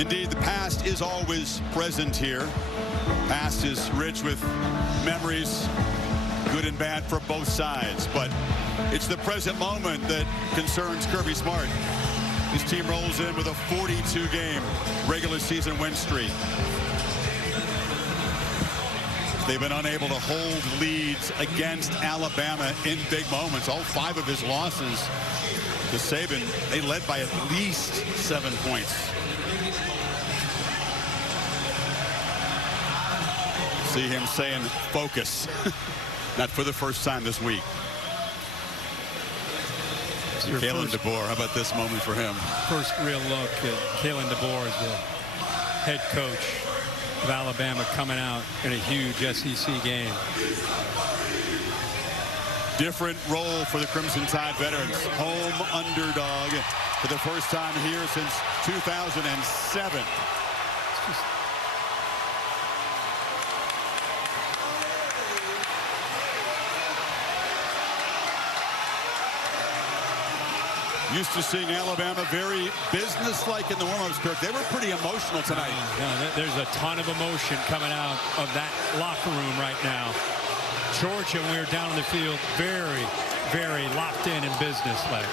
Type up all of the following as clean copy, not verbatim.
Indeed, the past is always present here. Past is rich with memories, good and bad for both sides. But it's the present moment that concerns Kirby Smart. His team rolls in with a 42-game regular season win streak. They've been unable to hold leads against Alabama in big moments. All 5 of his losses to Saban, they led by at least 7 points. See him saying focus. Not for the first time this week. Kalen DeBoer, how about this moment for him? First real look at Kalen DeBoer as the head coach of Alabama coming out in a huge SEC game. Different role for the Crimson Tide veterans. Home underdog for the first time here since 2007. Used to seeing Alabama very businesslike in the warm-ups, Kirk. They were pretty emotional tonight. There's a ton of emotion coming out of that locker room right now. Georgia, when we were down in the field, very, very locked in businesslike.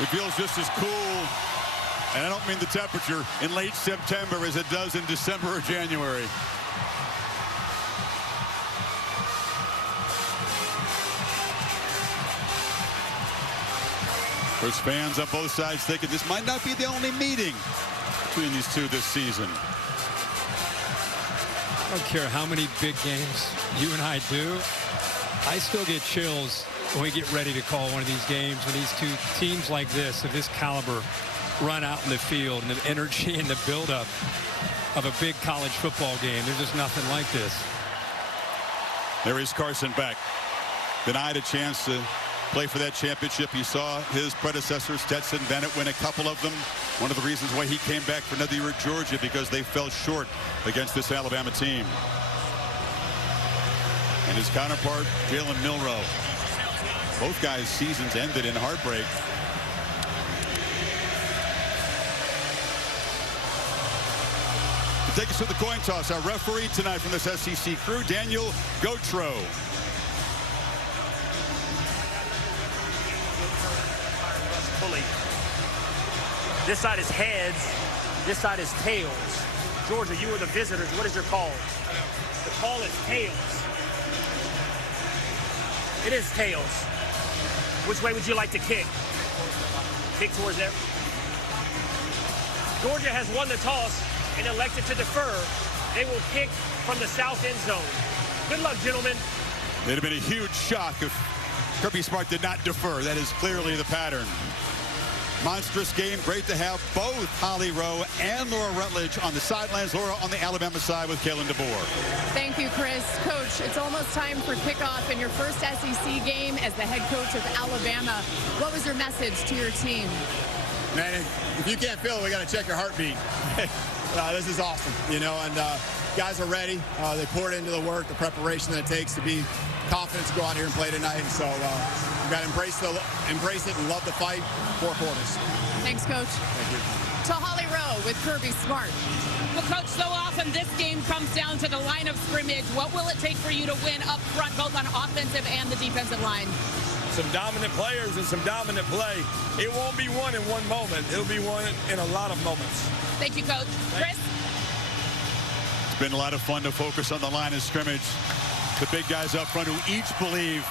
It feels just as cool, and I don't mean the temperature, in late September as it does in December or January. There's fans on both sides thinking this might not be the only meeting between these two this season. I don't care how many big games you and I do, I still get chills when we get ready to call one of these games, when these two teams like this, of this caliber, run out in the field, and the energy and the buildup of a big college football game. There's just nothing like this. There is Carson Beck. Denied a chance to play for that championship. You saw his predecessor, Stetson Bennett, win a couple of them. One of the reasons why he came back for another year at Georgia, because they fell short against this Alabama team. And his counterpart, Jalen Milroe. Both guys' seasons ended in heartbreak. To take us to the coin toss, our referee tonight from this SEC crew, Daniel Gautreaux. This side is heads, this side is tails. Georgia, you are the visitors. What is your call? The call is tails. It is tails. Which way would you like to kick? Kick towards there. Georgia has won the toss and elected to defer. They will kick from the south end zone. Good luck, gentlemen. It'd have been a huge shock if Kirby Smart did not defer. That is clearly the pattern. Monstrous game. Great to have both Holly Rowe and Laura Rutledge on the sidelines. Laura on the Alabama side with Kalen DeBoer. Thank you, Chris. Coach, it's almost time for kickoff in your first SEC game as the head coach of Alabama. What was your message to your team? Man, if you can't feel it, we got to check your heartbeat. This is awesome, you know, and guys are ready. They poured into the work, the preparation that it takes to be confident to go out here and play tonight. And so we've got to embrace it and love the fight. 4 quarters. Thanks, Coach. Thank you. To Holly Rowe with Kirby Smart. Well, Coach, so often this game comes down to the line of scrimmage. What will it take for you to win up front, both on offensive and the defensive line? Some dominant players and some dominant play. It won't be won in one moment. It'll be won in a lot of moments. Thank you, Coach. Chris? It's been a lot of fun to focus on the line of scrimmage. The big guys up front who each believe,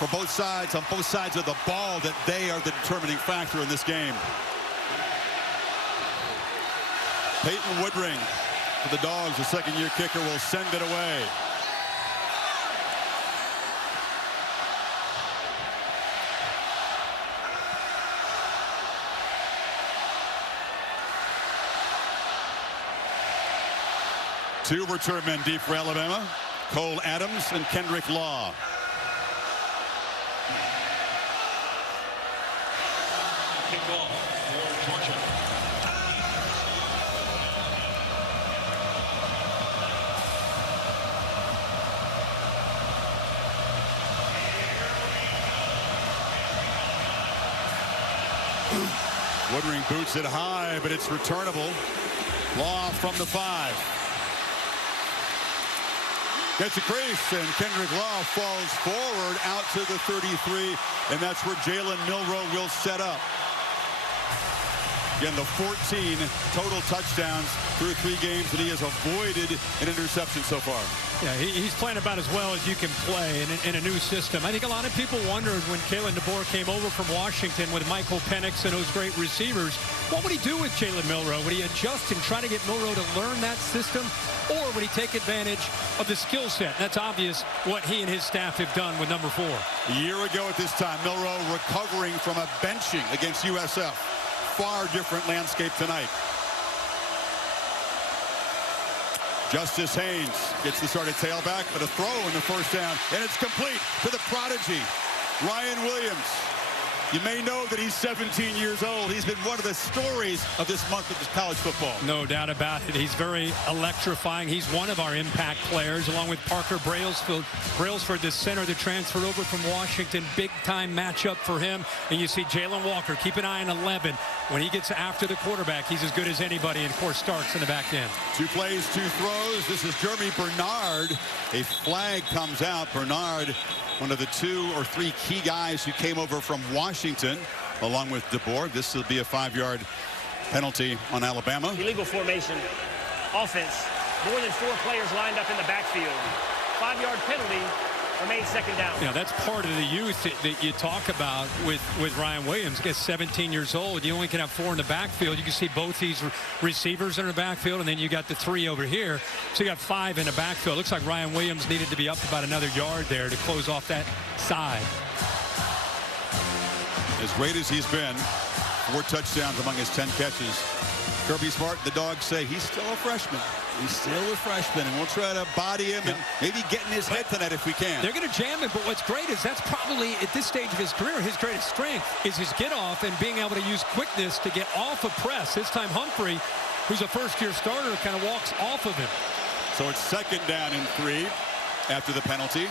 for both sides, on both sides of the ball, that they are the determining factor in this game. Peyton Woodring for the Dogs, the second-year kicker, will send it away. Two return men deep for Alabama. Cole Adams and Kendrick Law. Kickoff for Georgia. Woodring boots it high, but it's returnable. Law from the 5. Gets a crease, and Kendrick Law falls forward out to the 33, and that's where Jalen Milroe will set up. Again, the 14 total touchdowns through 3 games, and he has avoided an interception so far. Yeah, he's playing about as well as you can play in a new system. I think a lot of people wondered when Kalen DeBoer came over from Washington with Michael Penix and those great receivers, what would he do with Jalen Milroe? Would he adjust and try to get Milroe to learn that system, or would he take advantage of the skill set? That's obvious what he and his staff have done with number 4. A year ago at this time, Milroe recovering from a benching against USF. Far different landscape tonight. Justice Haynes gets the start at tailback, but a throw in the first down, and it's complete to the prodigy, Ryan Williams. You may know that he's 17 years old. He's been one of the stories of this month of college football. No doubt about it. He's very electrifying. He's one of our impact players, along with Parker Brailsford, the center that transferred over from Washington. Big-time matchup for him. And you see Jalen Walker. Keep an eye on 11. When he gets after the quarterback, he's as good as anybody, and, of course, Starks in the back end. 2 plays, 2 throws. This is Jeremy Bernard. A flag comes out. Bernard, one of the 2 or 3 key guys who came over from Washington, along with DeBoer. This will be a 5-yard penalty on Alabama. Illegal formation offense. More than 4 players lined up in the backfield. 5-yard penalty. Remains second down. Yeah, that's part of the youth that you talk about with Ryan Williams. He's 17 years old. You only can have 4 in the backfield. You can see both these receivers in the backfield, and then you got the 3 over here. So you got 5 in the backfield. Looks like Ryan Williams needed to be up about another yard there to close off that side. As great as he's been, 4 touchdowns among his 10 catches. Kirby Smart, the Dogs say he's still a freshman. He's still a freshman, and we'll try to body him and maybe get in his head tonight if we can. They're going to jam him, but what's great is that's probably, at this stage of his career, his greatest strength is his get-off and being able to use quickness to get off a press. This time Humphrey, who's a first-year starter, kind of walks off of him. So it's second down and 3 after the penalty.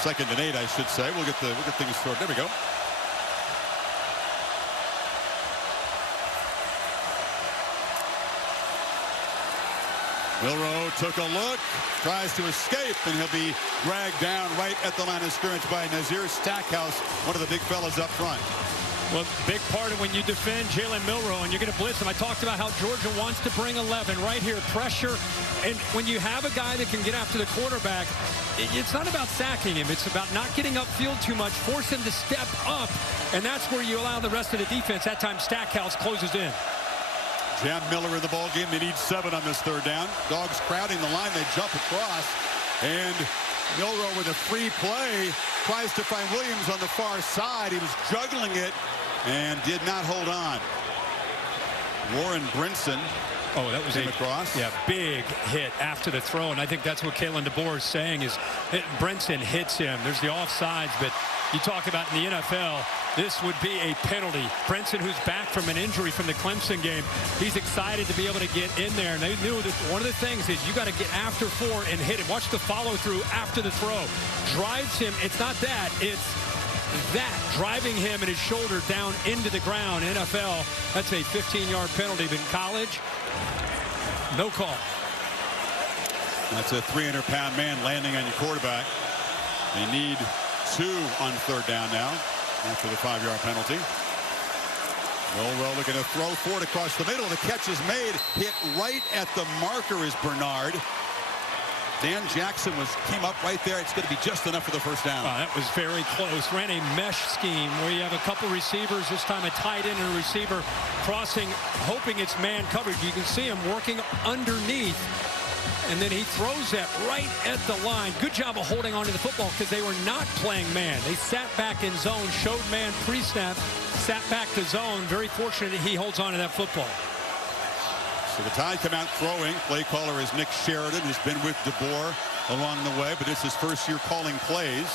Second and 8, I should say. We'll get things sorted. There we go. Milroe took a look, tries to escape, and he'll be dragged down right at the line of scrimmage by Nazir Stackhouse, one of the big fellas up front. Well, big part of when you defend Jalen Milroe and you're going to blitz him. I talked about how Georgia wants to bring 11 right here, pressure. And when you have a guy that can get after the quarterback, it's not about sacking him. It's about not getting upfield too much, force him to step up, and that's where you allow the rest of the defense. That time Stackhouse closes in. Jam Miller in the ball game. They need 7 on this third down. Dogs crowding the line. They jump across, and Milroe with a free play tries to find Williams on the far side. He was juggling it and did not hold on. Warren Brinson. Oh, that was across. Yeah, big hit after the throw, and I think that's what Kalen DeBoer is saying is Brinson hits him. There's the offsides, but you talk about in the NFL, this would be a penalty. Brinson, who's back from an injury from the Clemson game, he's excited to be able to get in there, and they knew that one of the things is you got to get after 4 and hit him. Watch the follow through after the throw. Drives him. It's not that. It's that, driving him and his shoulder down into the ground. NFL, that's a 15-yard penalty. But in college, no call. That's a 300-pound man landing on your quarterback. They need 2 on third down now after the 5-yard penalty. Milroe looking to throw forward across the middle. The catch is made. Hit right at the marker is Bernard. Dan Jackson came up right there. It's going to be just enough for the first down. That was very close. Ran a mesh scheme where you have a couple receivers, this time a tight end and a receiver crossing, hoping it's man coverage. You can see him working underneath. and then he throws that right at the line. Good job of holding on to the football because they were not playing man. They sat back in zone, showed man pre-snap, sat back to zone. Very fortunate that he holds on to that football. So the Tide come out throwing. Play caller is Nick Sheridan, who's been with DeBoer along the way, but it's his first year calling plays.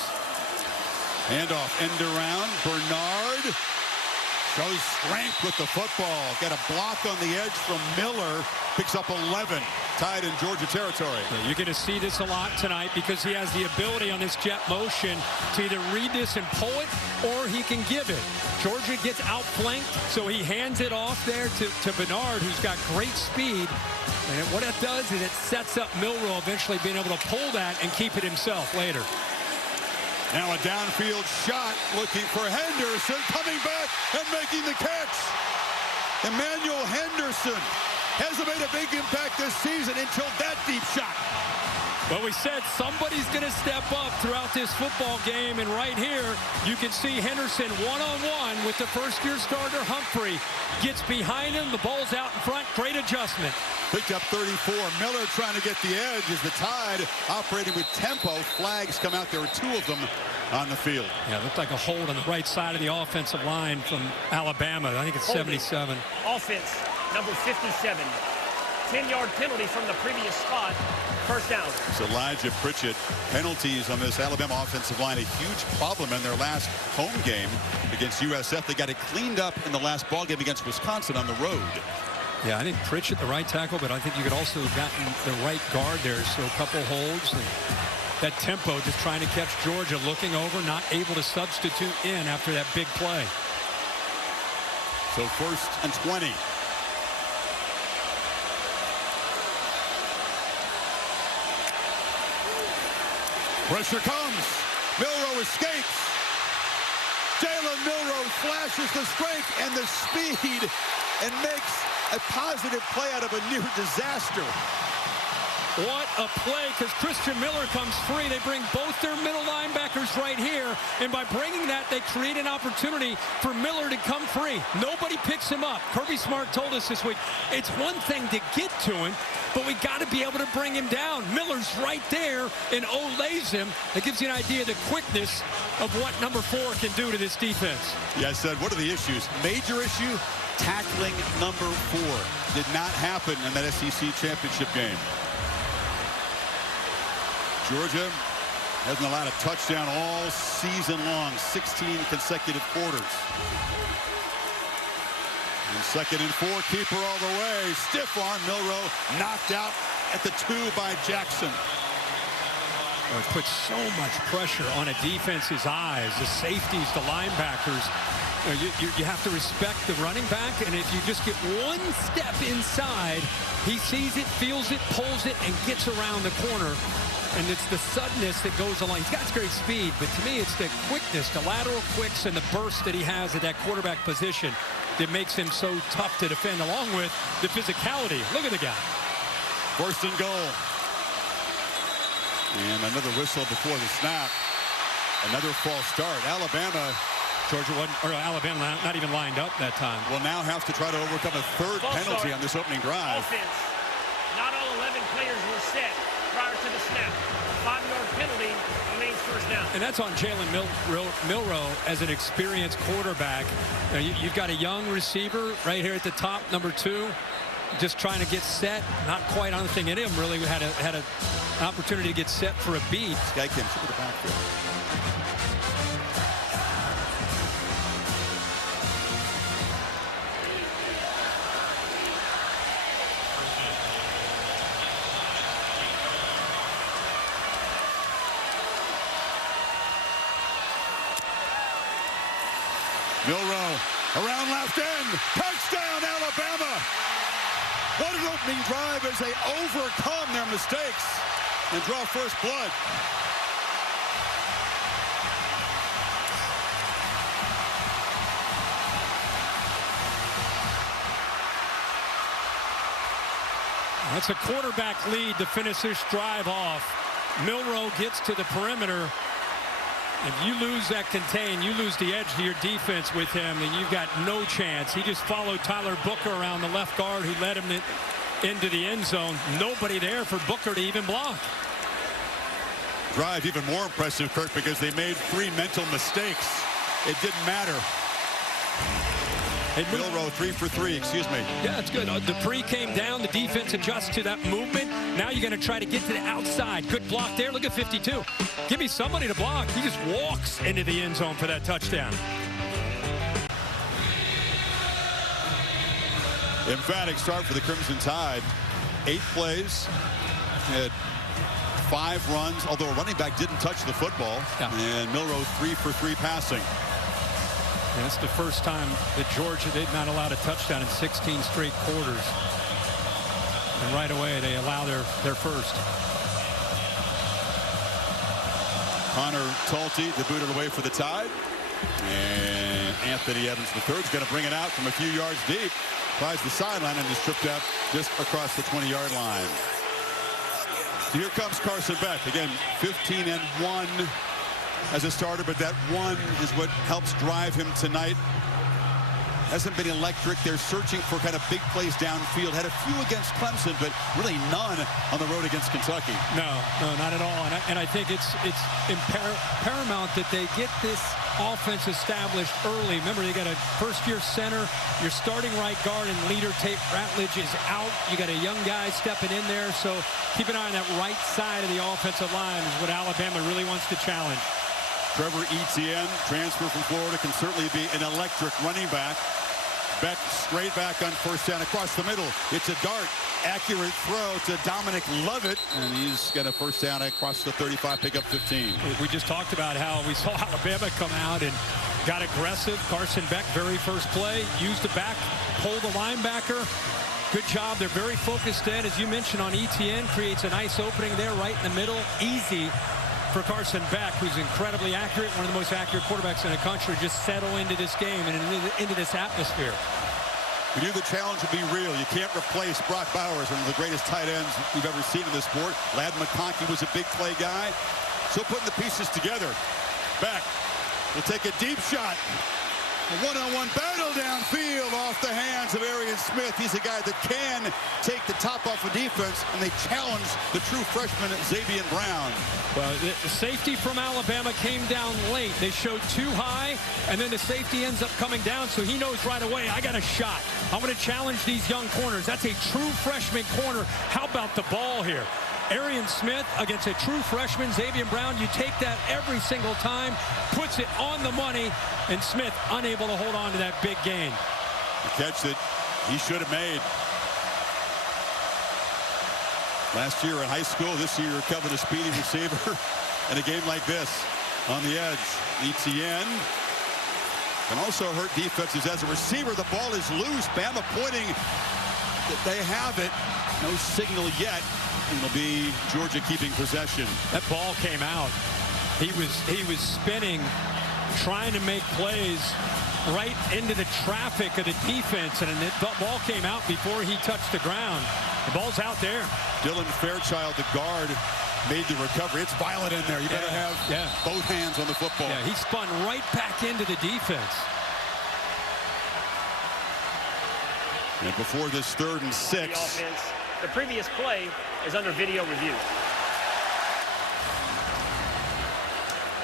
Handoff, end around. Bernard shows strength with the football. Got a block on the edge from Miller. Picks up 11. Tide in Georgia territory. You're going to see this a lot tonight because he has the ability on this jet motion to either read this and pull it or he can give it. Georgia gets outflanked, so he hands it off there to Bernard, who's got great speed. And what it does is it sets up Milroe eventually being able to pull that and keep it himself later. Now a downfield shot looking for Henderson, coming back and making the catch. Emmanuel Henderson hasn't made a big impact this season until that deep shot. Well, we said somebody's going to step up throughout this football game, and right here you can see Henderson one-on-one with the first-year starter Humphrey. Gets behind him, the ball's out in front, great adjustment. Picked up 34. Miller trying to get the edge as the Tide operating with tempo. Flags come out. There were 2 of them on the field. Yeah, it looked like a hold on the right side of the offensive line from Alabama. I think it's 77. Offense, number 57. 10-yard penalty from the previous spot. First down. So Elijah Pritchett, penalties on this Alabama offensive line, a huge problem in their last home game against USF. They got it cleaned up in the last ball game against Wisconsin on the road. Yeah, I think Pritchett the right tackle, but I think you could also have gotten the right guard there. So a couple holds and that tempo, just trying to catch Georgia, looking over, not able to substitute in after that big play. So 1st and 20. Pressure comes. Milroe escapes. Jalen Milroe flashes the strength and the speed and makes a positive play out of a near disaster. What a play, because Christian Miller comes free. They bring both their middle linebackers right here, and by bringing that, they create an opportunity for Miller to come free. Nobody picks him up. Kirby Smart told us this week, it's one thing to get to him, but we got to be able to bring him down. Miller's right there and olays him. That gives you an idea of the quickness of what number 4 can do to this defense. Yeah, I said, what are the issues? Major issue, tackling number 4. Did not happen in that SEC championship game. Georgia hasn't allowed a touchdown all season long, 16 consecutive quarters. And 2nd and 4, keeper all the way. Stiff arm, Milroe knocked out at the 2 by Jackson. It puts so much pressure on a defense's eyes, the safeties, the linebackers. You have to respect the running back, and if you just get one step inside, he sees it, feels it, pulls it, and gets around the corner. And it's the suddenness that goes along. He's got great speed, but to me, it's the quickness, the lateral quicks, and the burst that he has at that quarterback position that makes him so tough to defend, along with the physicality. Look at the guy. 1st and goal. And another whistle before the snap. Another false start. Alabama not even lined up that time. Will now have to try to overcome a 3rd penalty on this opening drive. Offense. Not all 11 players were set prior to the snap. 5-yard penalty remains first down. And that's on Jalen Milroe as an experienced quarterback. You've got a young receiver right here at the top, number 2, just trying to get set. Not quite on the thing in him. Really had an opportunity to get set for a beat. This guy came through the backfield. Milroe around left end. Touchdown, Alabama. What an opening drive as they overcome their mistakes and draw first blood. That's a quarterback lead to finish this drive off. Milroe gets to the perimeter. If you lose that contain, you lose the edge to your defense with him, and you've got no chance. He just followed Tyler Booker around the left guard, who led him into the end zone. Nobody there for Booker to even block. Drive even more impressive, Kirk, because they made 3 mental mistakes. It didn't matter. Milroe 3 for 3, excuse me. Yeah, that's good. Dupree came down. The defense adjusts to that movement. Now you're going to try to get to the outside. Good block there. Look at 52. Give me somebody to block. He just walks into the end zone for that touchdown. Emphatic start for the Crimson Tide. 8 plays. Had 5 runs, although a running back didn't touch the football. Yeah. And Milroe 3 for 3 passing. And it's the first time that Georgia, they've not allowed a touchdown in 16 straight quarters. And right away, they allow their first. Connor Talty debuted away for the Tide. And Anthony Evans III is going to bring it out from a few yards deep. Tries the sideline and is tripped up just across the 20-yard line. So here comes Carson Beck. Again, 15-1 as a starter, but that 1 is what helps drive him tonight. Hasn't been electric. They're searching for kind of big plays downfield. Had a few against Clemson, but really none on the road against Kentucky. No, not at all. And I think it's paramount that they get this offense established early. Remember, they got a first-year center. Your starting right guard and leader Tate Ratledge is out. You got a young guy stepping in there. So keep an eye on that right side of the offensive line is what Alabama really wants to challenge. Trevor Etienne, transfer from Florida, can certainly be an electric running back. Beck straight back on first down across the middle. It's a dart. Accurate throw to Dominic Lovett. And he's got a first down across the 35, pick up 15. We just talked about how we saw Alabama come out and got aggressive. Carson Beck, very first play, used the back, pulled the linebacker. Good job. They're very focused in, as you mentioned, on Etienne. Creates a nice opening there right in the middle. Easy for Carson Beck, who's incredibly accurate, one of the most accurate quarterbacks in the country, just settle into this game and into this atmosphere. We knew the challenge would be real. You can't replace Brock Bowers, one of the greatest tight ends we've ever seen in this sport. Ladd McConkey was a big play guy. So putting the pieces together. Beck will take a deep shot. A one-on-one battle downfield off the hands of Arian Smith. He's a guy that can take the top off of defense, and they challenge the true freshman Xavier Brown. Well, the safety from Alabama came down late. They showed too high, and then the safety ends up coming down, so he knows right away, I got a shot. I'm going to challenge these young corners. That's a true freshman corner. How about the ball here? Arian Smith against a true freshman, Xavier Brown. You take that every single time, puts it on the money, and Smith unable to hold on to that big gain. The catch that he should have made. Last year in high school, this year Kelvin a speedy receiver. In a game like this, on the edge, Etienne can also hurt defenses as a receiver. The ball is loose. Bama pointing that they have it. No signal yet. It'll be Georgia keeping possession. That ball came out. He was spinning, trying to make plays right into the traffic of the defense, and the ball came out before he touched the ground. The ball's out there. Dylan Fairchild, the guard, made the recovery. It's violent in there. You better have both hands on the football. Yeah, he spun right back into the defense. And before this 3rd and 6. The previous play is under video review.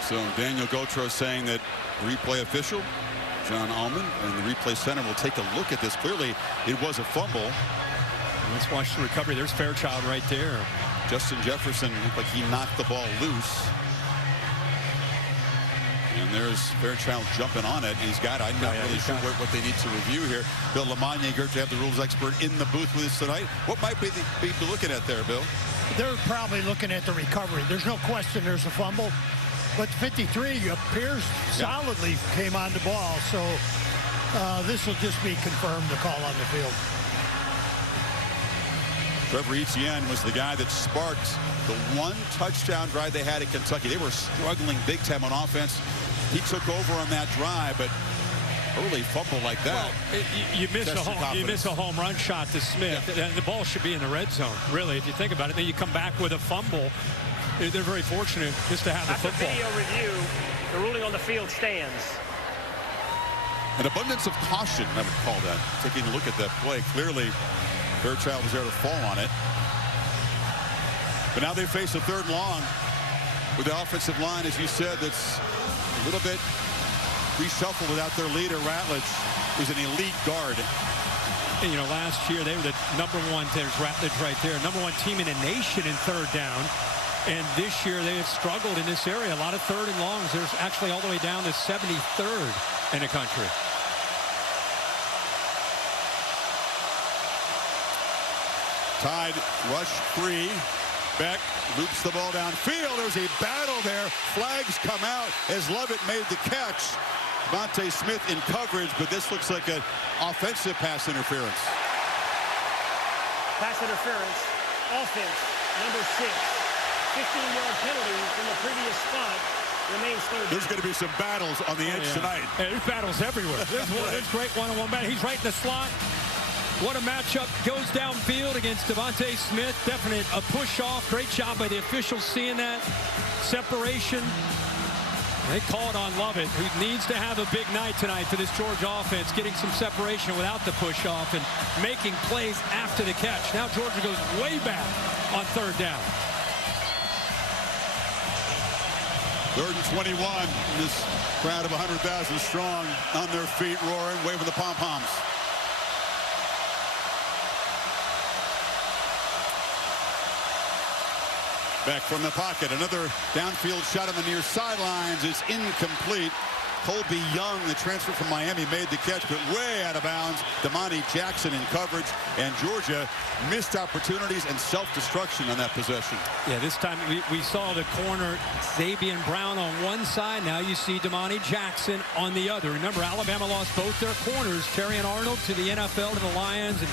So Daniel Gautreaux saying that replay official, John Allman, and the replay center will take a look at this. Clearly, it was a fumble. Let's watch the recovery. There's Fairchild right there. Justin Jefferson looked like he knocked the ball loose. And there's Fairchild jumping on it. He's got it. I'm not really sure what they need to review here. Bill Lamagna, great to have the rules expert in the booth with us tonight. What might be looking at there, Bill? They're probably looking at the recovery. There's no question there's a fumble. But 53 appears solidly came on the ball. So this will just be confirmed, the call on the field. Trevor Etienne was the guy that sparked the one touchdown drive they had at Kentucky. They were struggling big time on offense. He took over on that drive, but early fumble like that. Well, you miss a home run shot to Smith. Yeah. The ball should be in the red zone, really, if you think about it. Then you come back with a fumble. They're very fortunate just to have the football. After video review, the ruling on the field stands. An abundance of caution, I would call that. Taking a look at that play, clearly Fairchild was there to fall on it. But now they face a 3rd and long with the offensive line, as you said, that's a little bit reshuffled without their leader, Ratledge, who's an elite guard. And, you know, last year they were the #1, there's Ratledge right there, #1 team in the nation in 3rd down. And this year they have struggled in this area. A lot of 3rd and longs. There's actually all the way down to 73rd in the country. Tide rush 3. Beck loops the ball downfield. There's a battle there. Flags come out as Lovett made the catch. DeVonta Smith in coverage, but this looks like an offensive pass interference. Pass interference, offense, number 6. 15-yard penalty from the previous spot. Remains 3rd. There's going to be some battles on the edge tonight. Hey, there's battles everywhere. There's great one-on-one battle. He's right in the slot. What a matchup. Goes downfield against DeVonta Smith. Definite a push-off. Great job by the officials seeing that. Separation. They call it on Lovett, who needs to have a big night tonight for this Georgia offense, getting some separation without the push-off and making plays after the catch. Now Georgia goes way back on 3rd down. 3rd and 21. This crowd of 100,000 strong on their feet, roaring, waving the pom-poms. Back from the pocket. Another downfield shot on the near sidelines is incomplete. Colby Young, the transfer from Miami, made the catch, but way out of bounds. Damani Jackson in coverage, and Georgia missed opportunities and self-destruction on that possession. Yeah, this time we saw the corner, Zabian Brown on one side. Now you see Damani Jackson on the other. Remember, Alabama lost both their corners. Terrion Arnold to the NFL, to the Lions, and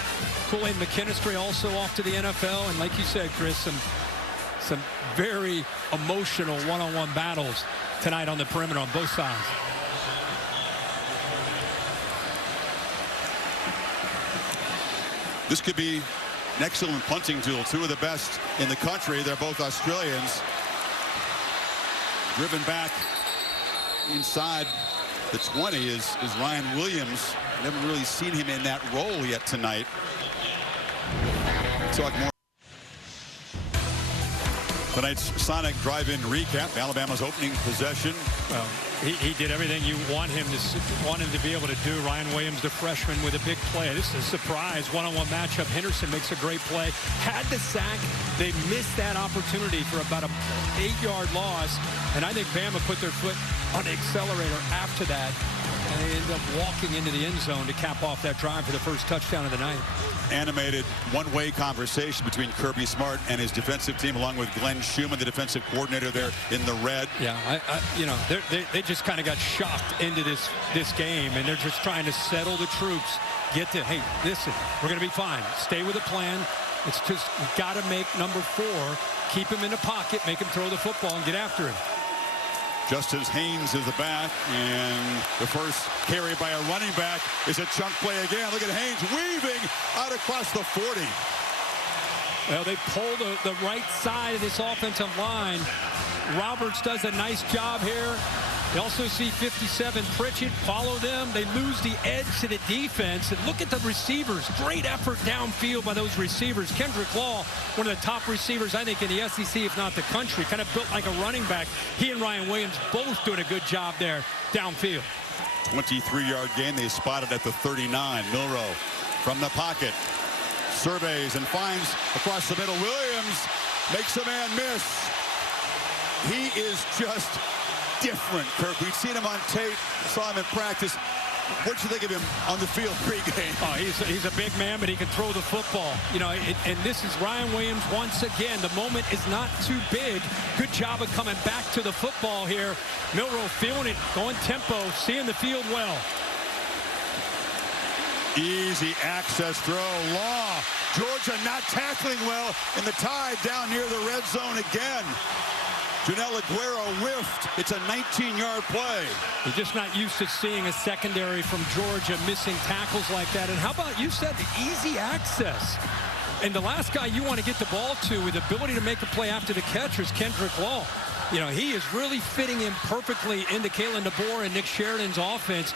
Kool-Aid McKinstry also off to the NFL. And like you said, Chris, some very emotional one-on-one battles tonight on the perimeter on both sides. This could be an excellent punting tool. 2 of the best in the country. They're both Australians. Driven back inside the 20 is Ryan Williams. Never really seen him in that role yet tonight. Talk more. Tonight's Sonic Drive-In recap. Alabama's opening possession. Well, he did everything you want him to be able to do. Ryan Williams, the freshman, with a big play. This is a surprise one-on-one matchup. Henderson makes a great play. Had the sack. They missed that opportunity for about an 8-yard loss. And I think Bama put their foot on the accelerator after that. And they end up walking into the end zone to cap off that drive for the first touchdown of the night. Animated one-way conversation between Kirby Smart and his defensive team, along with Glenn Schumann, the defensive coordinator there in the red. Yeah, you know, they just kind of got shocked into this game, and they're just trying to settle the troops. Get to, hey, listen, we're going to be fine. Stay with the plan. It's just, we've got to make number 4, keep him in the pocket, make him throw the football, and get after him. Justice Haynes is the back, and the first carry by a running back is a chunk play again. Look at Haynes weaving out across the 40. Well, they pull the right side of this offensive line. Roberts does a nice job here. You also see 57 Pritchett follow them. They lose the edge to the defense. And look at the receivers. Great effort downfield by those receivers. Kendrick Law, one of the top receivers, I think, in the SEC, if not the country. Kind of built like a running back. He and Ryan Williams both doing a good job there downfield. 23-yard gain. They spotted at the 39. Milroe from the pocket. Surveys and finds across the middle. Williams makes a man miss. He is just different, Kirk. We've seen him on tape, saw him in practice. What you think of him on the field pregame? Oh, he's a big man, but he can throw the football. You know, and this is Ryan Williams once again. The moment is not too big. Good job of coming back to the football here. Milroe feeling it, going tempo, seeing the field well. Easy access throw. Law. Georgia not tackling well, and the Tide down near the red zone again. Janelle Aguero whiffed. It's a 19-yard play. You're just not used to seeing a secondary from Georgia missing tackles like that. And how about, you said, the easy access. And the last guy you want to get the ball to with the ability to make a play after the catch is Kendrick Law. You know, he is really fitting in perfectly into Kalen DeBoer and Nick Sheridan's offense.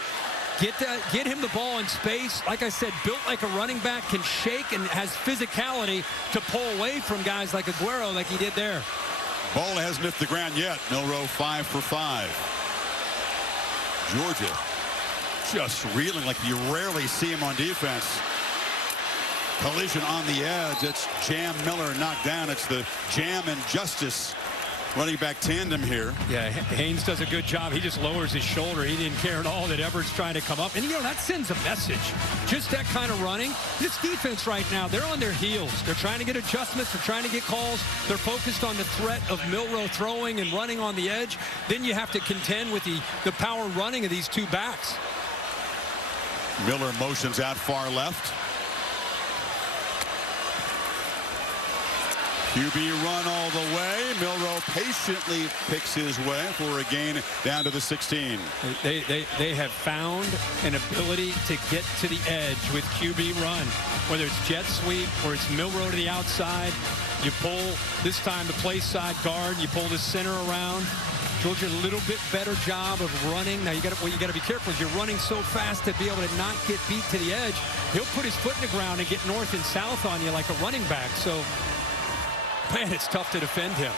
Get him the ball in space. Like I said, built like a running back, can shake and has physicality to pull away from guys like Aguero like he did there. Ball hasn't hit the ground yet. Milroe 5 for 5. Georgia just reeling like you rarely see him on defense. Collision on the edge. It's Jam Miller knocked down. It's the Jam and Justice running back tandem here. Yeah, Haynes does a good job. He just lowers his shoulder. He didn't care at all that Everett's trying to come up. And, you know, that sends a message. Just that kind of running. This defense right now, they're on their heels. They're trying to get adjustments. They're trying to get calls. They're focused on the threat of Milroe throwing and running on the edge. Then you have to contend with the power running of these two backs. Miller motions out far left. QB run all the way. Milroe patiently picks his way for a gain down to the 16. They have found an ability to get to the edge with QB run. Whether it's jet sweep or it's Milroe to the outside, you pull this time the play side guard, you pull the center around. Georgia a little bit better job of running. Now you got to be careful. As you're running so fast to be able to not get beat to the edge, he'll put his foot in the ground and get north and south on you like a running back. So, man, it's tough to defend him.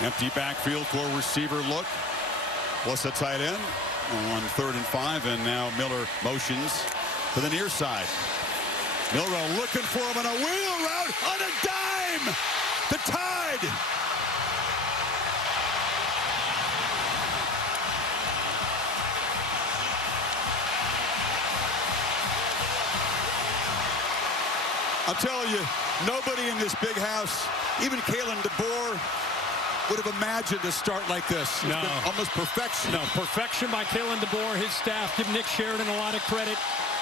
Empty backfield for receiver look. Plus a tight end on 3rd and 5, and now Miller motions to the near side. Milroe looking for him on a wheel route on a dime. The Tide. I'm telling you, nobody in this big house, even Kalen DeBoer, would have imagined a start like this. It's no. been almost perfection. No, perfection by Kalen DeBoer, his staff. Give Nick Sheridan a lot of credit.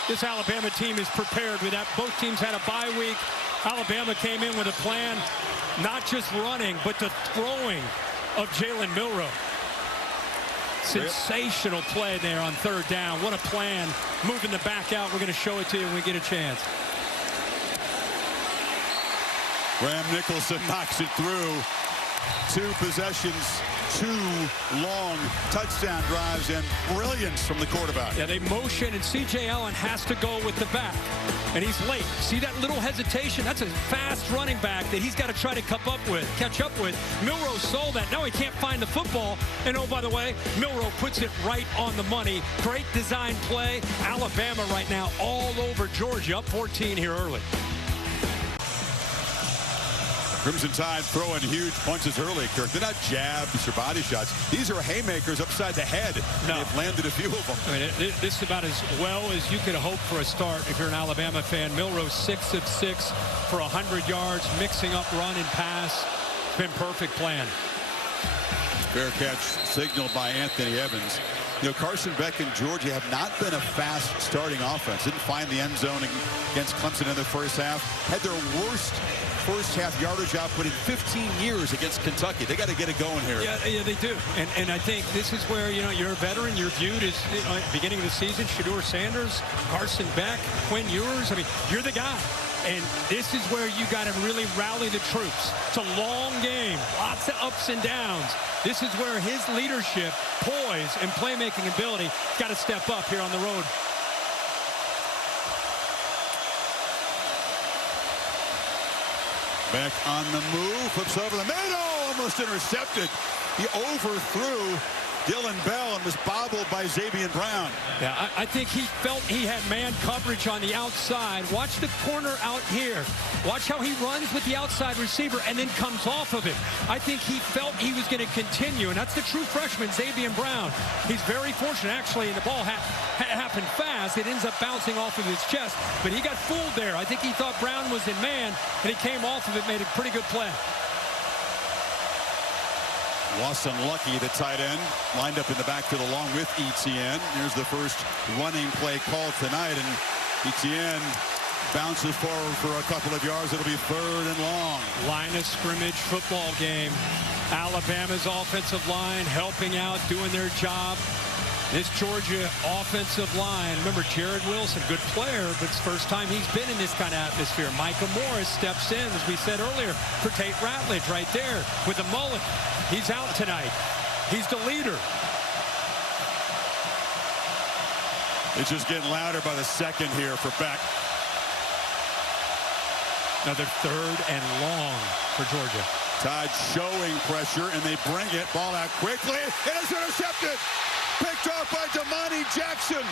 This Alabama team is prepared with that. Both teams had a bye week. Alabama came in with a plan, not just running, but the throwing of Jalen Milroe. Sensational play there on 3rd down. What a plan. Moving the back out. We're going to show it to you when we get a chance. Graham Nicholson knocks it through. 2 possessions, 2 long touchdown drives, and brilliance from the quarterback. Yeah, they motion, and C.J. Allen has to go with the back, and he's late. See that little hesitation? That's a fast running back that he's got to try to catch up with. Milroe saw that. Now he can't find the football, and oh, by the way, Milroe puts it right on the money. Great design play. Alabama right now all over Georgia, up 14 here early. Crimson Tide throwing huge punches early, Kirk. They're not jabs or body shots. These are haymakers upside the head. No. They've landed a few of them. I mean, this is about as well as you could hope for a start if you're an Alabama fan. Milroe 6 of 6 for 100 yards, mixing up run and pass. It's been perfect plan. Fair catch signaled by Anthony Evans. You know, Carson Beck and Georgia have not been a fast starting offense. Didn't find the end zone against Clemson in the first half. Had their worst first half yardage output in 15 years against Kentucky. They got to get it going here. Yeah, they do. And I think this is where, you know, you're a veteran. You're viewed as, beginning of the season, Shedeur Sanders, Carson Beck, Quinn Ewers. I mean, you're the guy. And this is where you got to really rally the troops. It's a long game, lots of ups and downs. This is where his leadership, poise, and playmaking ability got to step up here on the road. Beck on the move, flips over the middle, almost intercepted. He overthrew Dylan Bell and was bobbled by Xavier Brown. Yeah, I think he felt he had man coverage on the outside. Watch the corner out here. Watch how he runs with the outside receiver and then comes off of it. I think he felt he was going to continue, and that's the true freshman, Xavier Brown. He's very fortunate, actually, and the ball happened fast. It ends up bouncing off of his chest, but he got fooled there. I think he thought Brown was in man, and he came off of it, made a pretty good play. Lawson Lucky, the tight end, lined up in the backfield along with Etienne. Here's the first running play called tonight, and Etienne bounces forward for a couple of yards. It'll be 3rd and long. Line of scrimmage football game. Alabama's offensive line helping out, doing their job. This Georgia offensive line, remember Jared Wilson, good player, but it's the first time he's been in this kind of atmosphere. Micah Morris steps in, as we said earlier, for Tate Ratledge right there with the mullet. He's out tonight. He's the leader. It's just getting louder by the second here for Beck. Another third and long for Georgia. Tide showing pressure, and they bring it. Ball out quickly. It is intercepted. Picked off by Damani Jackson,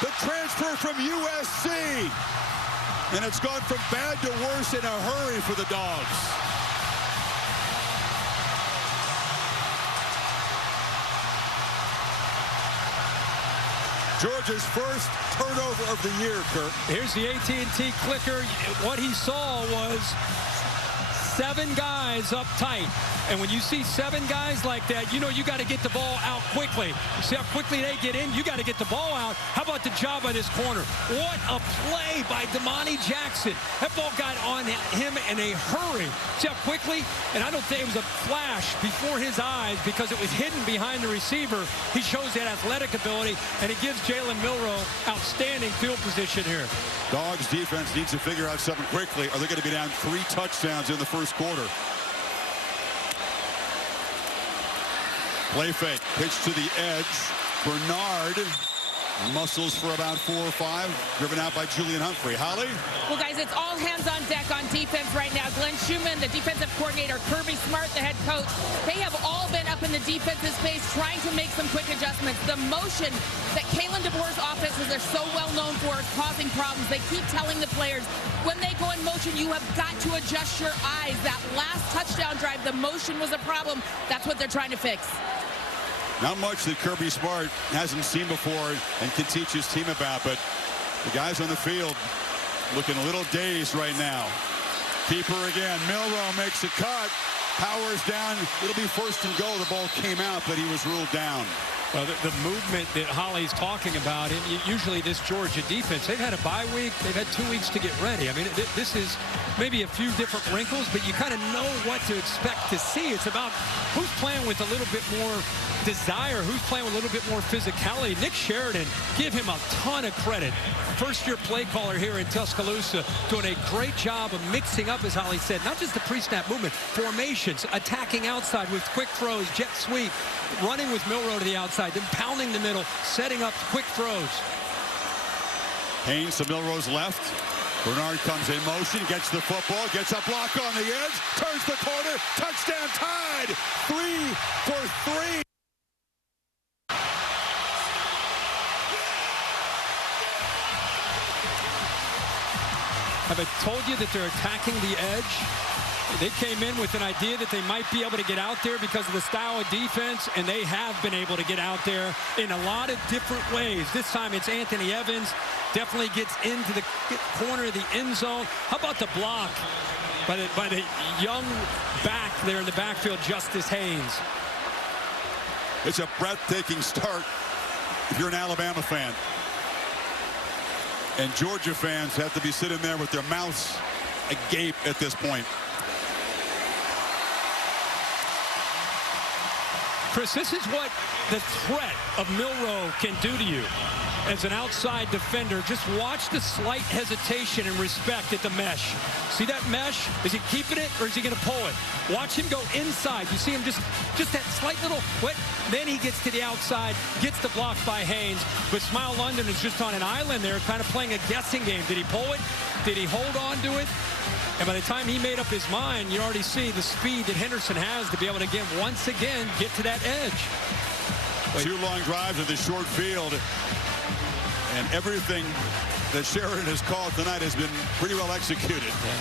the transfer from USC. And it's gone from bad to worse in a hurry for the Dogs. Georgia's first turnover of the year, Kurt. Here's the AT&T clicker. What he saw was 7 guys up tight. And when you see 7 guys like that, you know you got to get the ball out quickly. You see how quickly they get in? You got to get the ball out. How about the job by this corner? What a play by Damani Jackson. That ball got on him in a hurry. See how quickly? And I don't think it was a flash before his eyes because it was hidden behind the receiver. He shows that athletic ability, and it gives Jalen Milroe outstanding field position here. Dogs defense needs to figure out something quickly, or they're going to be down 3 touchdowns in the first quarter. Play fake, pitch to the edge. Bernard muscles for about 4 or 5, driven out by Julian Humphrey. Holly? Well, guys, it's all hands on deck on defense right now. Glenn Schumann, the defensive coordinator, Kirby Smart, the head coach, they have all been up in the defensive space trying to make some quick adjustments. The motion that Kalen DeBoer's offenses are so well known for is causing problems. They keep telling the players, when they go in motion, you have got to adjust your eyes. That last touchdown drive, the motion was a problem. That's what they're trying to fix. Not much that Kirby Smart hasn't seen before and can teach his team about, but the guys on the field looking a little dazed right now. Keeper again. Milroe makes a cut. Powers down. It'll be first and goal. The ball came out, but he was ruled down. Well, the movement that Holly's talking about, and usually this Georgia defense, they've had a bye week. They've had 2 weeks to get ready. I mean, this is maybe a few different wrinkles, but you kind of know what to expect to see. It's about who's playing with a little bit more desire, who's playing with a little bit more physicality. Nick Sheridan, give him a ton of credit. First-year play caller here in Tuscaloosa, doing a great job of mixing up, as Holly said, not just the pre-snap movement, formations, attacking outside with quick throws, jet sweep, running with Milroe to the outside, then pounding the middle, setting up quick throws. Haynes to Milroe's left. Bernard comes in motion, gets the football, gets a block on the edge, turns the corner, touchdown Tide, 3 for 3. Have I told you that they're attacking the edge? They came in with an idea that they might be able to get out there because of the style of defense, and they have been able to get out there in a lot of different ways. This time it's Anthony Evans. Definitely gets into the corner of the end zone. How about the block by the young back there in the backfield, Justice Haynes? It's a breathtaking start if you're an Alabama fan. And Georgia fans have to be sitting there with their mouths agape at this point. Chris, this is what the threat of Milroe can do to you as an outside defender. Just watch the slight hesitation and respect at the mesh. See that mesh? Is he keeping it or is he going to pull it? Watch him go inside. You see him just that slight little what? Then he gets to the outside, gets the block by Haynes. But Smile London is just on an island there, kind of playing a guessing game. Did he pull it? Did he hold on to it? And by the time he made up his mind, you already see the speed that Henderson has to be able to, once again, get to that edge. 2 long drives in the short field. And everything that Sheridan has called tonight has been pretty well executed. Yeah.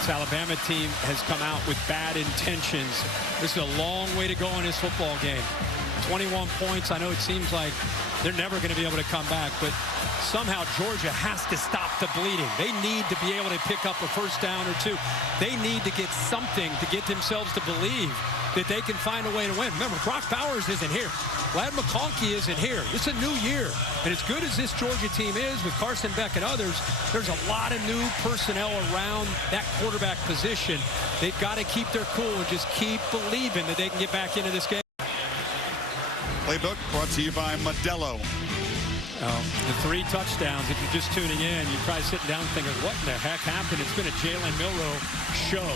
This Alabama team has come out with bad intentions. This is a long way to go in this football game. 21 points. I know it seems like they're never going to be able to come back, but somehow Georgia has to stop the bleeding. They need to be able to pick up a first down or 2. They need to get something to get themselves to believe that they can find a way to win. Remember, Brock Bowers isn't here. Ladd McConkey isn't here. It's a new year. And as good as this Georgia team is with Carson Beck and others, there's a lot of new personnel around that quarterback position. They've got to keep their cool and just keep believing that they can get back into this game. Playbook brought to you by Modelo. The 3 touchdowns, if you're just tuning in, you're probably sitting down thinking, what in the heck happened? It's been a Jalen Milroe show.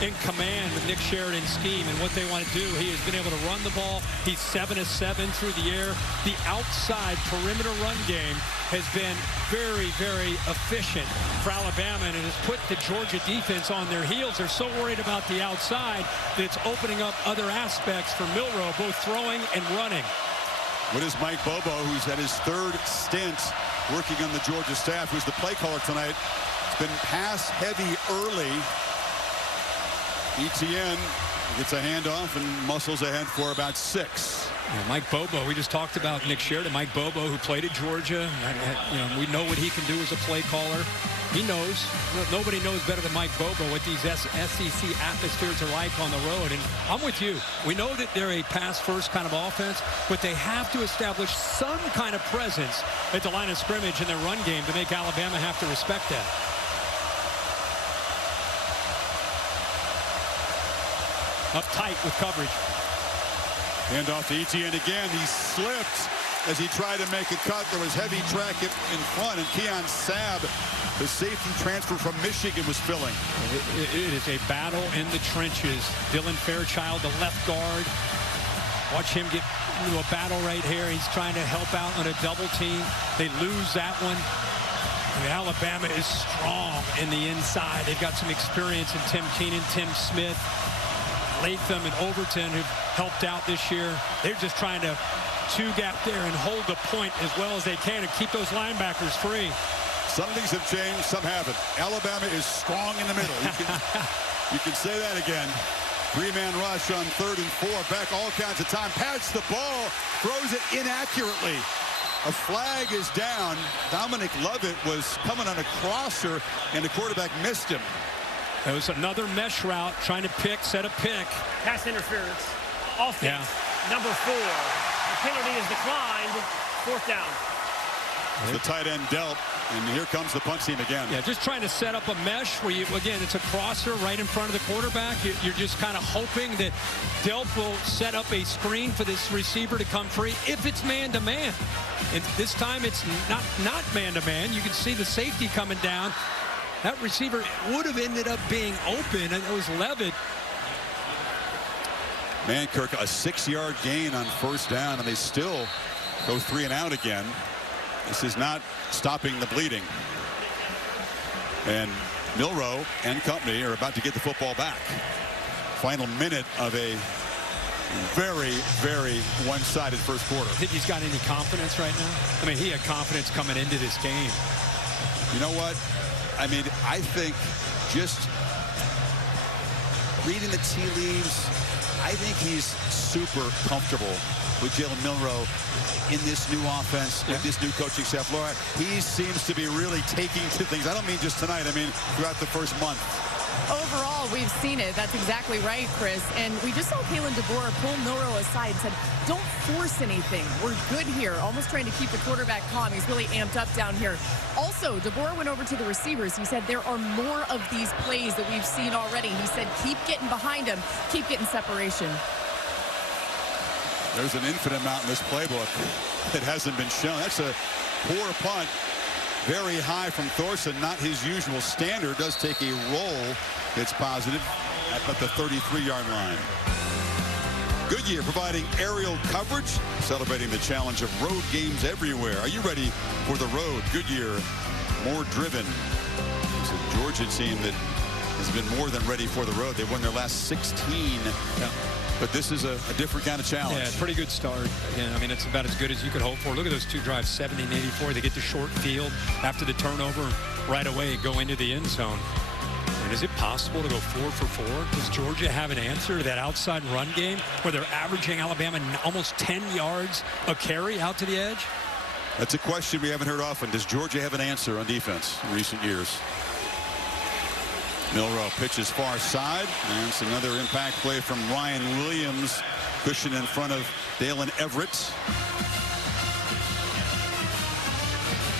In command with Nick Sheridan's scheme and what they want to do. He has been able to run the ball. He's 7 of 7 through the air. The outside perimeter run game has been very, very efficient for Alabama, and it has put the Georgia defense on their heels. They're so worried about the outside that it's opening up other aspects for Milroe, both throwing and running. What is Mike Bobo, who's had his 3rd stint working on the Georgia staff, who's the play caller tonight? It's been pass heavy early. Etienne gets a handoff and muscles ahead for about 6. Yeah, Mike Bobo, we just talked about Nick Sheridan. Mike Bobo, who played at Georgia. We know what he can do as a play caller. He knows. Nobody knows better than Mike Bobo what these SEC atmospheres are like on the road. And I'm with you. We know that they're a pass-first kind of offense, but they have to establish some kind of presence at the line of scrimmage in their run game to make Alabama have to respect that. Up tight with coverage. Hand off to Etienne again. He slipped as he tried to make a cut. There was heavy track in front, and Keon Sabb, the safety transfer from Michigan, was filling. It is a battle in the trenches. Dylan Fairchild, the left guard. Watch him get into a battle right here. He's trying to help out on a double team. They lose that one. And Alabama is strong in the inside. They've got some experience in Tim Keenan, Tim Smith, Latham, and Overton, who've helped out this year. They're just trying to two-gap there and hold the point as well as they can and keep those linebackers free. Some things have changed, some haven't. Alabama is strong in the middle. You can say that again. 3-man rush on 3rd and 4. Back all kinds of time. Pats the ball. Throws it inaccurately. A flag is down. Dominic Lovett was coming on a crosser, and the quarterback missed him. It was another mesh route, trying to set a pick. Pass interference. Offense. Number 4. The penalty is declined. 4th down. The tight end dealt, and here comes the punt team again. Yeah, just trying to set up a mesh where you, again, it's a crosser right in front of the quarterback. You're just kind of hoping that Delp will set up a screen for this receiver to come free if it's man-to-man. And this time it's not man-to-man. You can see the safety coming down. That receiver would have ended up being open, and it was Levitt. Mankirk, a 6-yard gain on 1st down, and they still go 3 and out again. This is not stopping the bleeding. And Milroe and company are about to get the football back. Final minute of a very, very one-sided first quarter. Think he's got any confidence right now? I mean, he had confidence coming into this game. You know what? I mean, I think just reading the tea leaves, I think he's super comfortable with Jalen Milroe in this new offense, with this new coaching staff. Laura, he seems to be really taking to things. I don't mean just tonight. I mean throughout the first month. Overall, we've seen it. That's exactly right, Chris. And we just saw Kalen DeBoer pull Milroe aside and said, don't force anything. We're good here. Almost trying to keep the quarterback calm. He's really amped up down here. Also, DeBoer went over to the receivers. He said there are more of these plays that we've seen already. He said keep getting behind him, keep getting separation. There's an infinite amount in this playbook that hasn't been shown. That's a poor punt. Very high from Thorson, not his usual standard. Does take a roll. It's positive at the 33-yard line. Goodyear providing aerial coverage, celebrating the challenge of road games everywhere. Are you ready for the road? Goodyear, more driven. It's a Georgia team that has been more than ready for the road. They won their last 16. Yeah. But this is a different kind of challenge. Yeah, pretty good start. Again, I mean, it's about as good as you could hope for. Look at those 2 drives, 70 and 84. They get the short field after the turnover right away, go into the end zone. And is it possible to go 4 for 4? Does Georgia have an answer to that outside run game where they're averaging Alabama almost 10 yards a carry out to the edge? That's a question we haven't heard often. Does Georgia have an answer on defense in recent years? Milroe pitches far side, and it's another impact play from Ryan Williams. Cushion in front of Dalen Everett.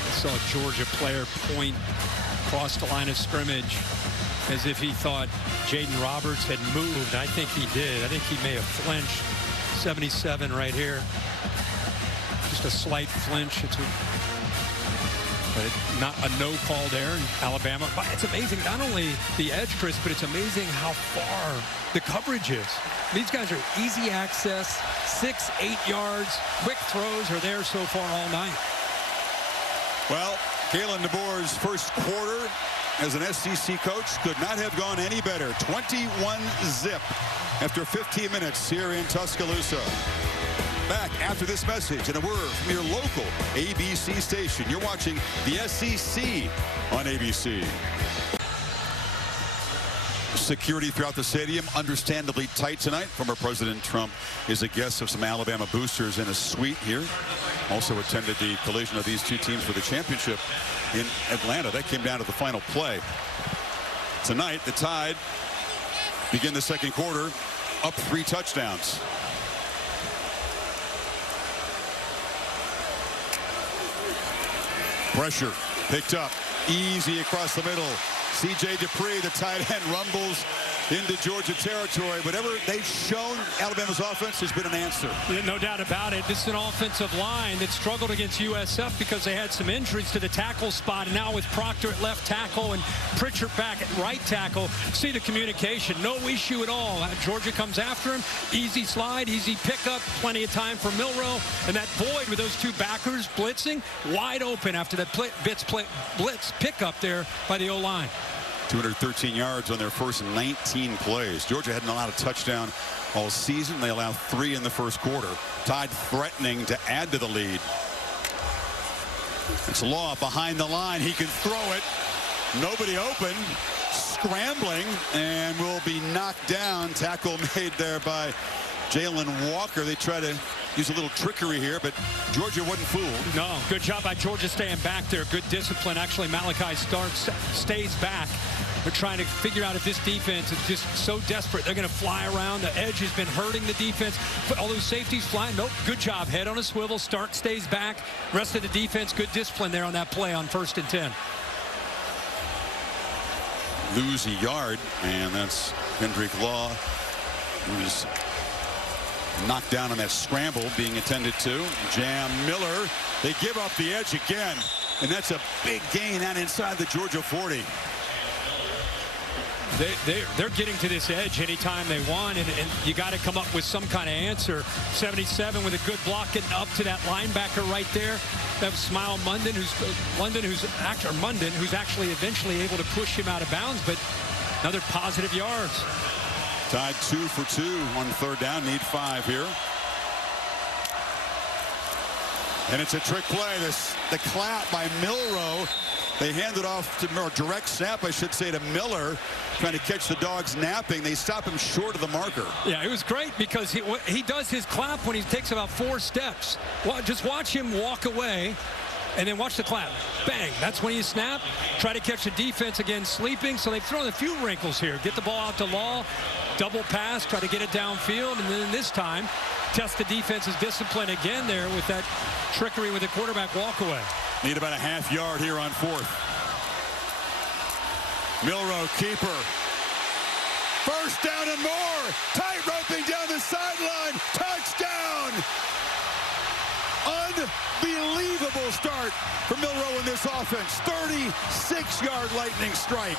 I saw a Georgia player point across the line of scrimmage as if he thought Jaden Roberts had moved. I think he did. I think he may have flinched. 77 right here. Just a slight flinch. It's But not a no call there in Alabama. But it's amazing, not only the edge, Chris, but it's amazing how far the coverage is. These guys are easy access, 6, 8 yards, quick throws are there so far all night. Well, Kalen DeBoer's first quarter as an SEC coach could not have gone any better. 21-zip after 15 minutes here in Tuscaloosa. Back after this message and a word from your local ABC station. You're watching the SEC on ABC. Security throughout the stadium understandably tight tonight. Former President Trump is a guest of some Alabama boosters in a suite here. Also attended the collision of these two teams for the championship in Atlanta. That came down to the final play. Tonight, the Tide begin the second quarter up 3 touchdowns. Pressure picked up easy across the middle. C.J. Dupree, the tight end, rumbles into Georgia territory. Whatever they've shown, Alabama's offense has been an answer. Yeah, no doubt about it. This is an offensive line that struggled against USF because they had some injuries to the tackle spot. And now with Proctor at left tackle and Pritchard back at right tackle, see the communication. No issue at all. Georgia comes after him. Easy slide, easy pickup. Plenty of time for Milroe. And that void with those two backers blitzing, wide open after that blitz pickup there by the O-line. 213 yards on their first 19 plays. Georgia hadn't allowed a touchdown all season. They allowed 3 in the first quarter. Tide threatening to add to the lead. It's Law behind the line. He can throw it. Nobody open. Scrambling and will be knocked down. Tackle made there by Jalen Walker. They try to use a little trickery here, but Georgia wasn't fooled. No, good job by Georgia staying back there. Good discipline. Actually, Malachi Starks stays back. They're trying to figure out if this defense is just so desperate. They're going to fly around. The edge has been hurting the defense. But all those safeties flying. Nope, good job. Head on a swivel. Stark stays back. Rest of the defense, good discipline there on that play on 1st and 10. Lose a yard, and that's Kendrick Law, who's knocked down on that scramble being attended to. Jam Miller. They give up the edge again, and that's a big gain out inside the Georgia 40. They're getting to this edge anytime they want, and you got to come up with some kind of answer. 77 with a good block getting up to that linebacker right there. That was Smile Munden, who's actually eventually able to push him out of bounds, but another positive yards. Tide 2 for 2 on 3rd down. Need 5 here. And it's a trick play. The clap by Milroe. They hand it off to more direct snap, I should say, to Miller, trying to catch the dogs napping. They stop him short of the marker. Yeah, it was great because he does his clap when he takes about 4 steps. Well, just watch him walk away and then watch the clap. Bang. That's when you snap. Try to catch the defense again sleeping. So they've thrown a few wrinkles here. Get the ball out to Law. Double pass. Try to get it downfield. And then this time, test the defense's discipline again there with that trickery with the quarterback walk away. Need about a half yard here on 4th. Milroe, keeper. First down and more. Tight roping down the sideline. Touchdown. Unbelievable start for Milroe in this offense. 36-yard lightning strike.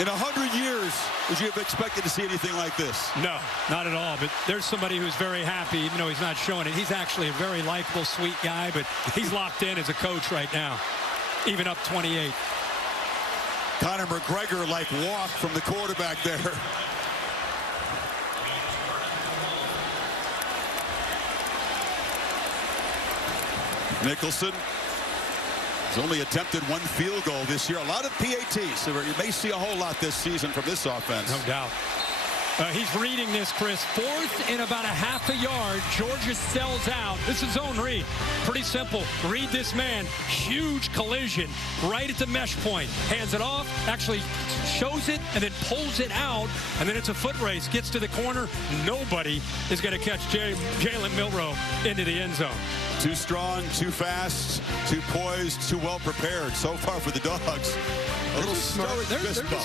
In 100 years, would you have expected to see anything like this? No, not at all. But there's somebody who's very happy, even though he's not showing it. He's actually a very likable, sweet guy, but he's locked in as a coach right now, even up 28. Conor McGregor-like walk from the quarterback there. Nicholson has only attempted 1 field goal this year. A lot of PATs, so you may see a whole lot this season from this offense. No doubt. He's reading this, Chris. 4th and about a half a yard. Georgia sells out. This is zone read. Pretty simple. Read this man. Huge collision right at the mesh point. Hands it off, actually shows it, and then pulls it out. And then it's a foot race. Gets to the corner. Nobody is going to catch Jalen Milroe into the end zone. Too strong, too fast, too poised, too well prepared. So far for the Dogs. A little stoic fist bump.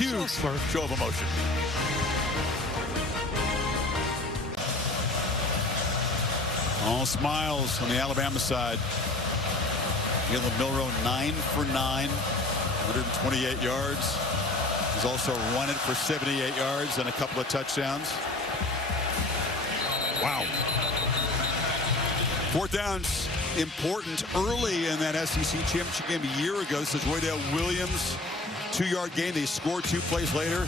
Huge show of emotion. All smiles on the Alabama side. Jalen Milroe 9 for 9, 128 yards. He's also run it for 78 yards and a couple of touchdowns. Wow. Fourth downs important early in that SEC championship game a year ago. This is Roydale Williams, 2-yard gain. They scored 2 plays later.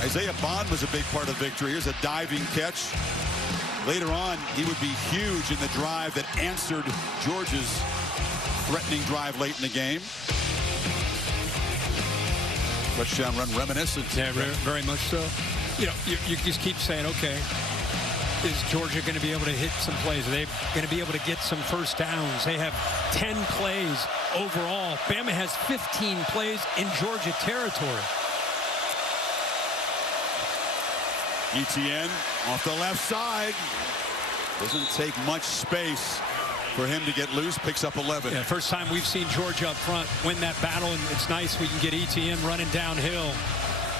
Isaiah Bond was a big part of the victory. Here's a diving catch. Later on, he would be huge in the drive that answered Georgia's threatening drive late in the game. Touchdown run reminiscent. Yeah, very much so. You know, you just keep saying, okay, is Georgia going to be able to hit some plays? Are they going to be able to get some first downs? They have 10 plays overall. Bama has 15 plays in Georgia territory. Etienne off the left side. Doesn't take much space for him to get loose. Picks up 11. Yeah, first time we've seen Georgia up front win that battle, and it's nice we can get Etienne running downhill.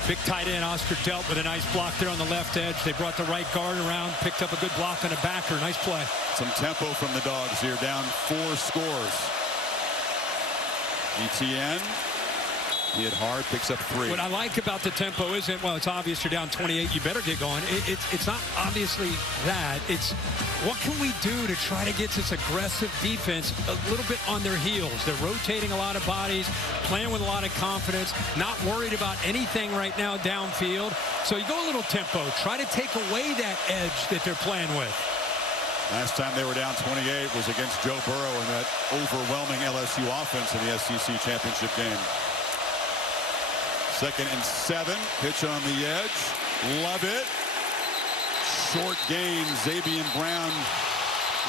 Big tight end Oscar Delp with a nice block there on the left edge. They brought the right guard around, picked up a good block on a backer. Nice play. Some tempo from the Dogs here, down 4 scores. Etienne, he hit hard, picks up 3. What I like about the tempo isn't, well, it's obvious you're down 28, you better get going. It's not obviously that. It's what can we do to try to get this aggressive defense a little bit on their heels. They're rotating a lot of bodies, playing with a lot of confidence, not worried about anything right now downfield. So you go a little tempo, try to take away that edge that they're playing with. Last time they were down 28 was against Joe Burrow in that overwhelming LSU offense in the SEC championship game. 2nd and 7. Pitch on the edge. Love it. Short gain. Zabian Brown.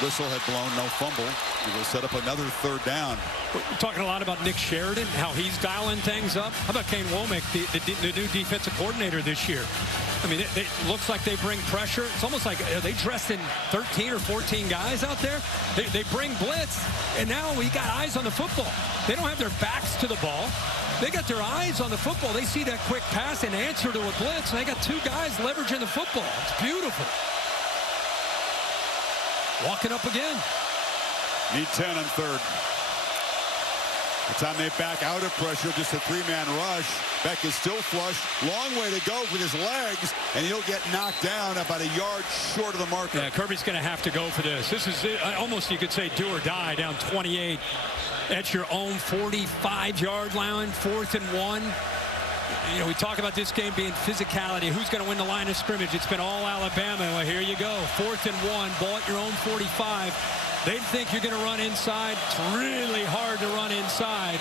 Whistle had blown. No fumble. He will set up another 3rd down. We're talking a lot about Nick Sheridan, how he's dialing things up. How about Kane Womack, the new defensive coordinator this year? I mean, it looks like they bring pressure. It's almost like they dressed in 13 or 14 guys out there. They bring blitz, and now we got eyes on the football. They don't have their backs to the ball. They got their eyes on the football. They see that quick pass and answer to a blitz, and they got 2 guys leveraging the football. It's beautiful. Walking up again. Need 10 on 3rd. The time they back out of pressure, just a 3-man rush. Beck is still flush. Long way to go with his legs, and he'll get knocked down about a yard short of the marker. Yeah, Kirby's going to have to go for this. This is almost, you could say, do or die, down 28. At your own 45-yard line, 4th and 1. You know, we talk about this game being physicality. Who's going to win the line of scrimmage? It's been all Alabama. Well, here you go. 4th and 1, ball at your own 45. They think you're going to run inside. It's really hard to run inside.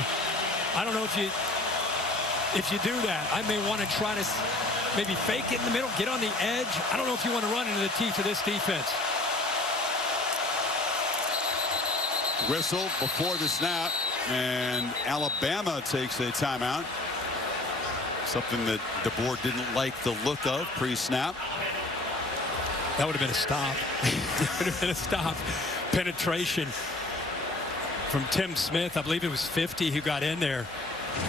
I don't know if you do that. I may want to try to maybe fake it in the middle, get on the edge. I don't know if you want to run into the teeth of this defense. Whistle before the snap, and Alabama takes a timeout. Something that the board didn't like the look of pre-snap. That would have been a stop. It would have been a stop. Penetration from Tim Smith. I believe it was 50 who got in there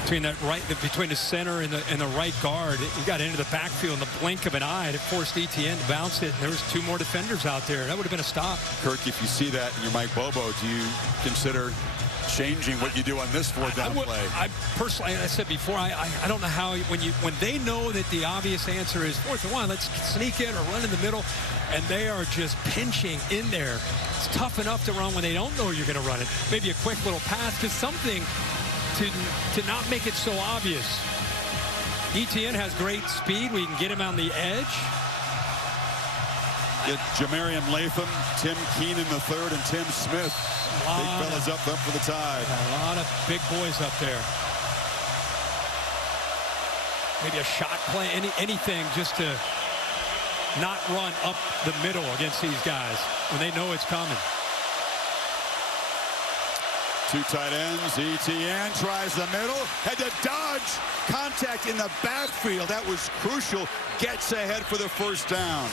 between the center and the right guard. He got into the backfield in the blink of an eye, and it forced Etienne to bounce it. And there was 2 more defenders out there. That would have been a stop. Kirk, if you see that and you're Mike Bobo, do you consider changing what you do on this 4th down play? I personally, I said before, I don't know how when they know that the obvious answer is 4th and 1, let's sneak in or run in the middle, and they are just pinching in there. It's tough enough to run when they don't know you're going to run it. Maybe a quick little pass to something to not make it so obvious. Etienne has great speed. We can get him on the edge. Get Jamarian Latham, Tim Keenan III, and Tim Smith. Big fellas up for the Tide. A lot of big boys up there. Maybe a shot play, anything just to not run up the middle against these guys when they know it's coming. 2 tight ends. Etienne tries the middle. Had to dodge contact in the backfield. That was crucial. Gets ahead for the 1st down.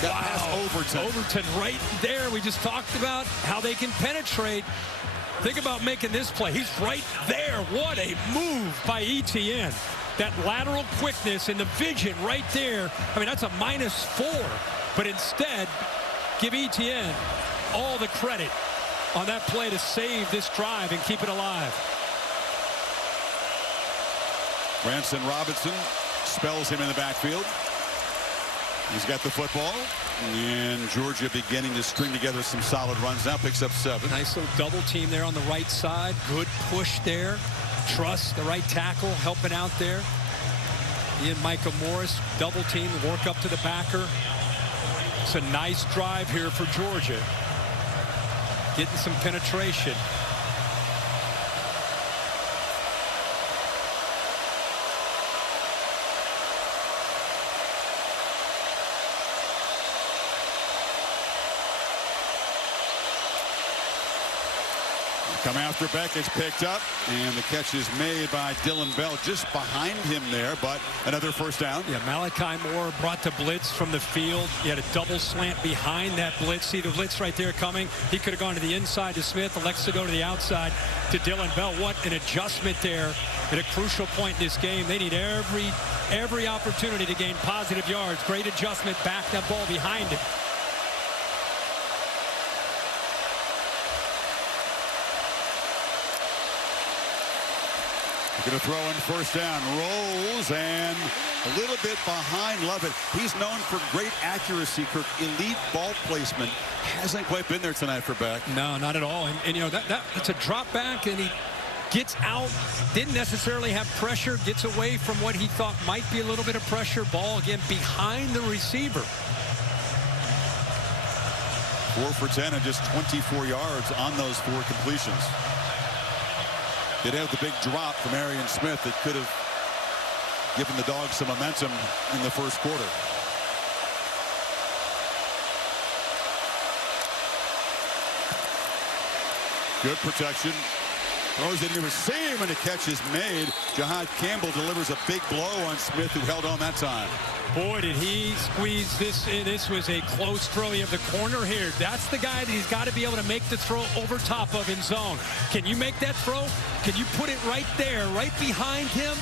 Got past Overton. Overton right there. We just talked about how they can penetrate. Think about making this play. He's right there. What a move by Etienne. That lateral quickness and the vision right there. I mean, that's a -4. But instead, give Etienne all the credit on that play to save this drive and keep it alive. Branson Robinson spells him in the backfield. He's got the football. And Georgia beginning to string together some solid runs. Now picks up 7. Nice little double team there on the right side. Good push there. Truss, the right tackle, helping out there. He and Micah Morris double team, work up to the backer. It's a nice drive here for Georgia. Getting some penetration. Come after Beck is picked up, and the catch is made by Dillon Bell just behind him there, but another first down. Yeah, Malachi Moore brought the blitz from the field. He had a double slant behind that blitz. See the blitz right there coming. He could have gone to the inside to Smith, elects to go to the outside to Dillon Bell. What an adjustment there at a crucial point in this game. They need every opportunity to gain positive yards. Great adjustment, back that ball behind him. Going to throw in first down. Rolls and a little bit behind Lovett. He's known for great accuracy, Kirk. Elite ball placement. Hasn't quite been there tonight for Beck. No, not at all. And you know, that's a drop back, and he gets out. Didn't necessarily have pressure. Gets away from what he thought might be a little bit of pressure. Ball again behind the receiver. 4 for 10 and just 24 yards on those 4 completions. Did have the big drop from Arian Smith that could have given the Dogs some momentum in the first quarter. Good protection. Throws it into a seam, and the catch is made. Jihad Campbell delivers a big blow on Smith, who held on that time. Boy, did he squeeze this in. This was a close throw. You have the corner here. That's the guy that he's got to be able to make the throw over top of in zone. Can you make that throw? Can you put it right there, right behind him?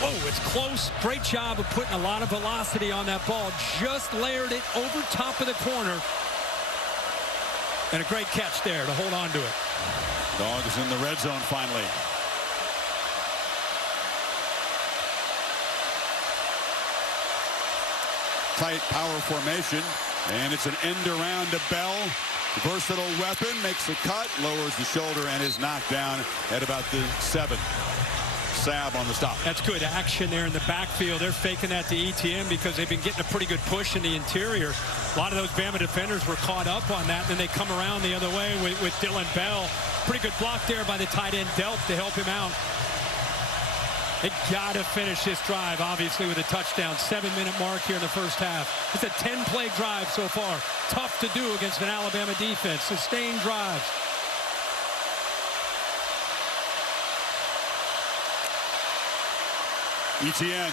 Whoa, it's close. Great job of putting a lot of velocity on that ball. Just layered it over top of the corner. And a great catch there to hold on to it. Dogs in the red zone finally. Tight power formation, and it's an end around to Bell. Versatile weapon, makes a cut, lowers the shoulder, and is knocked down at about the 7. Sabb on the stop. That's good action there in the backfield. They're faking that to ETN because they've been getting a pretty good push in the interior. A lot of those Bama defenders were caught up on that, and then they come around the other way with Dillon Bell. Pretty good block there by the tight end Delp to help him out. They got to finish this drive, obviously, with a touchdown. 7-minute mark here in the first half. It's a 10-play drive so far. Tough to do against an Alabama defense. Sustained drives. ETN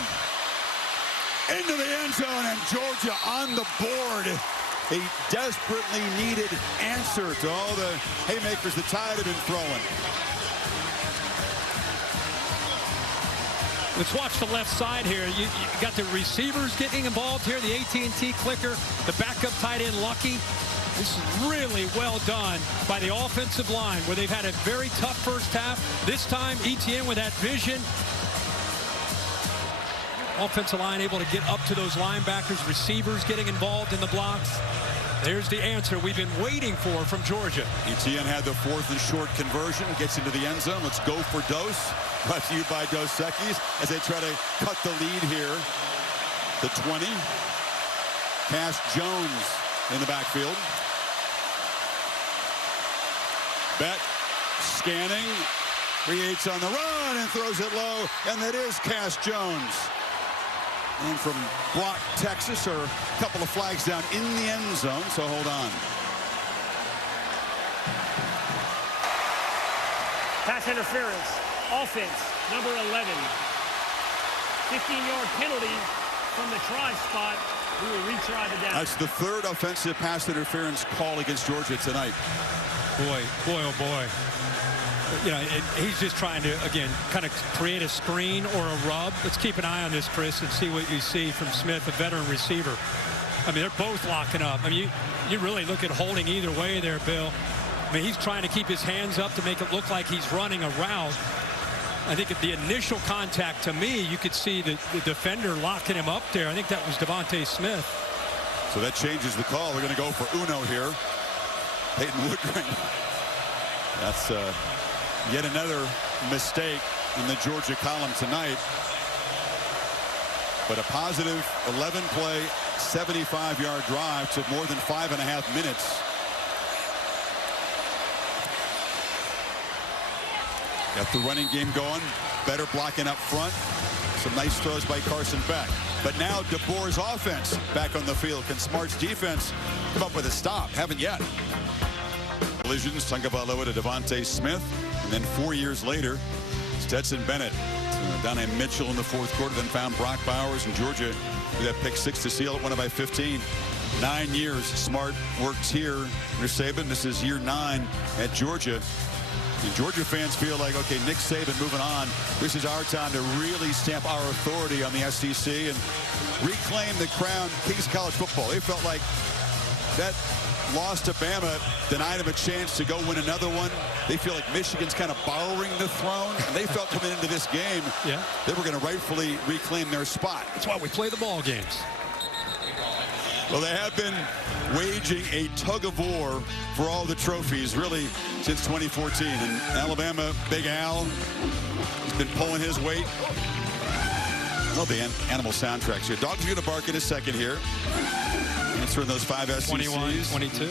into the end zone, and Georgia on the board. A desperately needed answer to all the haymakers the Tide have been throwing. Let's watch the left side here. You got the receivers getting involved here, the AT&T clicker, the backup tight end Lucky. This is really well done by the offensive line, where they've had a very tough first half. This time, ETN with that vision. Offensive line able to get up to those linebackers, receivers getting involved in the blocks. There's the answer we've been waiting for from Georgia. ETN had the 4th and short conversion, gets into the end zone. Let's go for Dose. Brought to you by Dos Equis as they try to cut the lead here. The 20. Cash Jones in the backfield. Beck scanning, creates on the run and throws it low, and that is Cash Jones. And from Brock, Texas, are a couple of flags down in the end zone, so hold on. Pass interference. Offense, number 11. 15-yard penalty from the try spot. We will retry the down. That's the 3rd offensive pass interference call against Georgia tonight. Boy, oh boy. You know, he's just trying to, again, kind of create a screen or a rub. Let's keep an eye on this, Chris, and see what you see from Smith, a veteran receiver. I mean, they're both locking up. I mean, You really look at holding either way there, Bill. I mean, he's trying to keep his hands up to make it look like he's running a route. I think at the initial contact, to me, you could see the defender locking him up there. I think that was Devontae Smith. So that changes the call. They're going to go for Uno here. Peyton Woodring. That's yet another mistake in the Georgia column tonight. But a positive 11-play, 75-yard drive took more than 5.5 minutes. Got the running game going. Better blocking up front. Some nice throws by Carson Beck. But now DeBoer's offense back on the field. Can Smart's defense come up with a stop? Haven't yet. Collisions, Tagovailoa to Devontae Smith. And then 4 years later, Stetson Bennett. Donnie Mitchell in the fourth quarter, then found Brock Bowers in Georgia with that pick 6 to seal it, won it by 15. 9 years Smart worked here under Saban. This is year 9 at Georgia. And Georgia fans feel like, okay, Nick Saban moving on. This is our time to really stamp our authority on the SEC and reclaim the crown, Kings of college football. They felt like that loss to Bama denied him a chance to go win another one. They feel like Michigan's kind of borrowing the throne. And they felt coming into this game, they were going to rightfully reclaim their spot. That's why we play the ball games. Well, they have been waging a tug of war for all the trophies, really, since 2014. And Alabama, Big Al, has been pulling his weight. Love the animal soundtracks here. Dog's going to bark in a second here. Answering those 5 SECs. 21, 22.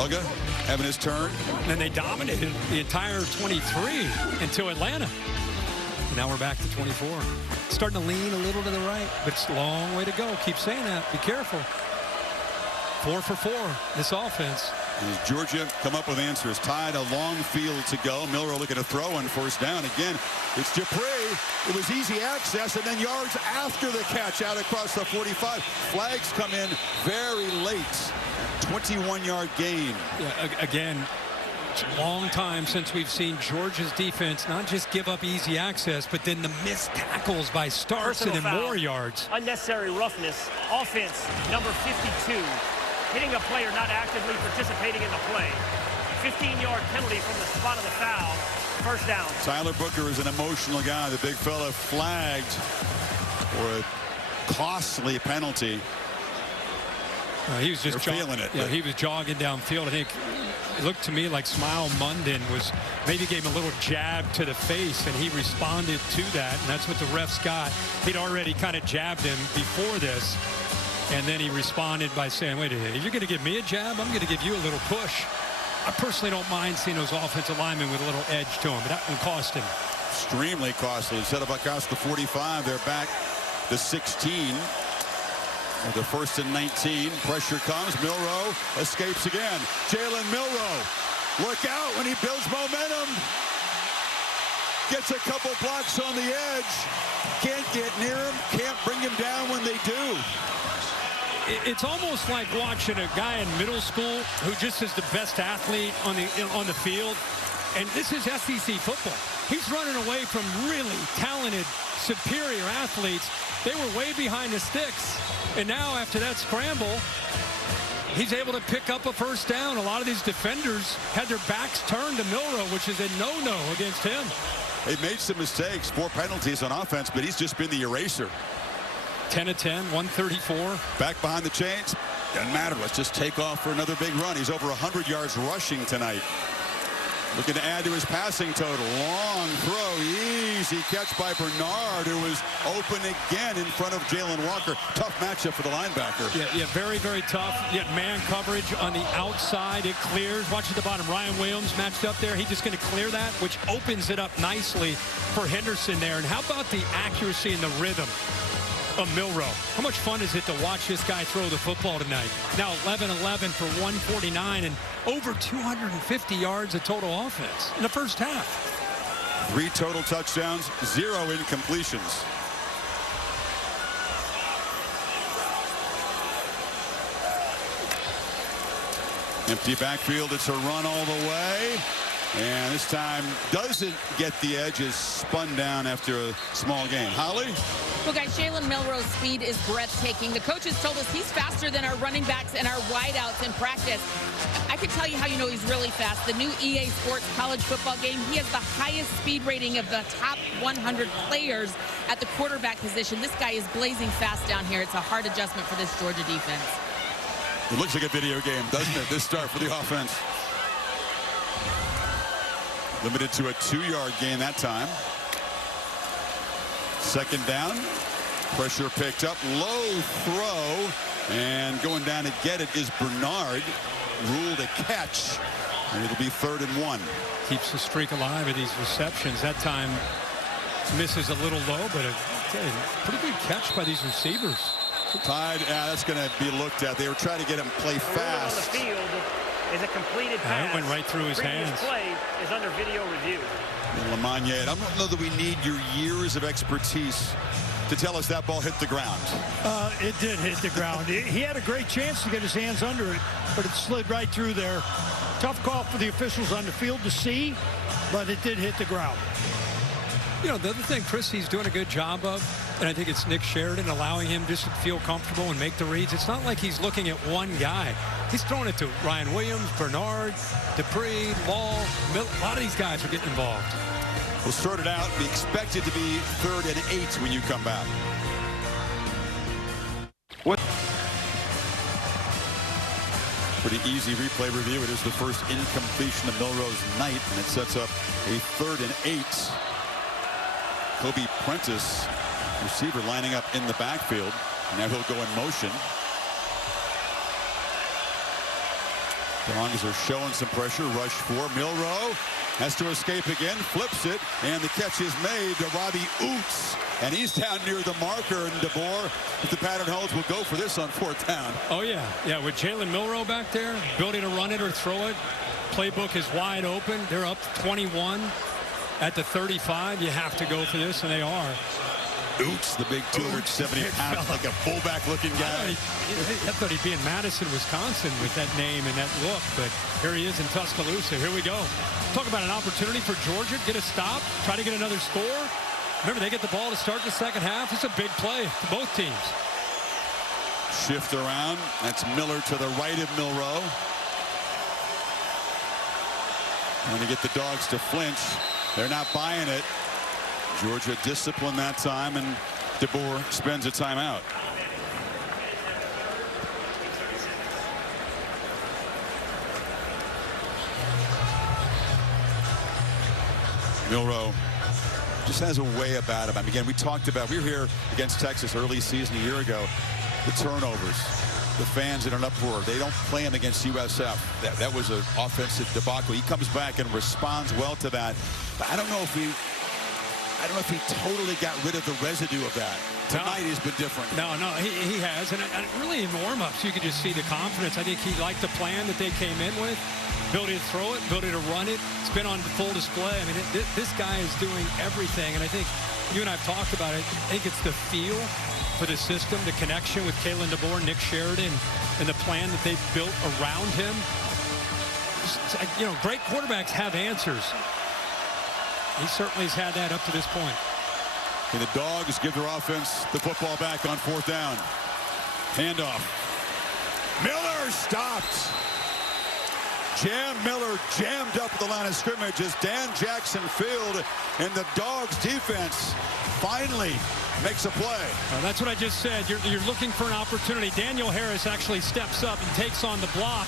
Uga having his turn. And they dominated the entire 23 until Atlanta. Now we're back to 24. Starting to lean a little to the right, but it's a long way to go. Keep saying that. Be careful. 4 for 4, this offense. As Georgia come up with answers. Tied, a long field to go. Milroe looking to throw on first down. Again, it's Dupree. It was easy access, and then yards after the catch out across the 45. Flags come in very late. 21-yard gain. Yeah, again, it's a long time since we've seen Georgia's defense not just give up easy access, but then the missed tackles by Starks and then more yards. Unnecessary roughness. Offense, number 52. Hitting a player not actively participating in the play. 15-yard penalty from the spot of the foul. First down. Tyler Booker is an emotional guy. The big fella flagged for a costly penalty. He was just feeling it. Yeah, he was jogging downfield. I think it looked to me like Smile Munden was maybe gave him a little jab to the face, and he responded to that, and that's what the refs got. He'd already kind of jabbed him before this, and then he responded by saying, wait a minute, if you're going to give me a jab, I'm going to give you a little push. I personally don't mind seeing those offensive linemen with a little edge to them, but that one cost him. Extremely costly. Instead of across the 45, they're back to 16. The 1st and 19. Pressure comes. Milroe escapes again. Jalen Milroe. Look out when he builds momentum. Gets a couple blocks on the edge. Can't get near him. Can't bring him down when they do. It's almost like watching a guy in middle school who just is the best athlete on the field. And this is SEC football. He's running away from really talented, superior athletes. They were way behind the sticks. And now after that scramble, he's able to pick up a first down. A lot of these defenders had their backs turned to Milroe, which is a no-no against him. They made some mistakes, 4 penalties on offense, but he's just been the eraser. 10 of 10, 134. Back behind the chains. Doesn't matter. Let's just take off for another big run. He's over 100 yards rushing tonight. Looking to add to his passing total. Long throw. Easy catch by Bernard, who was open again in front of Jalen Walker. Tough matchup for the linebacker. Yeah, very, very tough. Yet man coverage on the outside. It clears. Watch at the bottom. Ryan Williams matched up there. He's just going to clear that, which opens it up nicely for Henderson there. And how about the accuracy and the rhythm of Milroe? How much fun is it to watch this guy throw the football tonight? Now 11-11 for 149 and over 250 yards of total offense in the first half. 3 total touchdowns, 0 incompletions. Empty backfield. It's a run all the way. And this time doesn't get the edges, spun down after a small gain. Holly? Well, guys, Jalen Milroe's speed is breathtaking. The coaches told us he's faster than our running backs and our wideouts in practice. I could tell you how you know he's really fast. The new EA Sports college football game, he has the highest speed rating of the top 100 players at the quarterback position. This guy is blazing fast down here. It's a hard adjustment for this Georgia defense. It looks like a video game, doesn't it? This start for the offense. Limited to a 2-yard gain that time. Second down. Pressure picked up. Low throw. And going down to get it is Bernard. Ruled a catch. And it'll be 3rd and 1. Keeps the streak alive of these receptions. That time misses a little low, but a pretty good catch by these receivers. Tide, that's going to be looked at. They were trying to get him play fast. On the field is a completed pass. It went right through his hands. Play is under video review. Lamagna, I don't know that we need your years of expertise to tell us that ball hit the ground. It did hit the ground. He had a great chance to get his hands under it, but it slid right through there. Tough call for the officials on the field to see, but it did hit the ground. You know, the other thing Chris he's doing a good job of, and I think it's Nick Sheridan allowing him just to feel comfortable and make the reads. It's not like he's looking at one guy. He's throwing it to Ryan Williams, Bernard, Dupree, Law. A lot of these guys are getting involved. We'll sort it out. Be expected to be 3rd and 8 when you come back. What? Pretty easy replay review. It is the first incompletion of Milroe's night, and it sets up a 3rd and 8. Kobe Prentice, receiver, lining up in the backfield. Now he'll go in motion. Broncos are showing some pressure. Rush 4. Milroe has to escape again. Flips it. And the catch is made to Robbie Oots. And he's down near the marker. And DeBoer, if the pattern holds, will go for this on 4th down. Oh, yeah. Yeah, with Jalen Milroe back there, ability to run it or throw it. Playbook is wide open. They're up 21 at the 35. You have to go for this, and they are. Oots, the big 270-pound, like a fullback-looking guy. I thought he'd be in Madison, Wisconsin with that name and that look, but here he is in Tuscaloosa. Here we go. Talk about an opportunity for Georgia. Get a stop, try to get another score. Remember, they get the ball to start the second half. It's a big play for both teams. Shift around. That's Miller to the right of Milroe. Trying to get the Dogs to flinch. They're not buying it. Georgia disciplined that time, and DeBoer spends a timeout. Milroe just has a way about him. I mean, again, we were here against Texas early season a year ago. The turnovers, the fans in an uproar. They don't play him against USF. That was an offensive debacle. He comes back and responds well to that. But I don't know if he totally got rid of the residue of that. Tonight he's been different. No, he has. And really in warm-ups, you could just see the confidence. I think he liked the plan that they came in with. Ability to throw it, ability to run it. It's been on full display. I mean, this guy is doing everything. And I think you and I have talked about it. I think it's the feel for the system, the connection with Kalen DeBoer, Nick Sheridan, and the plan that they've built around him. You know, great quarterbacks have answers. He certainly has had that up to this point. And the Dogs give their offense the football back on 4th down. Handoff. Miller stopped. Miller jammed up at the line of scrimmage as Dan Jackson Field and the Dogs defense finally makes a play. Well, that's what I just said. You're looking for an opportunity. Daniel Harris actually steps up and takes on the block.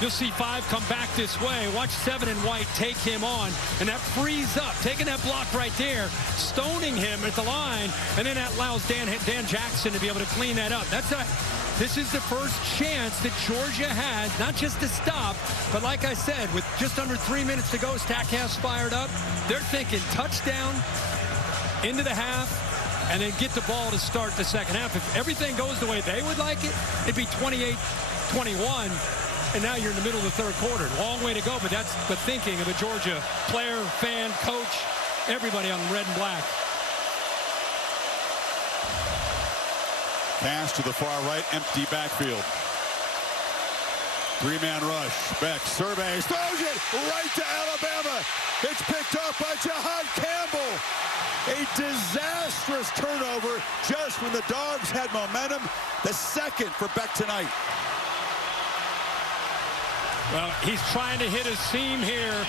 You'll see 5 come back this way. Watch 7 and White take him on, and that frees up, taking that block right there, stoning him at the line, and then that allows Dan Jackson to be able to clean that up. This is the first chance that Georgia had, not just to stop, but like I said, with just under 3 minutes to go, Stackhouse fired up. They're thinking touchdown into the half, and then get the ball to start the second half. If everything goes the way they would like it, it'd be 28-21. And now you're in the middle of the 3rd quarter. Long way to go, but that's the thinking of a Georgia player, fan, coach, everybody on red and black. Pass to the far right, empty backfield. Three-man rush. Beck surveys, throws it right to Alabama. It's picked up by Jahan Campbell. A disastrous turnover just when the Dogs had momentum. The second for Beck tonight. Well, he's trying to hit a seam here.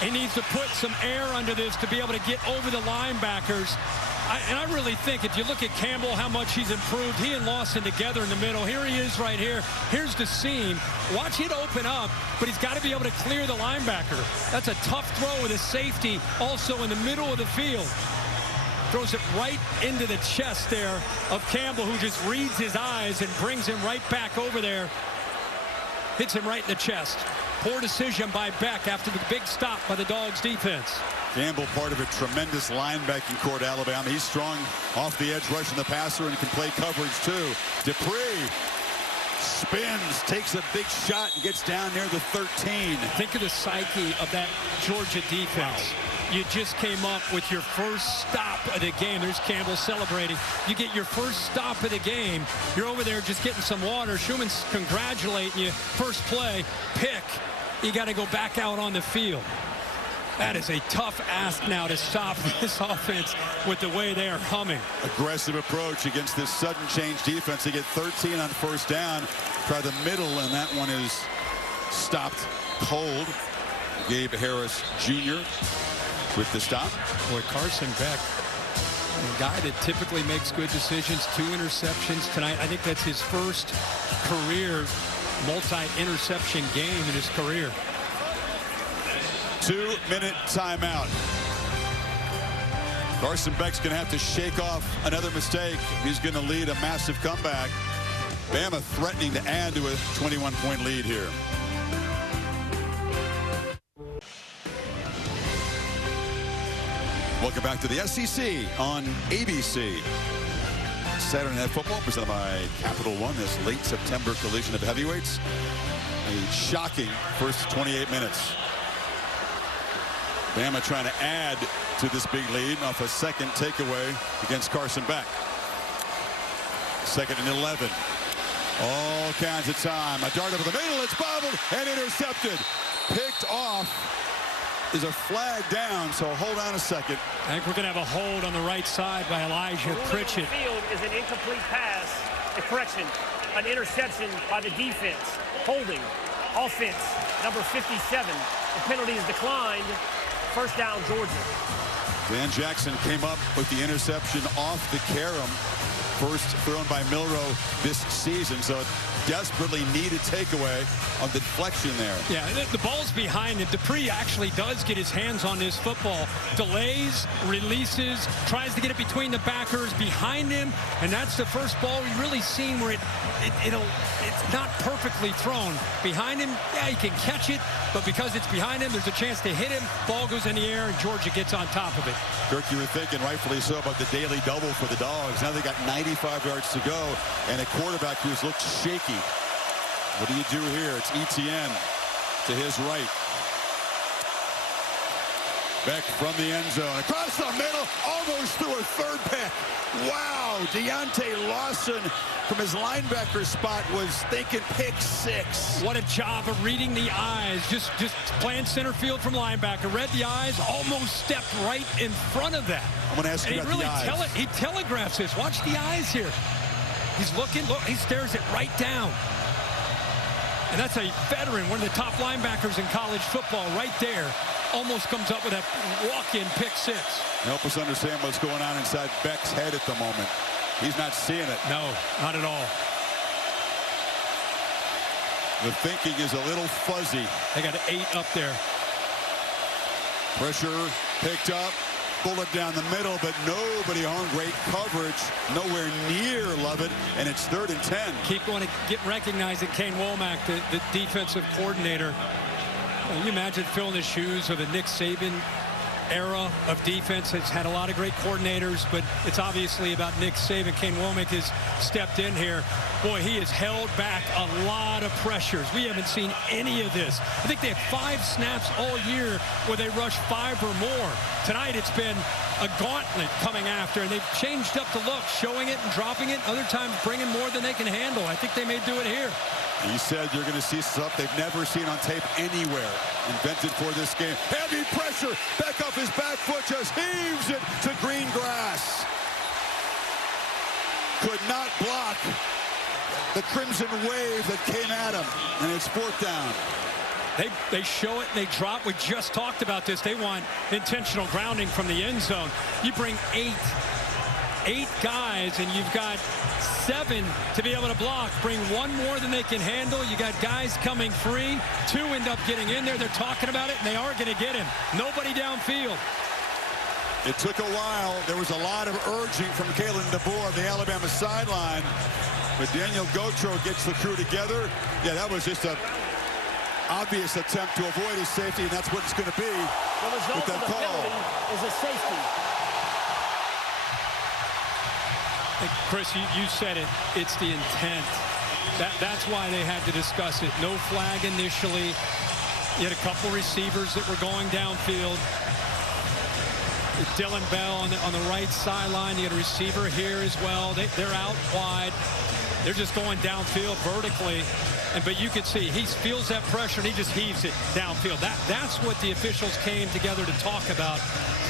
He needs to put some air under this to be able to get over the linebackers. And I really think if you look at Campbell, how much he's improved. He and Lawson together in the middle. Here he is right here. Here's the seam. Watch it open up, but he's got to be able to clear the linebacker. That's a tough throw with a safety also in the middle of the field. Throws it right into the chest there of Campbell, who just reads his eyes and brings him right back over there. Hits him right in the chest. Poor decision by Beck after the big stop by the Dogs defense. Campbell, part of a tremendous linebacking core at Alabama. He's strong off the edge, rushing the passer, and can play coverage too. Dupree spins, takes a big shot, and gets down near the 13. Think of the psyche of that Georgia defense. You just came up with your first stop of the game. There's Campbell celebrating. You get your first stop of the game. You're over there just getting some water. Schuman's congratulating you. First play, pick. You got to go back out on the field. That is a tough ask now to stop this offense with the way they are humming. Aggressive approach against this sudden change defense. They get 13 on first down. Try the middle, and that one is stopped cold. Gabe Harris Jr. with the stop. Boy, Carson Beck, a guy that typically makes good decisions. 2 interceptions tonight. I think that's his first career multi-interception game in his career. 2-minute timeout. Carson Beck's going to have to shake off another mistake. He's going to lead a massive comeback. Bama threatening to add to a 21-point lead here. Welcome back to the SEC on ABC. Saturday Night Football presented by Capital One. This late September collision of heavyweights. A shocking first 28 minutes. Bama trying to add to this big lead off a second takeaway against Carson Beck. 2nd and 11. All kinds of time. A dart over the middle. It's bobbled and intercepted. Picked off. Is a flag down, so hold on a second. I think we're going to have a hold on the right side by Elijah Pritchett. Field is an incomplete pass. A correction, an interception by the defense. Holding. Offense, number 57. The penalty is declined. First down, Georgia. Van Jackson came up with the interception off the carom. First thrown by Milroe this season, so desperately needed takeaway of the deflection there. Yeah, the ball's behind him. Dupree actually does get his hands on this football. Delays, releases, tries to get it between the backers behind him, and that's the first ball we've really seen where it's not perfectly thrown. Behind him, yeah, he can catch it, but because it's behind him, there's a chance to hit him. Ball goes in the air, and Georgia gets on top of it. Kirk, you were thinking, rightfully so, about the daily double for the Dogs. Now they got 95 yards to go, and a quarterback who's looked shaky. What do you do here? It's Etienne to his right. Beck from the end zone. Across the middle, almost through a third pick. Wow, Deontay Lawson from his linebacker spot was thinking pick 6. What a job of reading the eyes. Just playing center field from linebacker. Read the eyes, almost stepped right in front of that. I'm going to ask you about the eyes. He telegraphs this. Watch the eyes here. He's looking, look, he stares it right down. And that's a veteran, one of the top linebackers in college football right there. Almost comes up with that walk-in pick 6. Help us understand what's going on inside Beck's head at the moment. He's not seeing it. No, not at all. The thinking is a little fuzzy. They got 8 up there. Pressure picked up. Bullet down the middle, but nobody on. Great coverage. Nowhere near Lovett, and it's 3rd and 10. Keep going to get recognizing Kane Womack, the defensive coordinator. Can you imagine filling the shoes of a Nick Saban era of defense? It's had a lot of great coordinators, but it's obviously about Nick Saban. Kane Womack has stepped in here. Boy, he has held back a lot of pressures. We haven't seen any of this. I think they had 5 snaps all year where they rushed 5 or more. Tonight it's been a gauntlet coming after, and they've changed up the look, showing it and dropping it. Other times bringing more than they can handle. I think they may do it here. He said you're going to see stuff they've never seen on tape anywhere. Invented for this game. Heavy pressure. Back off his back foot. Just heaves it to green grass. Could not block the crimson wave that came at him. And it's 4th down. They show it and they drop. We just talked about this. They want intentional grounding from the end zone. You bring eight guys and you've got 7 to be able to block. Bring 1 more than they can handle. You got guys coming free. 2 end up getting in there. They're talking about it and they are going to get him. Nobody downfield. It took a while. There was a lot of urging from Kalen DeBoer on the Alabama sideline. But Daniel Gautreaux gets the crew together. Yeah, that was just a obvious attempt to avoid his safety, and that's what it's going to be. The result of the penalty is a safety. Hey, Chris, you said it. It's the intent. That's why they had to discuss it. No flag initially. You had a couple receivers that were going downfield. Dylan Bell on the right sideline. You had a receiver here as well. They're out wide. They're just going downfield vertically. But you can see he feels that pressure and he just heaves it downfield. That's what the officials came together to talk about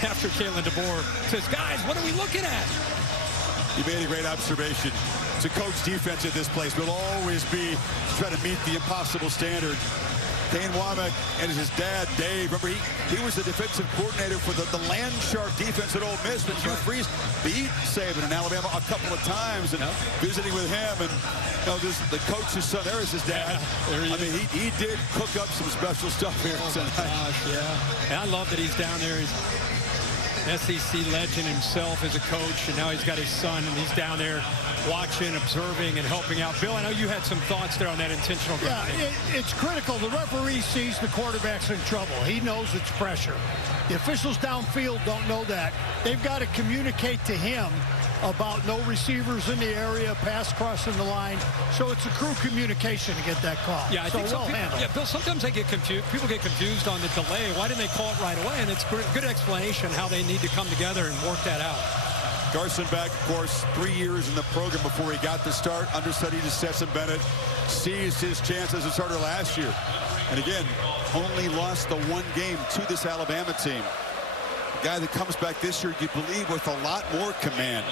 after Kalen DeBoer says, guys, what are we looking at? He made a great observation. To coach defense at this place will always be to try to meet the impossible standard. Kane Womack and his dad, Dave, remember he was the defensive coordinator for the Landshark defense at Ole Miss. But Hugh Freeze beat Saban in Alabama a couple of times, and visiting with him. And the coach's son, there is his dad. I mean, he did cook up some special stuff here tonight. Gosh, yeah. And I love that he's down there. He's SEC legend himself as a coach, and now he's got his son, and he's down there watching, observing, and helping out. Bill, I know you had some thoughts there on that intentional grounding. Yeah, it's critical. The referee sees the quarterback's in trouble. He knows it's pressure. The officials downfield don't know that. They've got to communicate to him about no receivers in the area, pass crossing the line. So it's a crew communication to get that call. Yeah, I think well handled. Yeah, Bill, sometimes they get confused. People get confused on the delay. Why didn't they call it right away? And it's a good explanation how they need to come together and work that out. Carson Beck, of course, 3 years in the program before he got the start. Understudy to Stetson Bennett. Seized his chance as a starter last year. And again, only lost the 1 game to this Alabama team. A guy that comes back this year, you believe, with a lot more command.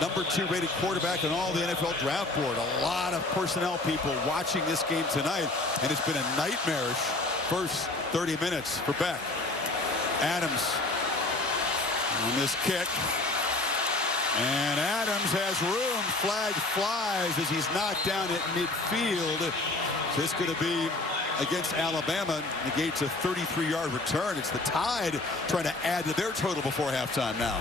Number 2 rated quarterback on all the NFL draft board. A lot of personnel people watching this game tonight. And it's been a nightmarish first 30 minutes for Beck. Adams on this kick. And Adams has room. Flag flies as he's knocked down at midfield. So it's going to be against Alabama. Negates a 33-yard return. It's the Tide trying to add to their total before halftime now.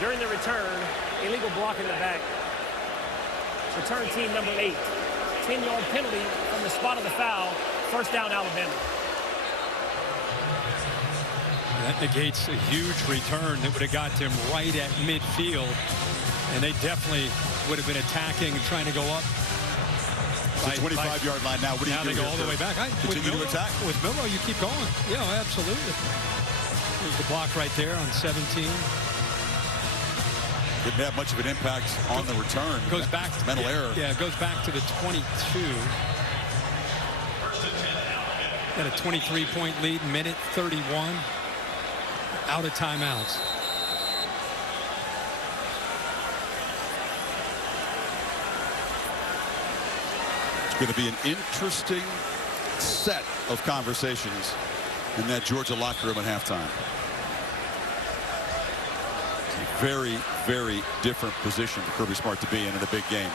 During the return, illegal block in the back. Return team number 8. 10-yard penalty from the spot of the foul. First down, Alabama. That negates a huge return that would have got them right at midfield. And they definitely would have been attacking and trying to go up. The 25-yard line now. What do you do? Now they go all the way back. Continue to attack? With Milroe, you keep going. Yeah, absolutely. There's the block right there on 17. Didn't have much of an impact on the return. Goes back to mental error. Yeah, it goes back to the 22. Got a 23-point lead, minute 31. Out of timeouts. It's going to be an interesting set of conversations in that Georgia locker room at halftime. Very, very different position for Kirby Smart to be in a big game.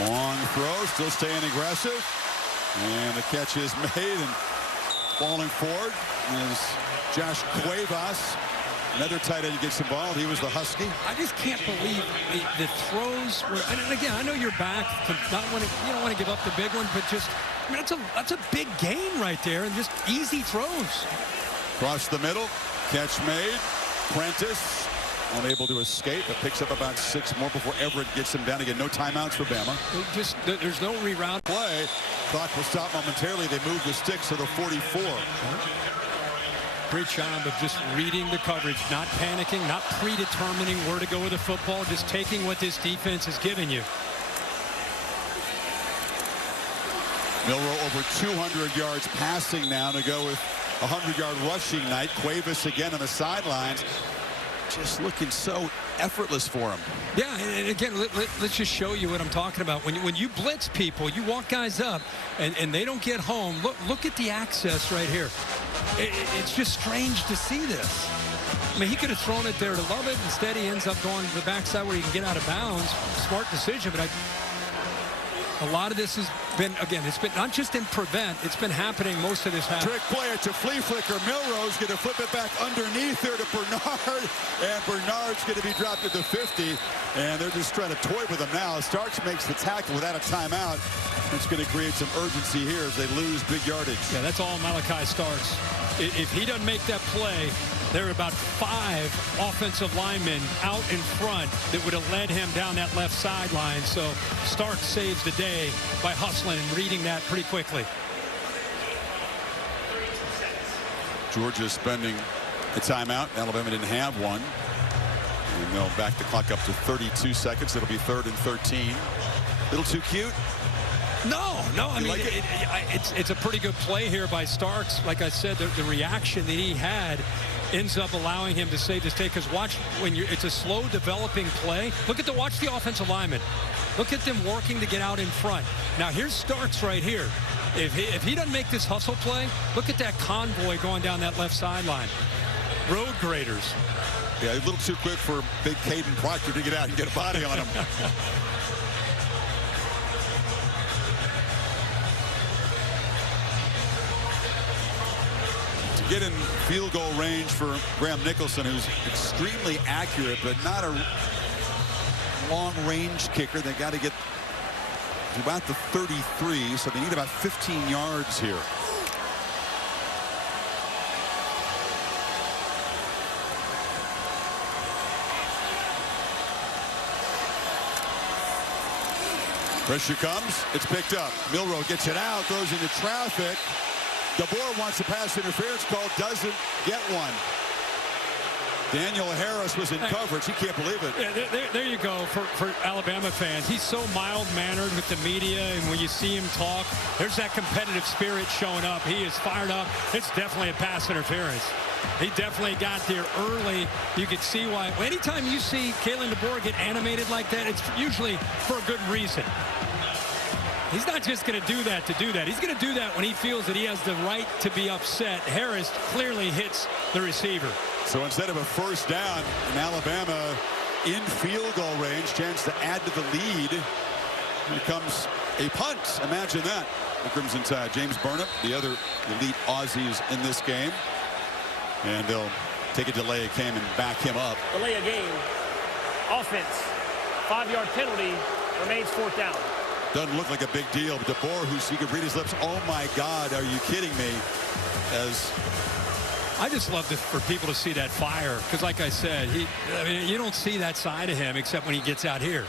Long throw, still staying aggressive. And the catch is made, and falling forward is Josh Cuevas. Another tight end gets involved. He was the Husky. I just can't believe the throws were. And again, I know you're back to not want to. You don't want to give up the big one, but just I mean, that's a big game right there, and just easy throws. Across the middle, catch made. Prentice unable to escape, but picks up about 6 more before Everett gets him down again. No timeouts for Bama. There's no reroute play. Clock will stop momentarily. They move the sticks to the 44. Great job of just reading the coverage, not panicking, not predetermining where to go with the football, just taking what this defense is giving you. Milroe over 200 yards passing now to go with a 100-yard rushing night. Cuevas again on the sidelines. Just looking so effortless for him. Yeah, and again, let's just show you what I'm talking about. When you blitz people, you walk guys up, and they don't get home. Look at the access right here. It's just strange to see this. I mean, he could have thrown it there to Lovett. Instead, he ends up going to the backside where he can get out of bounds. Smart decision, but a lot of this has been, again, it's been not just in prevent, it's been happening most of this half. Trick play to flea flicker. Milroe's going to flip it back underneath there to Bernard, and Bernard's going to be dropped at the 50, and they're just trying to toy with him now. Starks makes the tackle without a timeout. It's going to create some urgency here as they lose big yardage. Yeah, that's all Malachi Starks. If he doesn't make that play, there are about 5 offensive linemen out in front that would have led him down that left sideline. So Starks saves the day by hustling and reading that pretty quickly. Georgia spending a timeout. Alabama didn't have one. And they'll back the clock up to 32 seconds. It'll be 3rd and 13. Little too cute. No. I mean, it's a pretty good play here by Starks. Like I said, the reaction that he had ends up allowing him to save this day. Because watch, it's a slow developing play. Watch the offensive linemen. Look at them working to get out in front. Now here's Starks right here. If he doesn't make this hustle play, look at that convoy going down that left sideline. Road graders. Yeah, a little too quick for big Caden Proctor to get out and get a body on him. Get in field goal range for Graham Nicholson, who's extremely accurate, but not a long-range kicker. They got to get to about the 33, so they need about 15 yards here. Pressure comes. It's picked up. Milroe gets it out, goes into traffic. DeBoer wants a pass interference call, doesn't get one. Daniel Harris was in coverage. He can't believe it. Yeah, there you go for Alabama fans. He's so mild-mannered with the media, and when you see him talk, there's that competitive spirit showing up. He is fired up. It's definitely a pass interference. He definitely got there early. You could see why. Anytime you see Kalen DeBoer get animated like that, it's usually for a good reason. He's not just going to do that to do that. He's going to do that when he feels that he has the right to be upset. Harris clearly hits the receiver. So instead of a first down in Alabama in field goal range, chance to add to the lead, here comes a punt. Imagine that. The Crimson Tide. James Burnham, the other elite Aussies in this game. And they'll take a delay of game and back him up. Delay of game. Offense. 5-yard penalty. Remains 4th down. Doesn't look like a big deal. But DeBoer, you could read his lips. Oh, my God, are you kidding me? As I just love for people to see that fire. Because, like I said, you don't see that side of him except when he gets out here.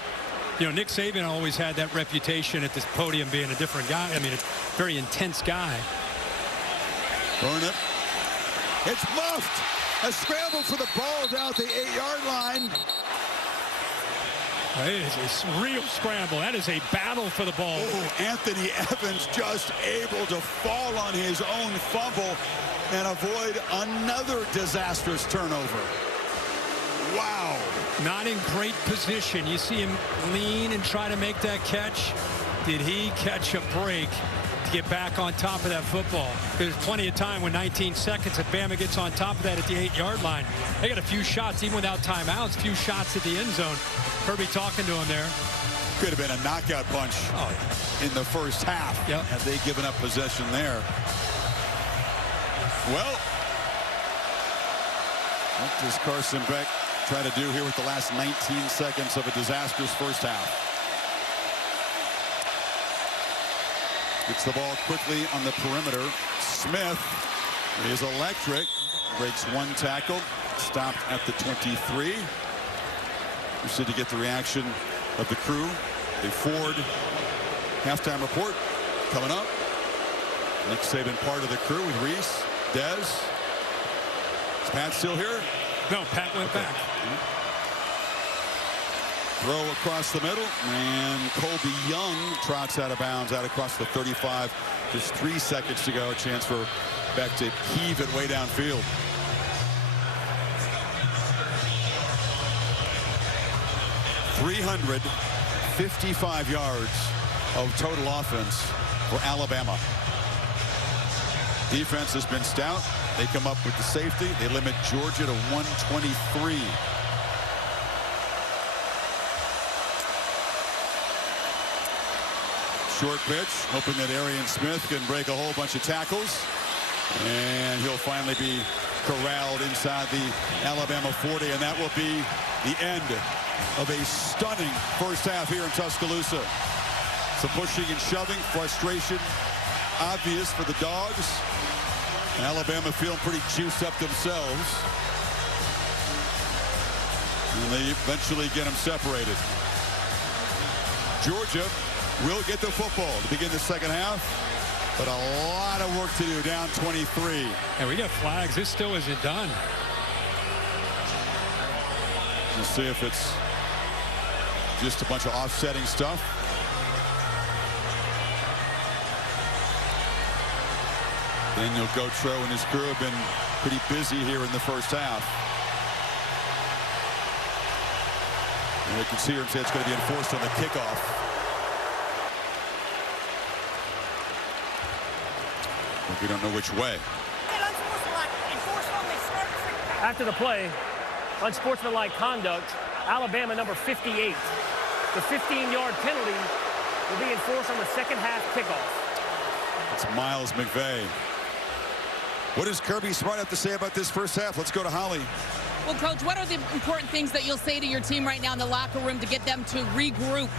You know, Nick Saban always had that reputation at this podium being a different guy. I mean, a very intense guy. Burnham. It's muffed. A scramble for the ball down the 8-yard line. It is a real scramble. That is a battle for the ball. Oh, Anthony Evans just able to fall on his own fumble and avoid another disastrous turnover. Wow. Not in great position. You see him lean and try to make that catch. Did he catch a break to get back on top of that football? There's plenty of time when 19 seconds if Bama gets on top of that at the 8-yard line. They got a few shots, even without timeouts, a few shots at the end zone. Kirby talking to him there. Could have been a knockout punch in the first half. Yep. Had they given up possession there. Well, what does Carson Beck try to do here with the last 19 seconds of a disastrous first half? Gets the ball quickly on the perimeter. Smith is electric. Breaks one tackle. Stopped at the 23. Interested to get the reaction of the crew. A Ford halftime report coming up. Nick Saban part of the crew with Reese, Dez, Pat still here? No, Pat went back. Throw across the middle, and Colby Young trots out of bounds out across the 35. Just 3 seconds to go. A chance for Beck to heave it way downfield. .355 yards of total offense for Alabama. Defense has been stout. They come up with the safety. They limit Georgia to 123. Short pitch, hoping that Arian Smith can break a whole bunch of tackles. And he'll finally be corralled inside the Alabama 40, and that will be the end of a stunning first half here in Tuscaloosa. Some pushing and shoving, frustration obvious for the Dogs. Alabama feeling pretty juiced up themselves. And they eventually get them separated. Georgia will get the football to begin the second half, but a lot of work to do, down 23. And we got flags. This still isn't done. We'll see if it's just a bunch of offsetting stuff. Daniel Gautreaux and his crew have been pretty busy here in the first half. And we can see here, it's going to be enforced on the kickoff. We don't know which way. After the play, unsportsmanlike conduct, Alabama number 58. The 15-yard penalty will be enforced on the second half kickoff. It's Miles McVay. What does Kirby Smart have to say about this first half? Let's go to Holly. Well, Coach, what are the important things that you'll say to your team right now in the locker room to get them to regroup?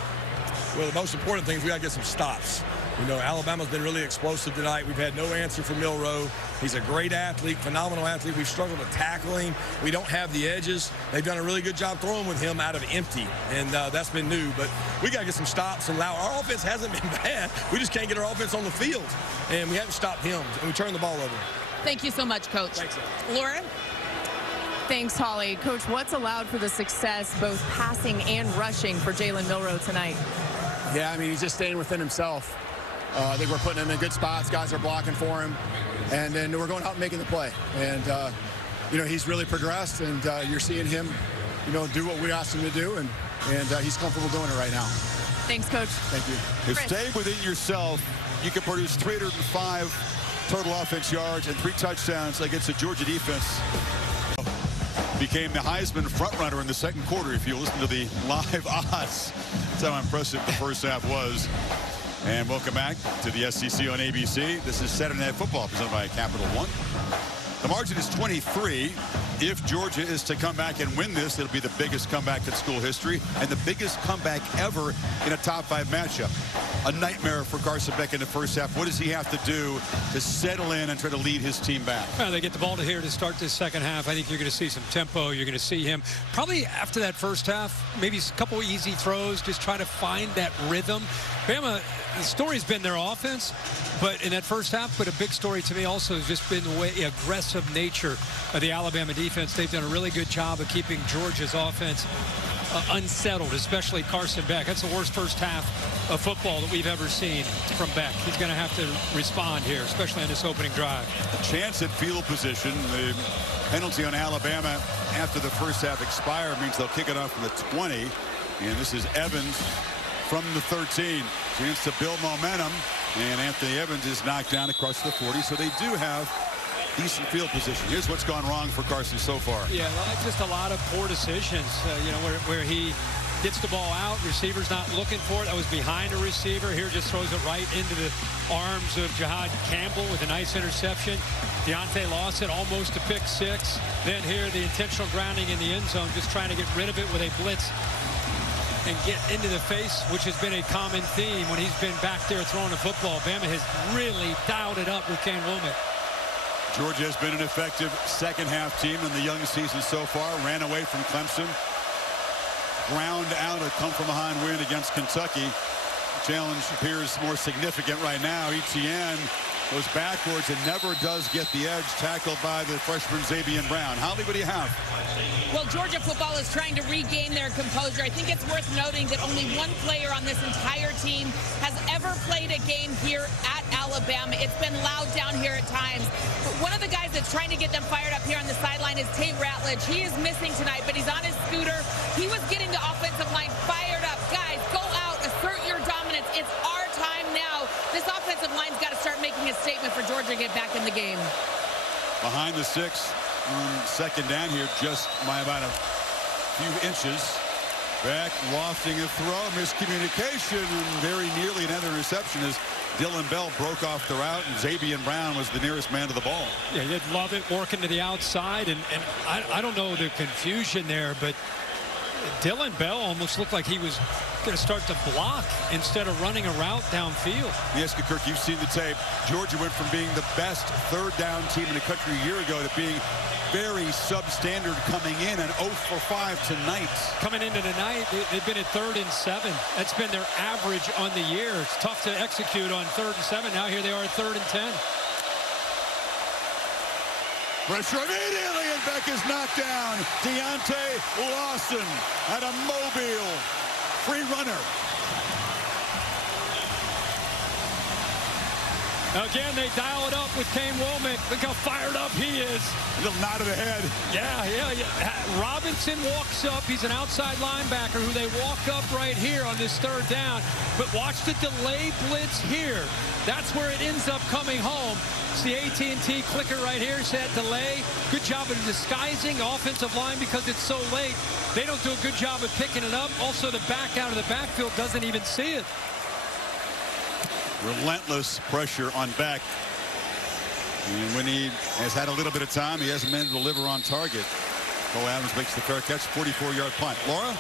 Well, the most important thing is we got to get some stops. You know, Alabama's been really explosive tonight. We've had no answer for Milroe. He's a great athlete, phenomenal athlete. We've struggled to tackle him. We don't have the edges. They've done a really good job throwing with him out of empty, and that's been new. But we got to get some stops and allow. Our offense hasn't been bad. We just can't get our offense on the field, and we haven't stopped him, and we turned the ball over. Thank you so much, Coach. Thanks, Laura? Thanks, Holly. Coach, what's allowed for the success, both passing and rushing, for Jalen Milroe tonight? Yeah, I mean, he's just staying within himself. I think we're putting him in good spots. Guys are blocking for him. And then we're going out and making the play. And, you know, he's really progressed. And you're seeing him, you know, do what we asked him to do. And he's comfortable doing it right now. Thanks, Coach. Thank you. If stay within yourself, you can produce 305 total offense yards and 3 touchdowns against the Georgia defense. Became the Heisman frontrunner in the second quarter, if you listen to the live odds. That's how impressive the first half was. And welcome back to the SEC on ABC. This is Saturday Night Football presented by Capital One. The margin is 23. If Georgia is to come back and win this, it'll be the biggest comeback in school history and the biggest comeback ever in a top 5 matchup. A nightmare for Carson Beck in the first half. What does he have to do to settle in and try to lead his team back? Well, they get the ball to here to start this second half. I think you're going to see some tempo. You're going to see him probably after that first half, maybe a couple easy throws, just try to find that rhythm. Bama, the story's been their offense, but in that first half, but a big story to me also has just been the way aggressive nature of the Alabama defense. They've done a really good job of keeping Georgia's offense unsettled, especially Carson Beck. That's the worst first half of football that we've ever seen from Beck. He's going to have to respond here, especially on this opening drive. Chance at field position. The penalty on Alabama after the first half expired means they'll kick it off from the 20. And this is Evans from the 13. Chance to build momentum. And Anthony Evans is knocked down across the 40. So they do have decent field position. Here's what's gone wrong for Carson so far. Yeah, just a lot of poor decisions, you know, where he gets the ball out, receiver's not looking for it. That was behind a receiver. Here just throws it right into the arms of Jahad Campbell with a nice interception. Deontay Lawson almost a pick 6. Then here the intentional grounding in the end zone, just trying to get rid of it with a blitz and get into the face, which has been a common theme when he's been back there throwing the football. Bama has really dialed it up with Ken Womack. Georgia has been an effective second half team in the young season so far. Ran away from Clemson. Ground out a come from behind win against Kentucky. Challenge appears more significant right now. Etienne goes backwards and never does get the edge, tackled by the freshman Zabian Brown. Holly, what do you have? Well, Georgia football is trying to regain their composure. I think it's worth noting that only one player on this entire team has ever played a game here at Alabama. It's been loud down here at times. But one of the guys that's trying to get them fired up here on the sideline is Tate Ratledge. He is missing tonight, but he's on his scooter. He was getting the offensive line fired up. Guys, go out, assert your dominance. It's our time now. This offensive line's got to start making a statement for Georgia to get back in the game. Behind the 6 on second down here, just by about a few inches. Back, lofting a throw, miscommunication, and very nearly another interception as Dylan Bell broke off the route, and Zabian Brown was the nearest man to the ball. Yeah, you'd love it working to the outside, and I don't know the confusion there, but Dylan Bell almost looked like he was going to start to block instead of running a route downfield. Yes, Kirk, you've seen the tape. Georgia went from being the best third down team in the country a year ago to being very substandard coming in, and 0 for 5 tonight. Coming into tonight, they've been at 3rd and 7. That's been their average on the year. It's tough to execute on 3rd and 7. Now here they are at 3rd and 10. Pressure immediately, and Beck is knocked down. Deontay Lawson at a Mobile free runner. Again, they dial it up with Kane Womack. Look how fired up he is. A little nod of the head. Yeah. Robinson walks up. He's an outside linebacker who they walk up right here on this 3rd down. But watch the delay blitz here. That's where it ends up coming home. It's the AT&T clicker right here. It's that delay. Good job of disguising the offensive line because it's so late. They don't do a good job of picking it up. Also, the back out of the backfield doesn't even see it. Relentless pressure on Beck. And when he has had a little bit of time, he hasn't been able to deliver on target. Cole Adams makes the fair catch, 44-yard punt. Laura?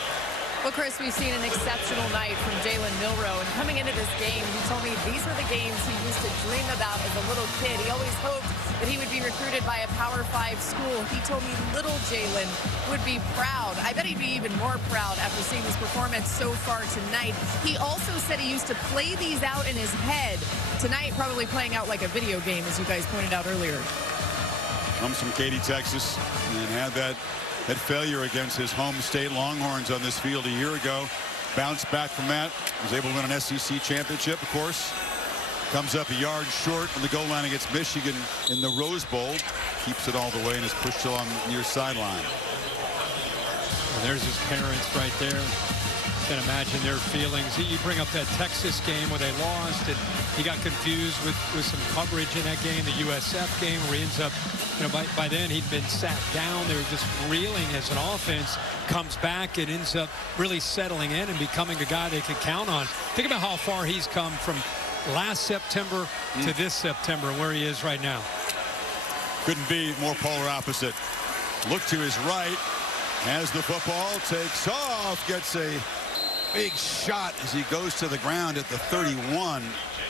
Well, Chris, we've seen an exceptional night from Jalen Milroe, and coming into this game, he told me these are the games he used to dream about as a little kid. He always hoped that he would be recruited by a Power 5 school. He told me little Jalen would be proud. I bet he'd be even more proud after seeing this performance so far tonight. He also said he used to play these out in his head. Tonight, probably playing out like a video game, as you guys pointed out earlier. Comes from Katy, Texas, and had that failure against his home state Longhorns on this field a year ago. Bounced back from that. Was able to win an SEC championship, of course. Comes up a yard short on the goal line against Michigan in the Rose Bowl. Keeps it all the way and is pushed along the near sideline. Well, there's his parents right there. Can imagine their feelings. You bring up that Texas game where they lost, and he got confused with some coverage in that game, the USF game, where he ends up, by then he'd been sat down. They were just reeling as an offense. Comes back and ends up really settling in and becoming a guy they could count on. Think about how far he's come from last September to this September and where he is right now. Couldn't be more polar opposite. Look to his right as the football takes off, gets a big shot as he goes to the ground at the 31.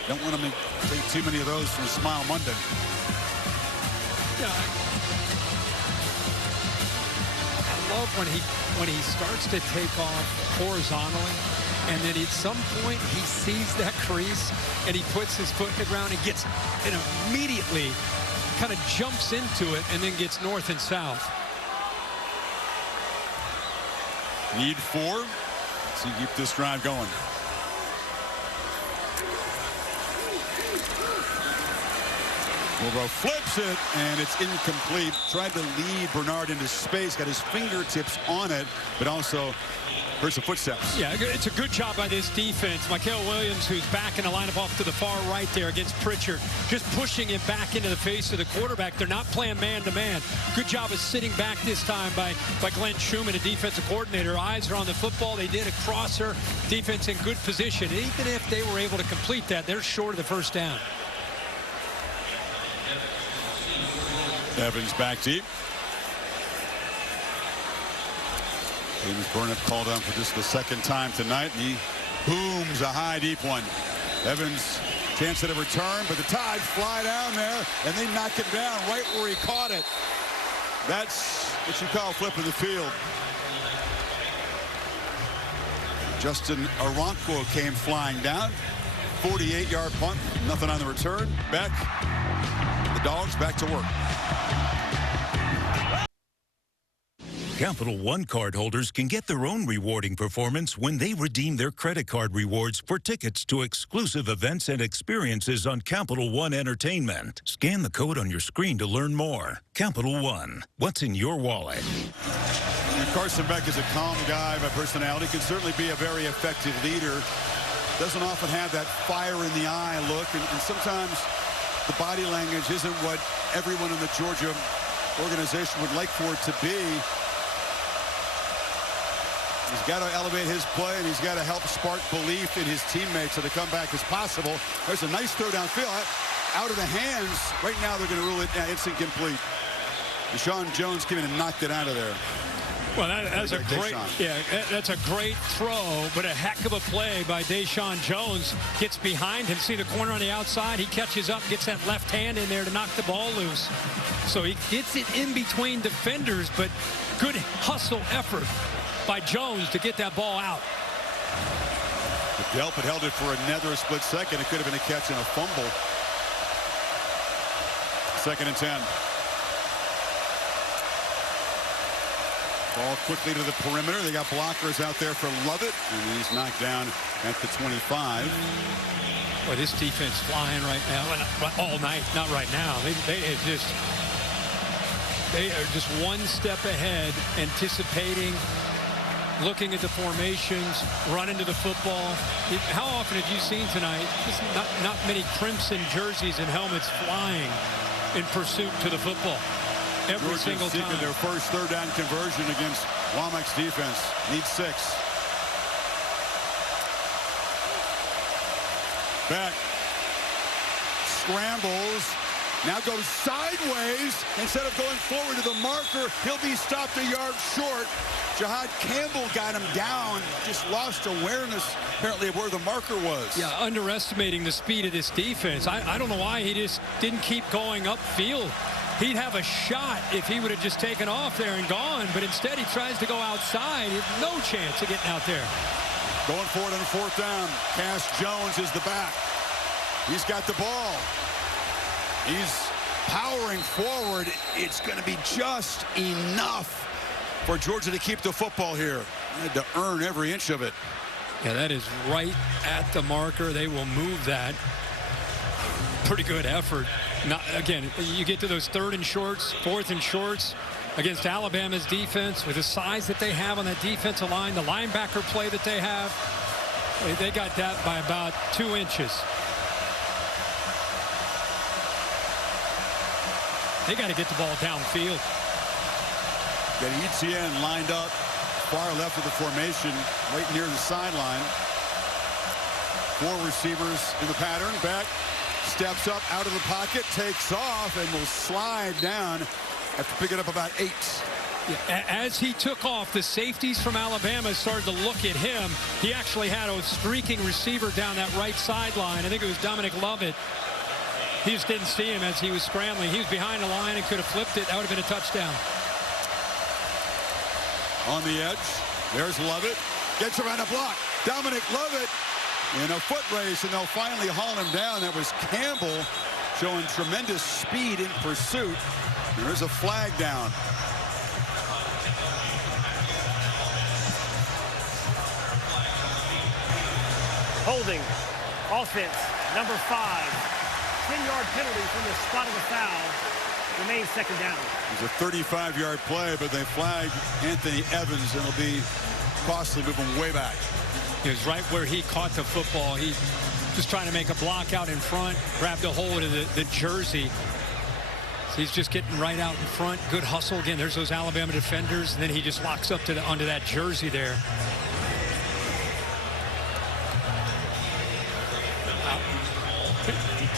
Don't want to take too many of those from Smile Monday. Yeah, I love when he starts to take off horizontally, and then at some point he sees that crease and he puts his foot in the ground and gets and immediately kind of jumps into it and then gets north and south. Need 4. So keep this drive going. Milroe flips it, and it's incomplete. Tried to lead Bernard into space, got his fingertips on it, but also heard some footsteps. Yeah, it's a good job by this defense. Michael Williams, who's back in the lineup off to the far right there against Pritchard, just pushing him back into the face of the quarterback. They're not playing man-to-man. Good job of sitting back this time by Glenn Schumann, a defensive coordinator. Eyes are on the football. They did a crosser. Defense in good position. Even if they were able to complete that, they're short of the first down. Evans back deep. James Burnett called on for just the second time tonight. And he booms a high deep one. Evans chance at a return, but the Tide fly down there and they knock him down right where he caught it. That's what you call flipping the field. Justin Aranco came flying down. 48-yard punt. Nothing on the return. Beck, the Dogs back to work. Capital One cardholders can get their own rewarding performance when they redeem their credit card rewards for tickets to exclusive events and experiences on Capital One Entertainment. Scan the code on your screen to learn more. Capital One, what's in your wallet? Carson Beck is a calm guy by personality, can certainly be a very effective leader. Doesn't often have that fire in the eye look, and sometimes the body language isn't what everyone in the Georgia organization would like for it to be. He's got to elevate his play, and he's got to help spark belief in his teammates so the comeback is possible. There's a nice throw downfield. Out of the hands. Right now they're going to rule it it's incomplete. Deshaun Jones came in and knocked it out of there. Well, that's that's a great throw, but a heck of a play by Deshaun Jones. Gets behind him. See the corner on the outside? He catches up, gets that left hand in there to knock the ball loose. So he gets it in between defenders, but good hustle effort by Jones to get that ball out. If Delp had held it for another split second, it could have been a catch and a fumble. 2nd and 10. Ball quickly to the perimeter. They got blockers out there for Lovett, and he's knocked down at the 25. Well, this defense flying right now, all night, not right now. They are just one step ahead, anticipating, looking at the formations, running to the football. How often have you seen tonight? Just not many crimson jerseys and helmets flying in pursuit to the football. Every single time. Seeking their first 3rd down conversion against Womack's defense. Needs 6. Beck scrambles. Now goes sideways. Instead of going forward to the marker, he'll be stopped a yard short. Jahad Campbell got him down. Just lost awareness, apparently, of where the marker was. Yeah, underestimating the speed of this defense. I don't know why he just didn't keep going upfield. He'd have a shot if he would have just taken off there and gone, but instead he tries to go outside. He has no chance of getting out there. Going forward on 4th down. Cash Jones is the back. He's got the ball. He's powering forward. It's going to be just enough for Georgia to keep the football here. They had to earn every inch of it. Yeah, that is right at the marker. They will move that. Pretty good effort. Again, you get to those 3rd and shorts, 4th and shorts against Alabama's defense with the size that they have on that defensive line, the linebacker play that they have. They got that by about 2 inches. They got to get the ball downfield. Got Etienne lined up far left of the formation, right near the sideline. 4 receivers in the pattern. Beck steps up out of the pocket, takes off, and will slide down after picking up about 8. Yeah, as he took off, the safeties from Alabama started to look at him. He actually had a streaking receiver down that right sideline. I think it was Dominic Lovett. He just didn't see him as he was scrambling. He was behind the line and could have flipped it. That would have been a touchdown. On the edge, there's Lovett. Gets around a block. Dominic Lovett in a foot race, and they'll finally haul him down. That was Campbell showing tremendous speed in pursuit. There is a flag down. Holding. Offense, number 5. 10-yard penalty from the spot of the foul. Remains 2nd down. It was a 35-yard play, but they flagged Anthony Evans, and it'll be costly, moving way back. It was right where he caught the football. He just trying to make a block out in front, grabbed a hold of the jersey. So he's just getting right out in front. Good hustle. Again, there's those Alabama defenders, and then he just locks up to onto that jersey there.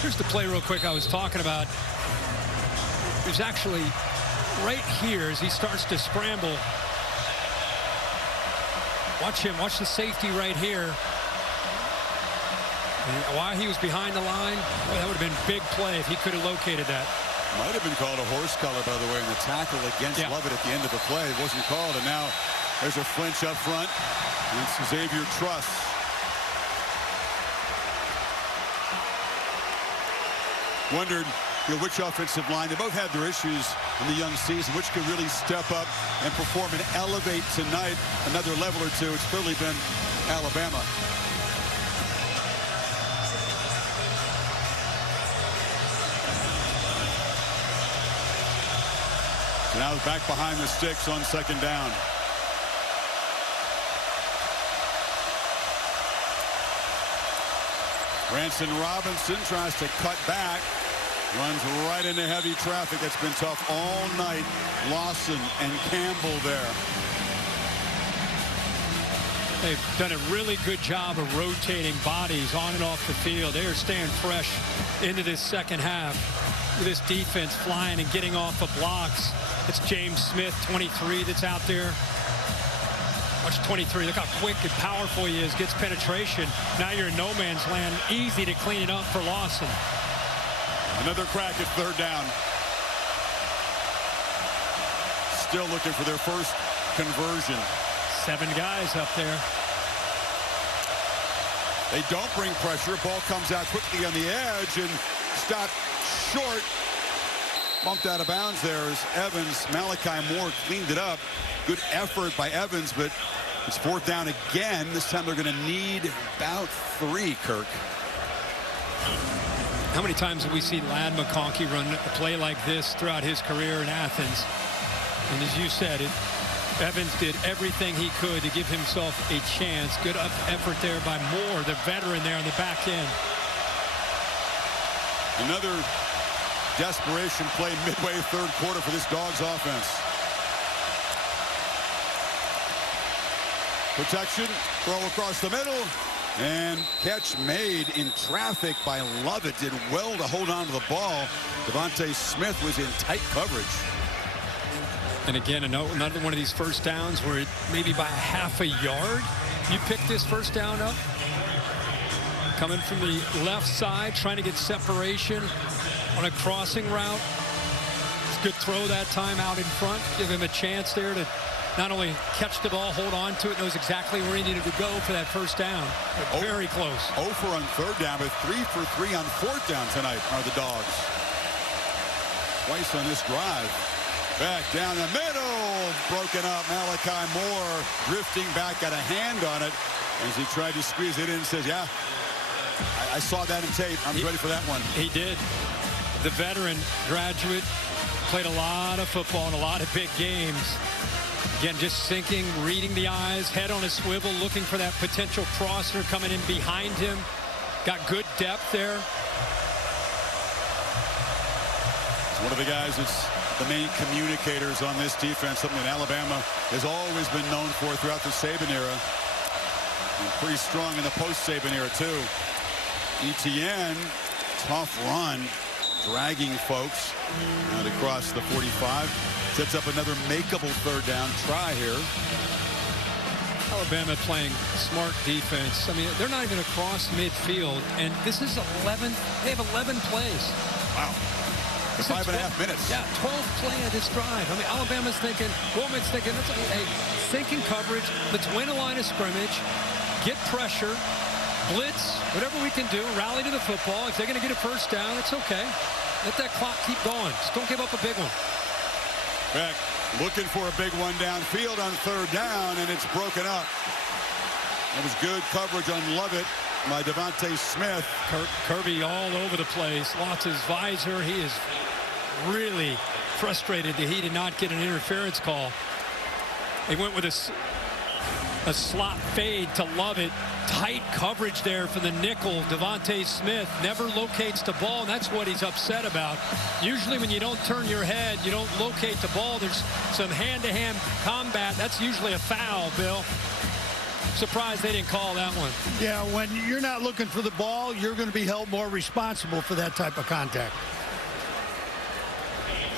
Here's the play real quick I was talking about. There's actually right here as he starts to scramble. Watch him. Watch the safety right here. And while he was behind the line, boy, that would have been a big play if he could have located that. Might have been called a horse collar, by the way, in the tackle against Lovett at the end of the play. It wasn't called, and now there's a flinch up front. And it's Xavier Truss. wondered, which offensive line, they both had their issues in the young season, which could really step up and perform and elevate tonight another level or two. It's clearly been Alabama. Now back behind the sticks on second down. Branson Robinson tries to cut back. Runs right into heavy traffic. It's been tough all night. Lawson and Campbell there. They've done a really good job of rotating bodies on and off the field. They are staying fresh into this second half. This defense flying and getting off of blocks. It's James Smith, 23, that's out there. Watch 23. Look how quick and powerful he is. Gets penetration. Now you're in no man's land. Easy to clean it up for Lawson. Another crack at third down. Still looking for their first conversion. 7 guys up there. They don't bring pressure. Ball comes out quickly on the edge and stopped short. Bumped out of bounds there as Evans. Malachi Moore cleaned it up. Good effort by Evans, but it's fourth down again. This time they're going to need about 3, Kirk. How many times have we seen Ladd McConkey run a play like this throughout his career in Athens? And as you said, Evans did everything he could to give himself a chance. Good effort there by Moore, the veteran there on the back end. Another desperation play midway third quarter for this Dogs offense. Protection, throw across the middle, and catch made in traffic by Lovett. Did well to hold on to the ball. Devontae Smith was in tight coverage. And again, another one of these first downs where maybe by half a yard, you pick this first down up. Coming from the left side, trying to get separation on a crossing route. It's a good throw that time out in front. Give him a chance there to not only catch the ball, hold on to it, knows exactly where he needed to go for that first down. Very close. 0 for on third down, but 3 for 3 on fourth down tonight are the Dogs. Twice on this drive. Back down the middle. Broken up. Malachi Moore drifting back, got a hand on it as he tried to squeeze it in and says, yeah, I saw that in tape. I'm ready for that one. He did. The veteran graduate played a lot of football in a lot of big games. Again, just thinking, reading the eyes, head on a swivel, looking for that potential crosser coming in behind him. Got good depth there. He's one of the guys that's the main communicators on this defense, something that Alabama has always been known for throughout the Saban era. And pretty strong in the post-Saban era, too. Etienne, tough run, dragging folks out across the 45. Sets up another makeable third down try here. Alabama playing smart defense. I mean, they're not even across midfield, and this is 11. They have 11 plays. Wow. 5.5 minutes. Yeah, 12th play of this drive. I mean, Alabama's thinking, Woolman's thinking, let's sinking coverage. Let's win a line of scrimmage, get pressure, blitz, whatever we can do, rally to the football. If they're going to get a first down, it's okay. Let that clock keep going. Just don't give up a big one. Back looking for a big one downfield on third down, and it's broken up. It was good coverage on Lovett by Devontae Smith. Kirby all over the place. Lost his visor. He is really frustrated that he did not get an interference call. They went with a slot fade to Lovett. Tight coverage there for the nickel. Devontae Smith never locates the ball, and that's what he's upset about. Usually when you don't turn your head, you don't locate the ball, there's some hand-to-hand combat. That's usually a foul, Bill. Surprised they didn't call that one. Yeah, when you're not looking for the ball, you're going to be held more responsible for that type of contact.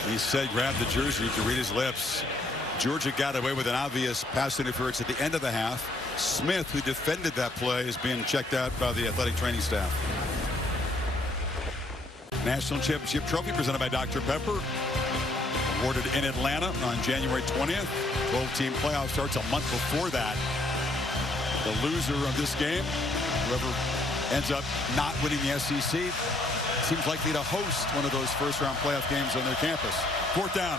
He said, grab the jersey to read his lips. Georgia got away with an obvious pass interference at the end of the half. Smith, who defended that play, is being checked out by the athletic training staff. National Championship Trophy presented by Dr. Pepper. Awarded in Atlanta on January 20th. 12-team playoff starts a month before that. The loser of this game, whoever ends up not winning the SEC, seems likely to host one of those first-round playoff games on their campus. 4th down.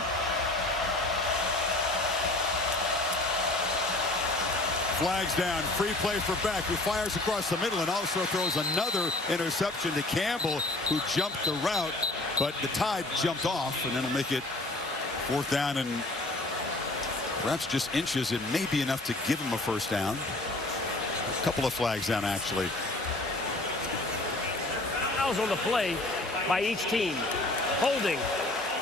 Flags down. Free play for Beck, who fires across the middle and also throws another interception to Campbell, who jumped the route, but the Tide jumped off, and then will make it 4th down and perhaps just inches. It may be enough to give him a first down. A couple of flags down, actually. Fouls on the play by each team. Holding,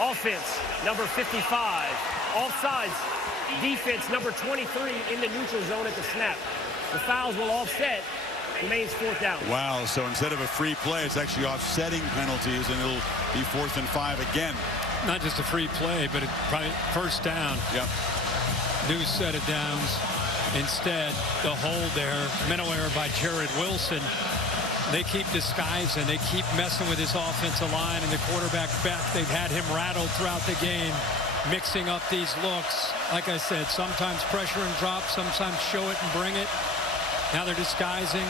offense, number 55. Offsides, defense, number 23 in the neutral zone at the snap. The fouls will offset. Remains 4th down. Wow, so instead of a free play, it's actually offsetting penalties, and it'll be 4th and 5 again. Not just a free play, but probably first down. Yep. New set of downs. Instead, the hold there, mental error by Jared Wilson. They keep disguising. They keep messing with his offensive line and the quarterback back. They've had him rattled throughout the game, mixing up these looks. Like I said, sometimes pressure and drop, sometimes show it and bring it. Now they're disguising.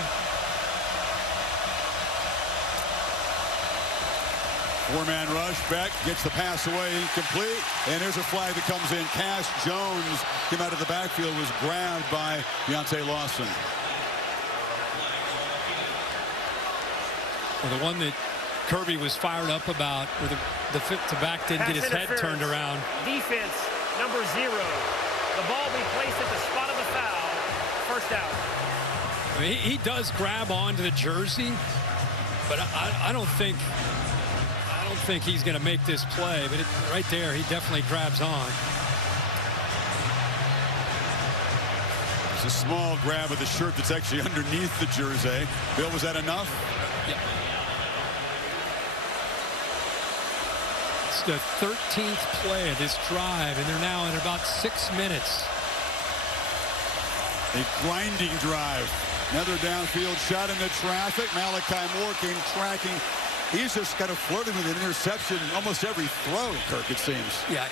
Four-man rush. Beck gets the pass away, incomplete. And there's a flag that comes in. Cash Jones came out of the backfield, was grabbed by Deontay Lawson. Well, the one that Kirby was fired up about, where the back didn't get his head turned around. Defense, number 0. The ball be placed at the spot of the foul. First down. I mean, he does grab onto the jersey, but I don't think he's going to make this play. But right there, he definitely grabs on. It's a small grab of the shirt that's actually underneath the jersey. Bill, was that enough? Yeah. It's the 13th play of this drive, and they're now in about 6 minutes. A grinding drive. Another downfield shot into traffic. Malachi Moore came tracking. He's just kind of flirting with an interception almost every throw, Kirk, it seems. Yeah,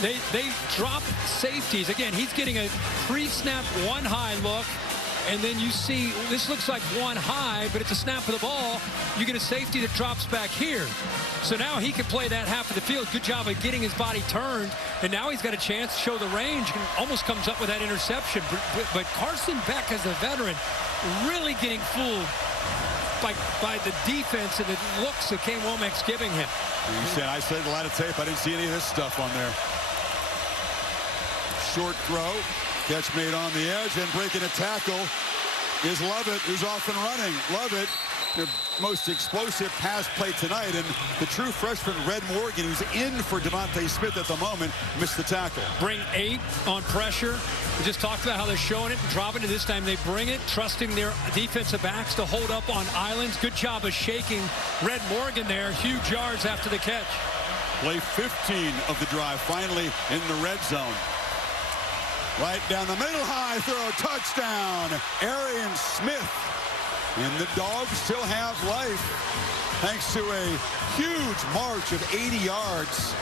they drop safeties. Again, he's getting a pre-snap one-high look, and then you see this looks like one high, but it's a snap of the ball. You get a safety that drops back here. So now he can play that half of the field. Good job of getting his body turned, and now he's got a chance to show the range and almost comes up with that interception. But Carson Beck, as a veteran, really getting fooled by the defense and the looks that Kane Womack's giving him. I said a lot of tape. I didn't see any of this stuff on there. Short throw. Catch made on the edge, and breaking a tackle is Lovett, who's off and running. Lovett, their most explosive pass play tonight, and the true freshman Red Morgan, who's in for Devontae Smith at the moment, missed the tackle. Bring 8 on pressure. We just talked about how they're showing it and dropping it. This time they bring it, trusting their defensive backs to hold up on islands. Good job of shaking Red Morgan there. Huge yards after the catch. Play 15 of the drive, finally in the red zone. Right down the middle, high throw, touchdown, Arian Smith. And the Dogs still have life thanks to a huge march of 80 yards.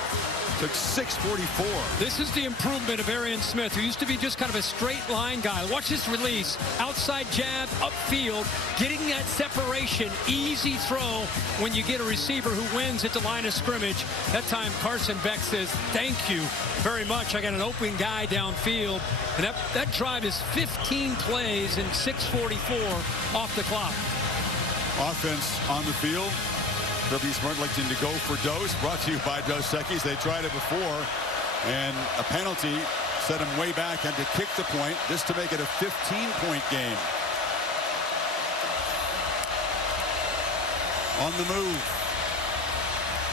Took 6:44. This is the improvement of Arian Smith, who used to be just kind of a straight line guy. Watch this release. Outside jab, upfield, getting that separation. Easy throw when you get a receiver who wins at the line of scrimmage. That time Carson Beck says, thank you very much. I got an open guy downfield. And that drive is 15 plays and 6:44 off the clock. Offense on the field. Kirby Smart electing to go for Dos. Brought to you by Dos Equis. They tried it before, and a penalty set him way back, and to kick the point. This to make it a 15-point game. On the move.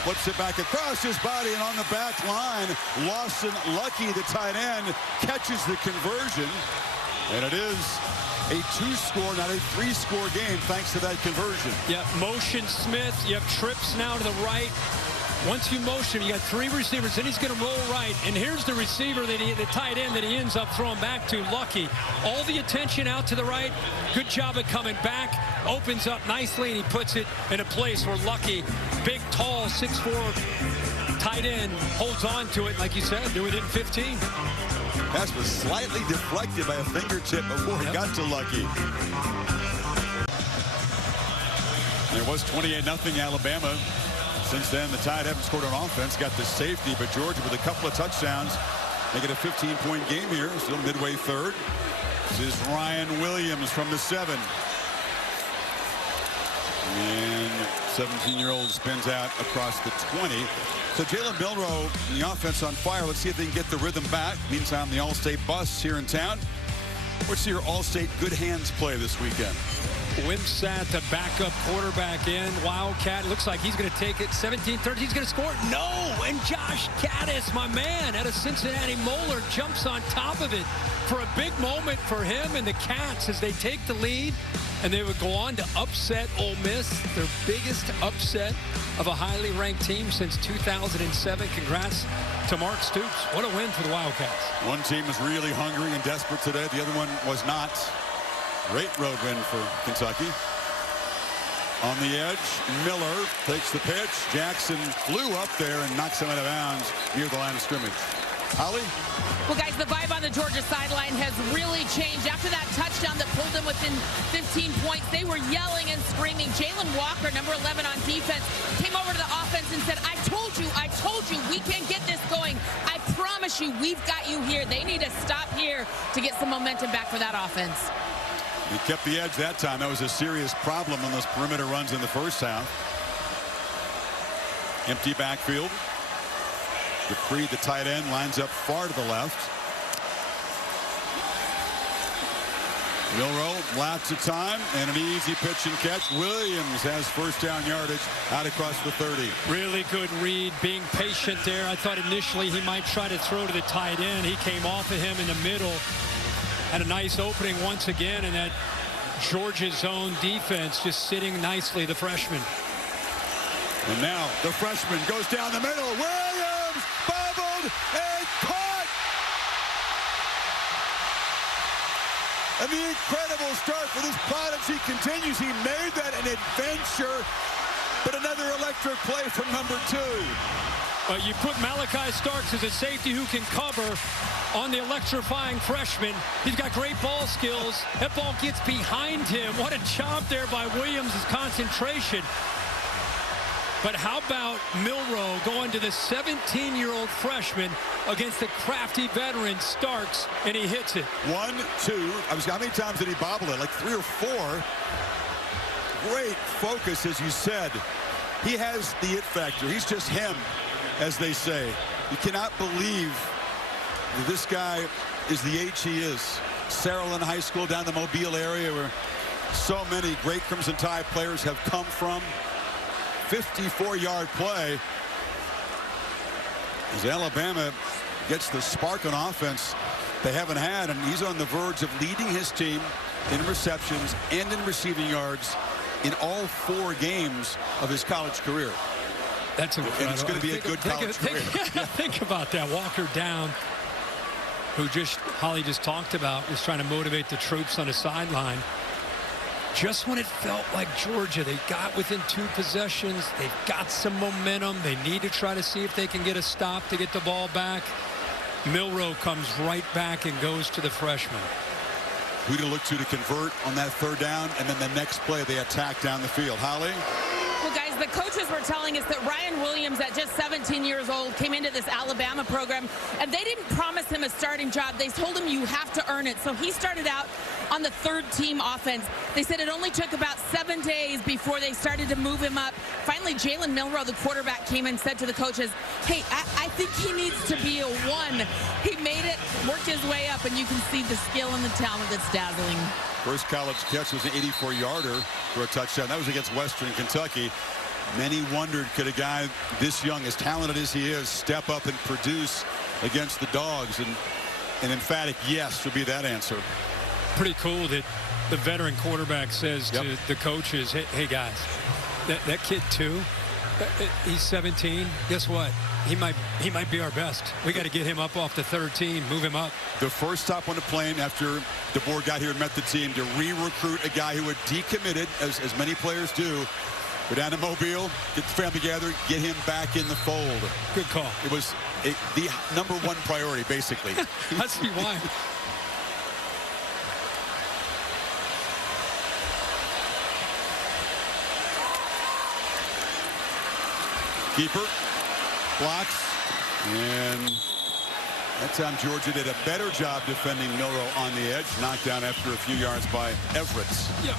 Flips it back across his body, and on the back line, Lawson Lucky, the tight end, catches the conversion, and it is a 2-score, not a 3-score game, thanks to that conversion. Yeah, motion Smith. You have trips now to the right. Once you motion, you got 3 receivers, then he's going to roll right. And here's the receiver, the tight end that he ends up throwing back to, Lucky. All the attention out to the right. Good job of coming back. Opens up nicely, and he puts it in a place where Lucky, big, tall, 6'4", tight end, holds on to it, like you said, do it in 15. Pass was slightly deflected by a fingertip before it got to Lucky. They It was 28-0 Alabama. Since then, the Tide haven't scored on offense. Got the safety, but Georgia with a couple of touchdowns. Make it a 15-point game here. Still midway third. This is Ryan Williams from the 7. And 17-year-old spins out across the 20. So Jalen Milroe, the offense on fire. Let's see if they can get the rhythm back. Meantime, the All-State bus here in town. What's your All-State good hands play this weekend? Wimsatt, the backup quarterback in. Wildcat looks like he's going to take it. 17-13. He's going to score. No! And Josh Gaddis, my man, out of Cincinnati Moeller, jumps on top of it for a big moment for him and the Cats as they take the lead. And they would go on to upset Ole Miss, their biggest upset of a highly ranked team since 2007. Congrats to Mark Stoops. What a win for the Wildcats. One team is really hungry and desperate today. The other one was not. Great road win for Kentucky. On the edge, Miller takes the pitch. Jackson flew up there and knocks him out of bounds near the line of scrimmage. Holly? Well, guys, the vibe on the Georgia sideline has really changed. After that touchdown that pulled them within 15 points, they were yelling and screaming. Jalen Walker, number 11 on defense, came over to the offense and said, I told you, we can get this going. I promise you, we've got you here. They need to stop here to get some momentum back for that offense. He kept the edge that time. That was a serious problem on those perimeter runs in the first half. Empty backfield. Dupree, the tight end, lines up far to the left. Milroe, lots of time, and an easy pitch and catch. Williams has first down yardage out across the 30. Really good read, being patient there. I thought initially he might try to throw to the tight end. He came off of him in the middle. Had a nice opening once again, and that Georgia zone defense just sitting nicely, the freshman. And now the freshman goes down the middle. Williams bobbled and caught. And the incredible start for this prodigy continues. He made that an adventure, but another electric play from number 2. You put Malachi Starks as a safety who can cover on the electrifying freshman. He's got great ball skills. That ball gets behind him. What a job there by Williams' concentration. But how about Milroe going to the 17-year-old freshman against the crafty veteran Starks, and he hits it. 1, 2. How many times did he bobble it? Like 3 or 4. Great focus, as you said. He has the it factor. He's just him, as they say. You cannot believe that this guy is the age he is. Saraland High School down the Mobile area where so many great Crimson Tide players have come from. 54-yard play as Alabama gets the spark on offense they haven't had, and he's on the verge of leading his team in receptions and in receiving yards in all 4 games of his college career. That's incredible. And it's going to be a good college career. Think about that. Walker Down, who Holly just talked about, was trying to motivate the troops on the sideline. Just when it felt like Georgia, they got within 2 possessions, they've got some momentum, they need to try to see if they can get a stop to get the ball back. Milroe comes right back and goes to the freshman. Who to look to convert on that 3rd down, and then the next play they attack down the field. Holly? Well, guys, the coaches were telling us that Ryan Williams, at just 17 years old, came into this Alabama program, and they didn't promise him a starting job. They told him you have to earn it. So he started out on the 3rd-team offense. They said it only took about 7 days before they started to move him up. Finally, Jalen Milroe, the quarterback, came and said to the coaches, hey, I think he needs to be a 1. He made it, worked his way up, and you can see the skill and the talent that's dazzling. First college catch was an 84-yarder for a touchdown. That was against Western Kentucky. Many wondered, could a guy this young, as talented as he is, step up and produce against the Dogs? And an emphatic yes would be that answer. Pretty cool that the veteran quarterback says to the coaches, hey guys, that kid too, he's 17. Guess what? He might be our best. We got to get him up off the 3rd team, move him up. The first stop on the plane after DeBoer got here and met the team to re-recruit a guy who had decommitted, as many players do. Go down to Mobile, get the family together, get him back in the fold. Good call. It was the number 1 priority, basically. I see why. Keeper blocks, and that time Georgia did a better job defending Milroe on the edge. Knocked down after a few yards by Everett. Yeah.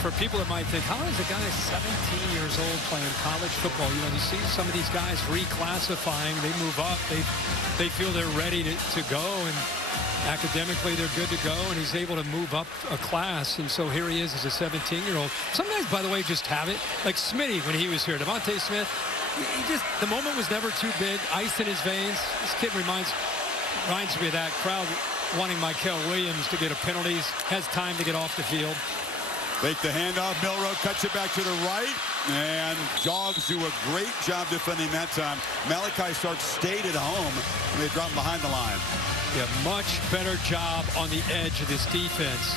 For people that might think, how is a guy 17 years old playing college football? You know, you see some of these guys reclassifying. They move up. They feel they're ready to go, and academically they're good to go, and he's able to move up a class. And so here he is as a 17-year-old. Some guys, by the way, just have it. Like Smitty when he was here. DeVonta Smith, the moment was never too big. Ice in his veins. This kid reminds me of that crowd wanting Michael Williams to get a penalty. Has time to get off the field. Take the handoff. Milroe cuts it back to the right. And Dogs do a great job defending that time. Malachi Starks stayed at home, and they dropped behind the line. Yeah, much better job on the edge of this defense.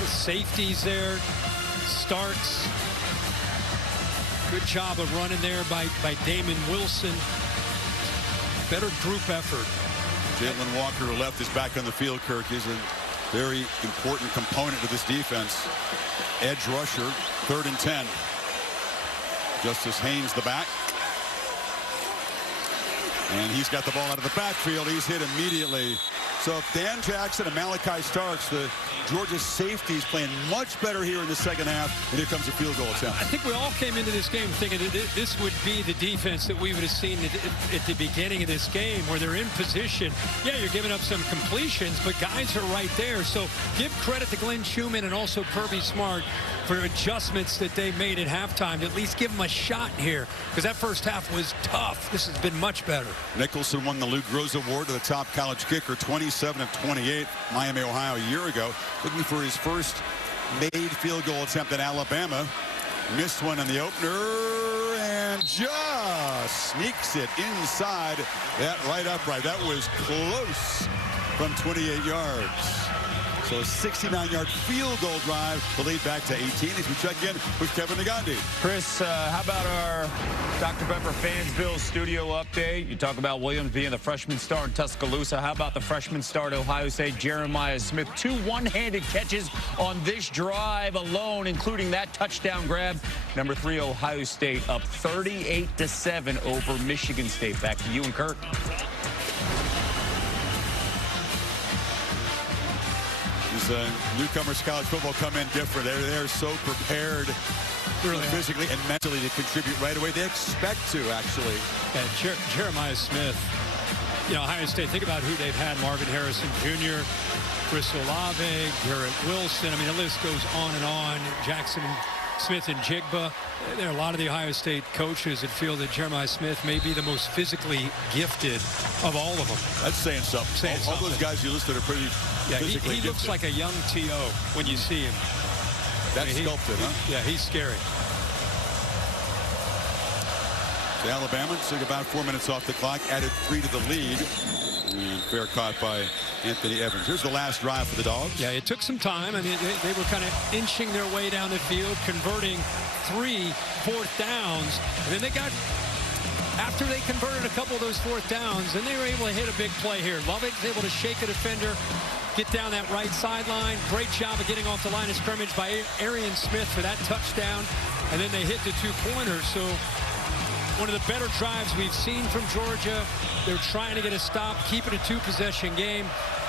The safeties there. Starks. Good job of running there by Damon Wilson. Better group effort. Jalen Walker, who left, is back on the field. Kirk is a very important component of this defense. Edge rusher, 3rd and 10. Justice Haynes, the back. And he's got the ball out of the backfield. He's hit immediately. So Dan Jackson and Malachi Starks, the Georgia safeties, playing much better here in the second half. And here comes a field goal attempt. I think we all came into this game thinking that this would be the defense that we would have seen at the beginning of this game, where they're in position. Yeah, you're giving up some completions, but guys are right there. So give credit to Glenn Schumann and also Kirby Smart for adjustments that they made at halftime to at least give them a shot here, because that first half was tough. This has been much better. Nicholson won the Lou Groza Award to the top college kicker, 27 of 28, Miami, Ohio, a year ago. Looking for his first made field goal attempt at Alabama. Missed one in the opener and just sneaks it inside that right upright. That was close from 28 yards. So a 69-yard field goal drive to lead back to 18 as we check in with Kevin Negandhi. Chris, how about our Dr. Pepper Fansville studio update? You talk about Williams being the freshman star in Tuscaloosa. How about the freshman star at Ohio State, Jeremiah Smith? 2 one-handed catches on this drive alone, including that touchdown grab. Number 3, Ohio State up 38-7 over Michigan State. Back to you and Kirk. Newcomers college football come in different. They're so prepared really physically and mentally to contribute right away. They expect to, actually. Yeah, Jeremiah Smith, Ohio State, think about who they've had. Marvin Harrison Jr., Chris Olave, Garrett Wilson. I mean, the list goes on and on. Jackson Smith and Jigba. There are a lot of the Ohio State coaches that feel that Jeremiah Smith may be the most physically gifted of all of them. That's saying something. All those guys you listed are pretty physically he looks like a young T.O. when you see him. That's sculpted, huh? Yeah, he's scary. So Alabama took about 4 minutes off the clock, added 3 to the lead. And fair caught by Anthony Evans. Here's the last drive for the Dogs. Yeah, it took some time. I mean, they were kind of inching their way down the field, converting 3 fourth downs. And then they got, after they converted a couple of those fourth downs, then they were able to hit a big play here. Lovett was able to shake a defender, get down that right sideline. Great job of getting off the line of scrimmage by Arian Smith for that touchdown. And then they hit the 2-pointers. So one of the better drives we've seen from Georgia. They're trying to get a stop, keep it a 2-possession game.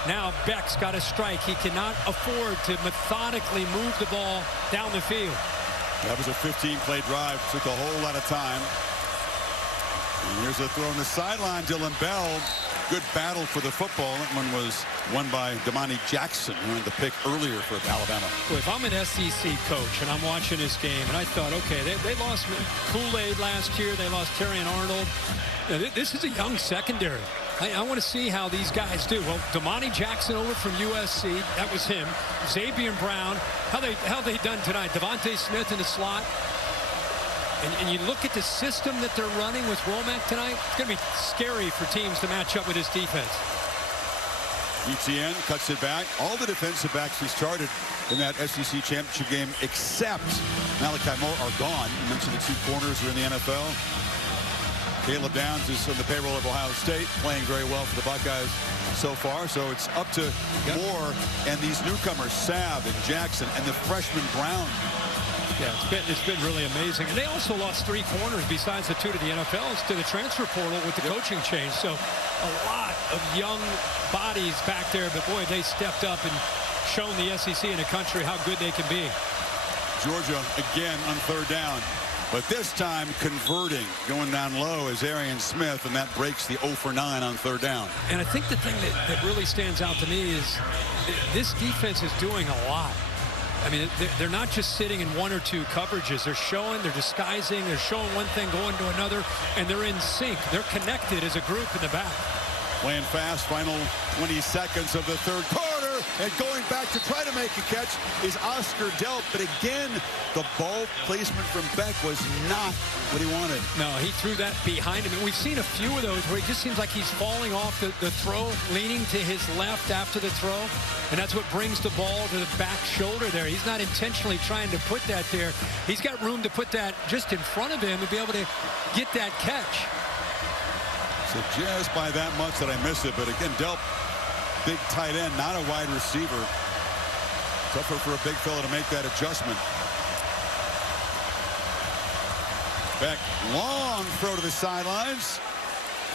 Now Beck's got a strike. He cannot afford to methodically move the ball down the field. That was a 15-play drive. Took a whole lot of time. And here's a throw on the sideline. Dylan Bell. Good battle for the football. That one was won by Damani Jackson, who had the pick earlier for Alabama. Well, if I'm an SEC coach and I'm watching this game, and I thought, okay, they lost Kool-Aid last year. They lost Terrion Arnold. This is a young secondary. I want to see how these guys do. Well, Damani Jackson over from USC. That was him. Xavier Brown. How they done tonight? DeVonta Smith in the slot. And you look at the system that they're running with Womack tonight, it's going to be scary for teams to match up with this defense. ETN cuts it back. All the defensive backs who started in that SEC championship game except Malachi Moore are gone. You mentioned the 2 corners are in the NFL. Caleb Downs is on the payroll of Ohio State, playing very well for the Buckeyes so far. So it's up to Moore and these newcomers, Sav and Jackson, and the freshman Brown. Yeah, it's been really amazing. And they also lost 3 corners besides the 2 to the NFL to the transfer portal with the coaching change. So a lot of young bodies back there. But, boy, they stepped up and shown the SEC and the country how good they can be. Georgia again on 3rd down. But this time converting, going down low is Arian Smith, and that breaks the 0 for 9 on 3rd down. And I think the thing that really stands out to me is this defense is doing a lot. I mean, they're not just sitting in 1 or 2 coverages. They're showing, they're disguising, they're showing one thing, going to another, and they're in sync. They're connected as a group in the back. Playing fast, final 20 seconds of the 3rd quarter. And going back to try to make a catch is Oscar Delp. But again, the ball placement from Beck was not what he wanted. No, he threw that behind him. And we've seen a few of those where it just seems like he's falling off the throw, leaning to his left after the throw. And that's what brings the ball to the back shoulder there. He's not intentionally trying to put that there. He's got room to put that just in front of him and be able to get that catch. So just by that much that I miss it. But again, Delp, big tight end, not a wide receiver. Tougher for a big fella to make that adjustment. Beck, long throw to the sidelines.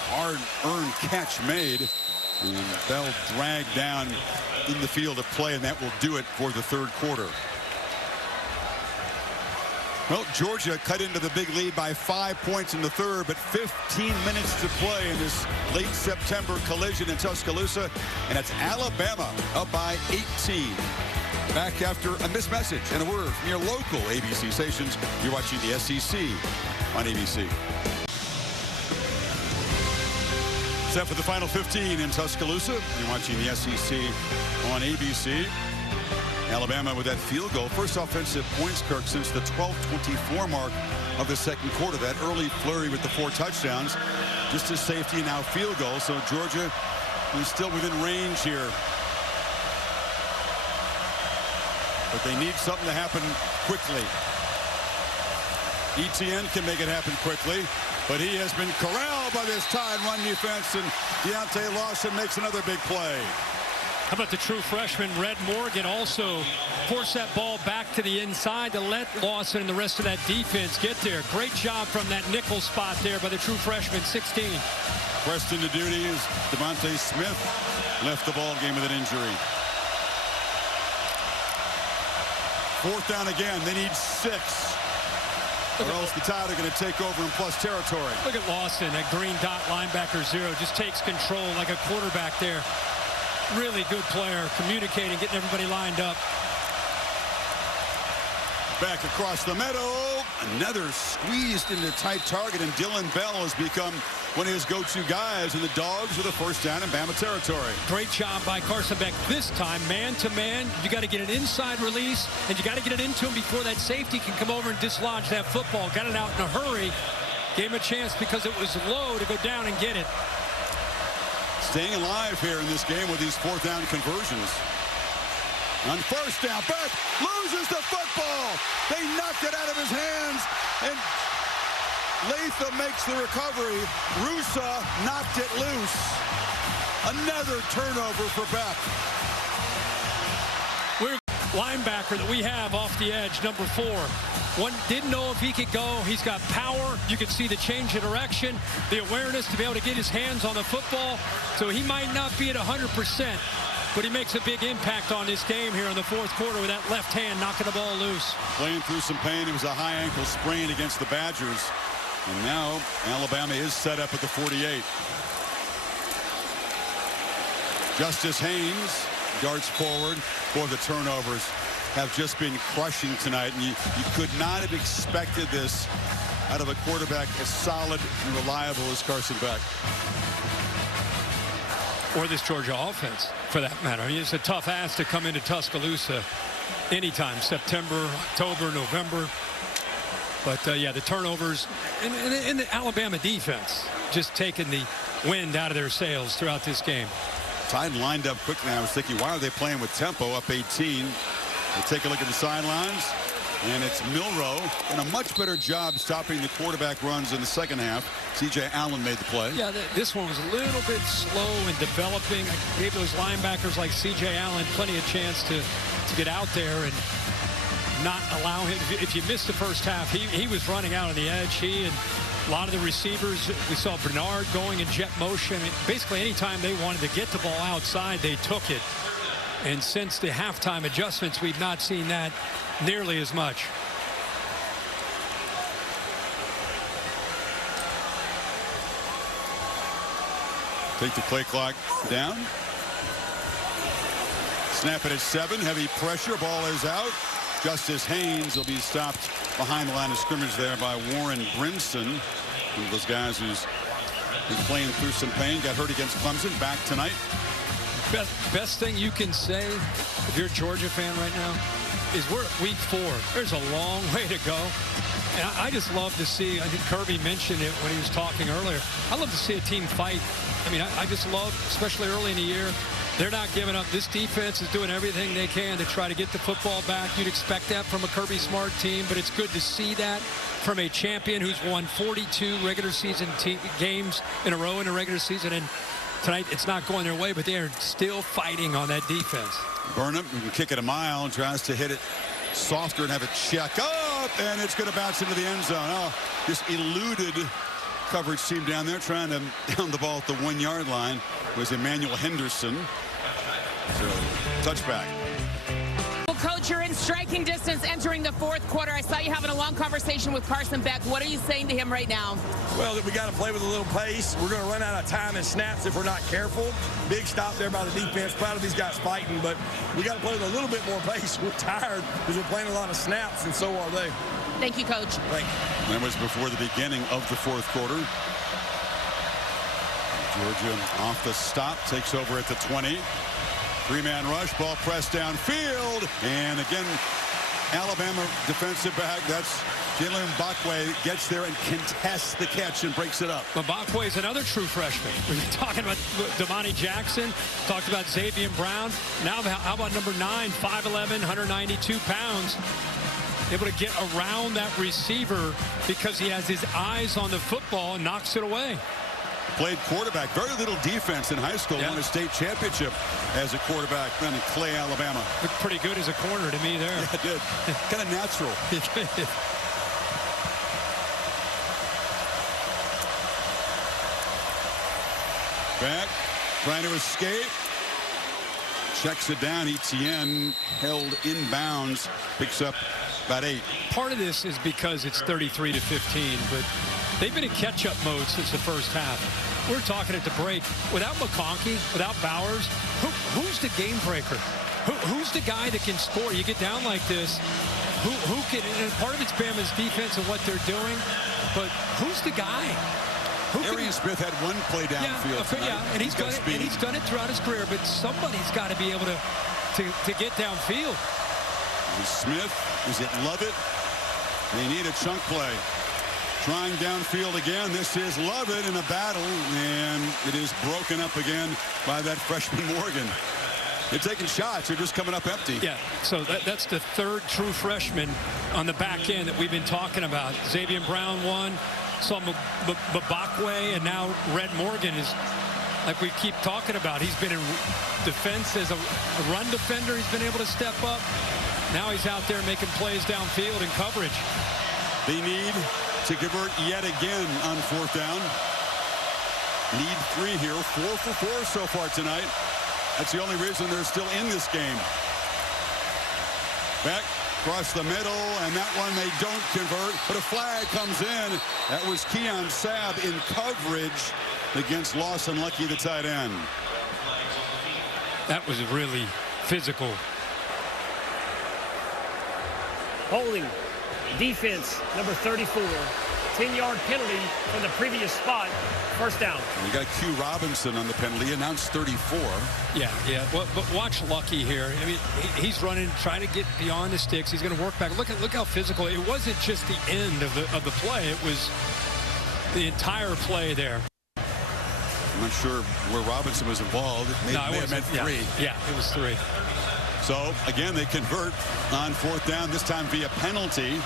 Hard-earned catch made. And Bell dragged down in the field of play, and that will do it for the 3rd quarter. Well, Georgia cut into the big lead by 5 points in the 3rd, but 15 minutes to play in this late September collision in Tuscaloosa, and it's Alabama up by 18. Back after a missed message and a word from your local ABC stations. You're watching the SEC on ABC. Set for the final 15 in Tuscaloosa. You're watching the SEC on ABC. Alabama with that field goal. First offensive points, Kirk, since the 12:24 mark of the 2nd quarter. That early flurry with the 4 touchdowns. Just a safety, now field goal. So Georgia is still within range here. But they need something to happen quickly. ETN can make it happen quickly, but he has been corralled by this tight run defense, and Deontay Lawson makes another big play. How about the true freshman, Red Morgan, also forced that ball back to the inside to let Lawson and the rest of that defense get there. Great job from that nickel spot there by the true freshman, 16. Preston to duty as Devontae Smith left the ball game with an injury. 4th down again. They need 6. Or else the Tide are going to take over in plus territory. Look at Lawson, that green dot linebacker 0, just takes control like a quarterback there. Really good player, communicating, getting everybody lined up. Back across the middle. Another squeezed into tight target, and Dylan Bell has become one of his go-to guys, and the Dogs with a 1st down in Bama territory. Great job by Carson Beck. This time, man-to-man, you got to get an inside release, and you got to get it into him before that safety can come over and dislodge that football. Got it out in a hurry. Gave him a chance because it was low to go down and get it. Staying alive here in this game with these 4th down conversions. On 1st down, Beck loses the football. They knocked it out of his hands, and Latham makes the recovery. Rusa knocked it loose. Another turnover for Beck. We're linebacker that we have off the edge, number 4. One didn't know if he could go. He's got power. You can see the change of direction, the awareness to be able to get his hands on the football. So he might not be at 100%, but he makes a big impact on this game here in the 4th quarter with that left hand knocking the ball loose. Playing through some pain. It was a high ankle sprain against the Badgers. And now Alabama is set up at the 48. Justice Haynes darts forward. Boy, the turnovers have just been crushing tonight, and you could not have expected this out of a quarterback as solid and reliable as Carson Beck. Or this Georgia offense, for that matter. I mean, it's a tough ask to come into Tuscaloosa anytime, September, October, November. But, yeah, the turnovers and the Alabama defense just taking the wind out of their sails throughout this game. Tide lined up quickly. I was thinking, why are they playing with tempo up 18? We'll take a look at the sidelines, and it's Milroe and a much better job stopping the quarterback runs in the 2nd half. C.J. Allen made the play. Yeah, this one was a little bit slow in developing. I gave those linebackers like C.J. Allen plenty of chance to get out there and not allow him. If you missed the first half, he was running out on the edge. He and a lot of the receivers, we saw Bernard going in jet motion. Basically, anytime they wanted to get the ball outside, they took it. And since the halftime adjustments, we've not seen that nearly as much. Take the play clock down. Snap it at 7. Heavy pressure. Ball is out. Justice Haynes will be stopped behind the line of scrimmage there by Warren Brinson. One of those guys who's been playing through some pain. Got hurt against Clemson. Back tonight. Best thing you can say if you're a Georgia fan right now is we're at week 4. There's a long way to go. And I just love to see, I think Kirby mentioned it when he was talking earlier, I love to see a team fight. I mean, I just love, especially early in the year, they're not giving up. This defense is doing everything they can to try to get the football back. You'd expect that from a Kirby Smart team, but it's good to see that from a champion who's won 42 regular season games in a row in the regular season. And tonight, it's not going their way, but they are still fighting on that defense. Burnham can kick it a mile, tries to hit it softer and have it check up, and it's going to bounce into the end zone. Oh, just eluded coverage team down there trying to down the ball at the 1-yard line was Emmanuel Henderson. So, touchback. Well, Coach, you're in striking distance entering the 4th quarter. I saw you having a long conversation with Carson Beck. What are you saying to him right now? Well, we got to play with a little pace. We're going to run out of time and snaps if we're not careful. Big stop there by the defense. Proud of these guys fighting, but we got to play with a little bit more pace. We're tired because we're playing a lot of snaps, and so are they. Thank you, Coach. Thank you. That was before the beginning of the 4th quarter. Georgia off the stop, takes over at the 20. 3-man rush, ball pressed downfield, and again, Alabama defensive back, that's Jalen Mbakwe, gets there and contests the catch and breaks it up. Mbakwe is another true freshman. We're talking about Damani Jackson, talked about Xavier Brown. Now how about number 9, 5'11", 192 pounds. Able to get around that receiver because he has his eyes on the football and knocks it away. Played quarterback, very little defense in high school, won a state championship as a quarterback down in Clay, Alabama. Looked pretty good as a corner to me there. Yeah, it did. Kind of natural. Back, trying to escape. Checks it down. Etienne held inbounds, picks up about 8. Part of this is because it's 33-15, but they've been in catch-up mode since the first half. We're talking at the break. Without McConkey, without Bowers, who's the game breaker? Who's the guy that can score? You get down like this, who can? And part of it's Bama's defense and what they're doing, but who's the guy? Arian Smith had one play downfield tonight. Yeah, and he's done it. And he's done it throughout his career. But somebody's got to be able to get downfield. Is it Smith? Is it Lovett? They need a chunk play. Trying downfield again. This is Lovett in a battle, and it is broken up again by that freshman Morgan. They're taking shots. They're just coming up empty. Yeah, so that's the 3rd true freshman on the back end that we've been talking about. Xavier Brown won. Saw Mbakwe, and now Red Morgan is, like we keep talking about, he's been in defense as a run defender. He's been able to step up. Now he's out there making plays downfield in coverage. They need to convert yet again on 4th down. Need 3 here. 4 for 4 so far tonight. That's the only reason they're still in this game. Back across the middle, and that one they don't convert, but a flag comes in. That was Keon Sabb in coverage against Lawson Lucky, the tight end. That was really physical. Holding defense, number 34. 10-yard penalty from the previous spot. First down. You got Q Robinson on the penalty, announced 34. Yeah. Well, but watch Lucky here. I mean, he's running, trying to get beyond the sticks. He's going to work back. Look how physical. It wasn't just the end of the play. It was the entire play there. I'm not sure where Robinson was involved. It may have meant 3. Yeah, it was 3. So, again, they convert on 4th down, this time via penalty.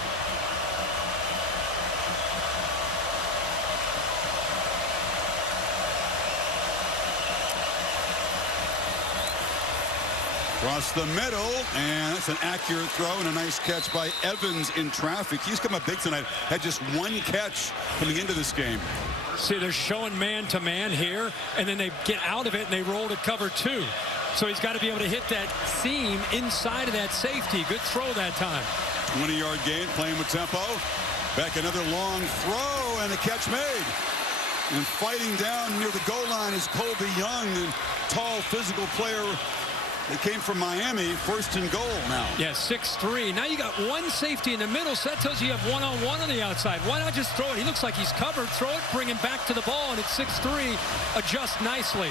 Across the middle, and that's an accurate throw and a nice catch by Evans in traffic. He's come up big tonight. Had just one catch coming into this game. See, they're showing man-to-man here, and then they get out of it and they roll to cover 2. So he's got to be able to hit that seam inside of that safety. Good throw that time. 20-yard gain, playing with tempo. Back another long throw, and a catch made. And fighting down near the goal line is Colby Young, the tall, physical player that came from Miami. First and goal now. Yeah, 6'3". Now you got one safety in the middle, so that tells you have one-on-one on the outside. Why not just throw it? He looks like he's covered. Throw it, bring him back to the ball, and at 6'3", adjust nicely.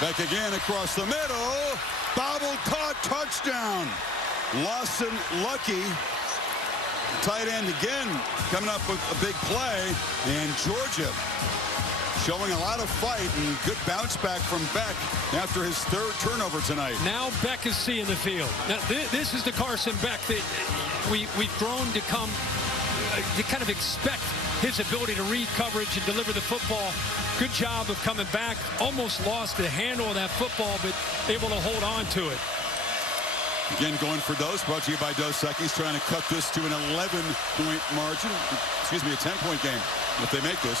Back again across the middle. Bobble caught, touchdown. Lawson Lucky, tight end again, coming up with a big play. And Georgia showing a lot of fight and good bounce back from Beck after his 3rd turnover tonight. Now Beck is seeing the field. Now, this is the Carson Beck that we've grown to come to kind of expect his ability to read coverage and deliver the football. Good job of coming back. Almost lost the handle of that football, but able to hold on to it. Again, going for Dos, brought to you by Dos Equis, trying to cut this to an 11-point margin. Excuse me, a 10-point game if they make this.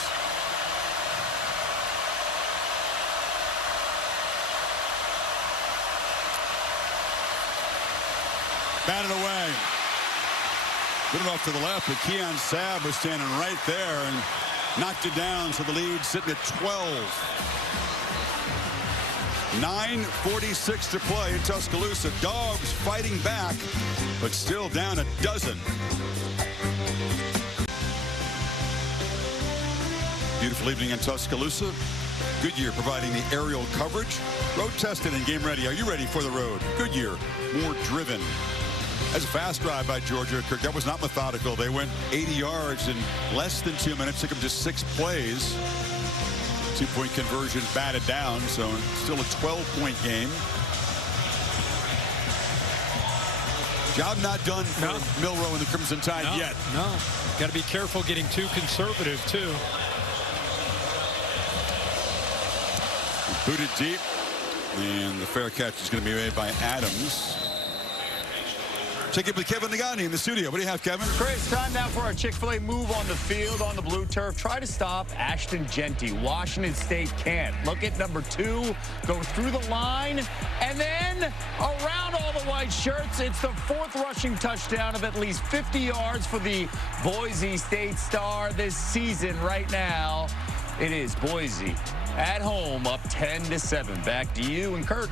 Batted away. Put it off to the left, but Keon Sabb was standing right there and knocked it down, so the lead sitting at 12. 9:46 to play in Tuscaloosa. Dogs fighting back, but still down a dozen. Beautiful evening in Tuscaloosa. Goodyear providing the aerial coverage. Road tested and game ready. Are you ready for the road? Goodyear, more driven. That's a fast drive by Georgia. Kirk, that was not methodical. They went 80 yards in less than 2 minutes. Took them just 6 plays. 2-point conversion batted down, so still a 12-point game. Job not done for Milroe and the Crimson Tide yet. No, got to be careful getting too conservative, too. Booted deep, and the fair catch is going to be made by Adams. Check in with Kevin Negani in the studio. What do you have, Kevin? Chris, time now for our Chick-fil-A move on the field, on the blue turf. Try to stop Ashton Genty. Washington State can't. Look at number 2, go through the line, and then around all the white shirts. It's the 4th rushing touchdown of at least 50 yards for the Boise State Star this season right now. It is Boise at home, up 10-7. Back to you and Kurt.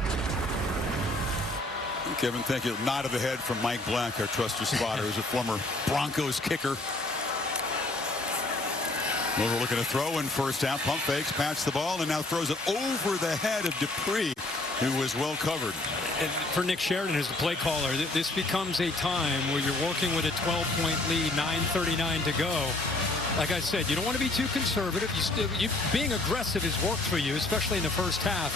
Kevin, thank you. Nod of the head from Mike Black, our trusted spotter, who's a former Broncos kicker. We're looking to throw in first half. Pump fakes, pats the ball, and now throws it over the head of Dupree, who was well covered. And for Nick Sheridan, as the play caller, this becomes a time where you're working with a 12-point lead, 9:39 to go. Like I said, you don't want to be too conservative. Being aggressive has worked for you, especially in the first half.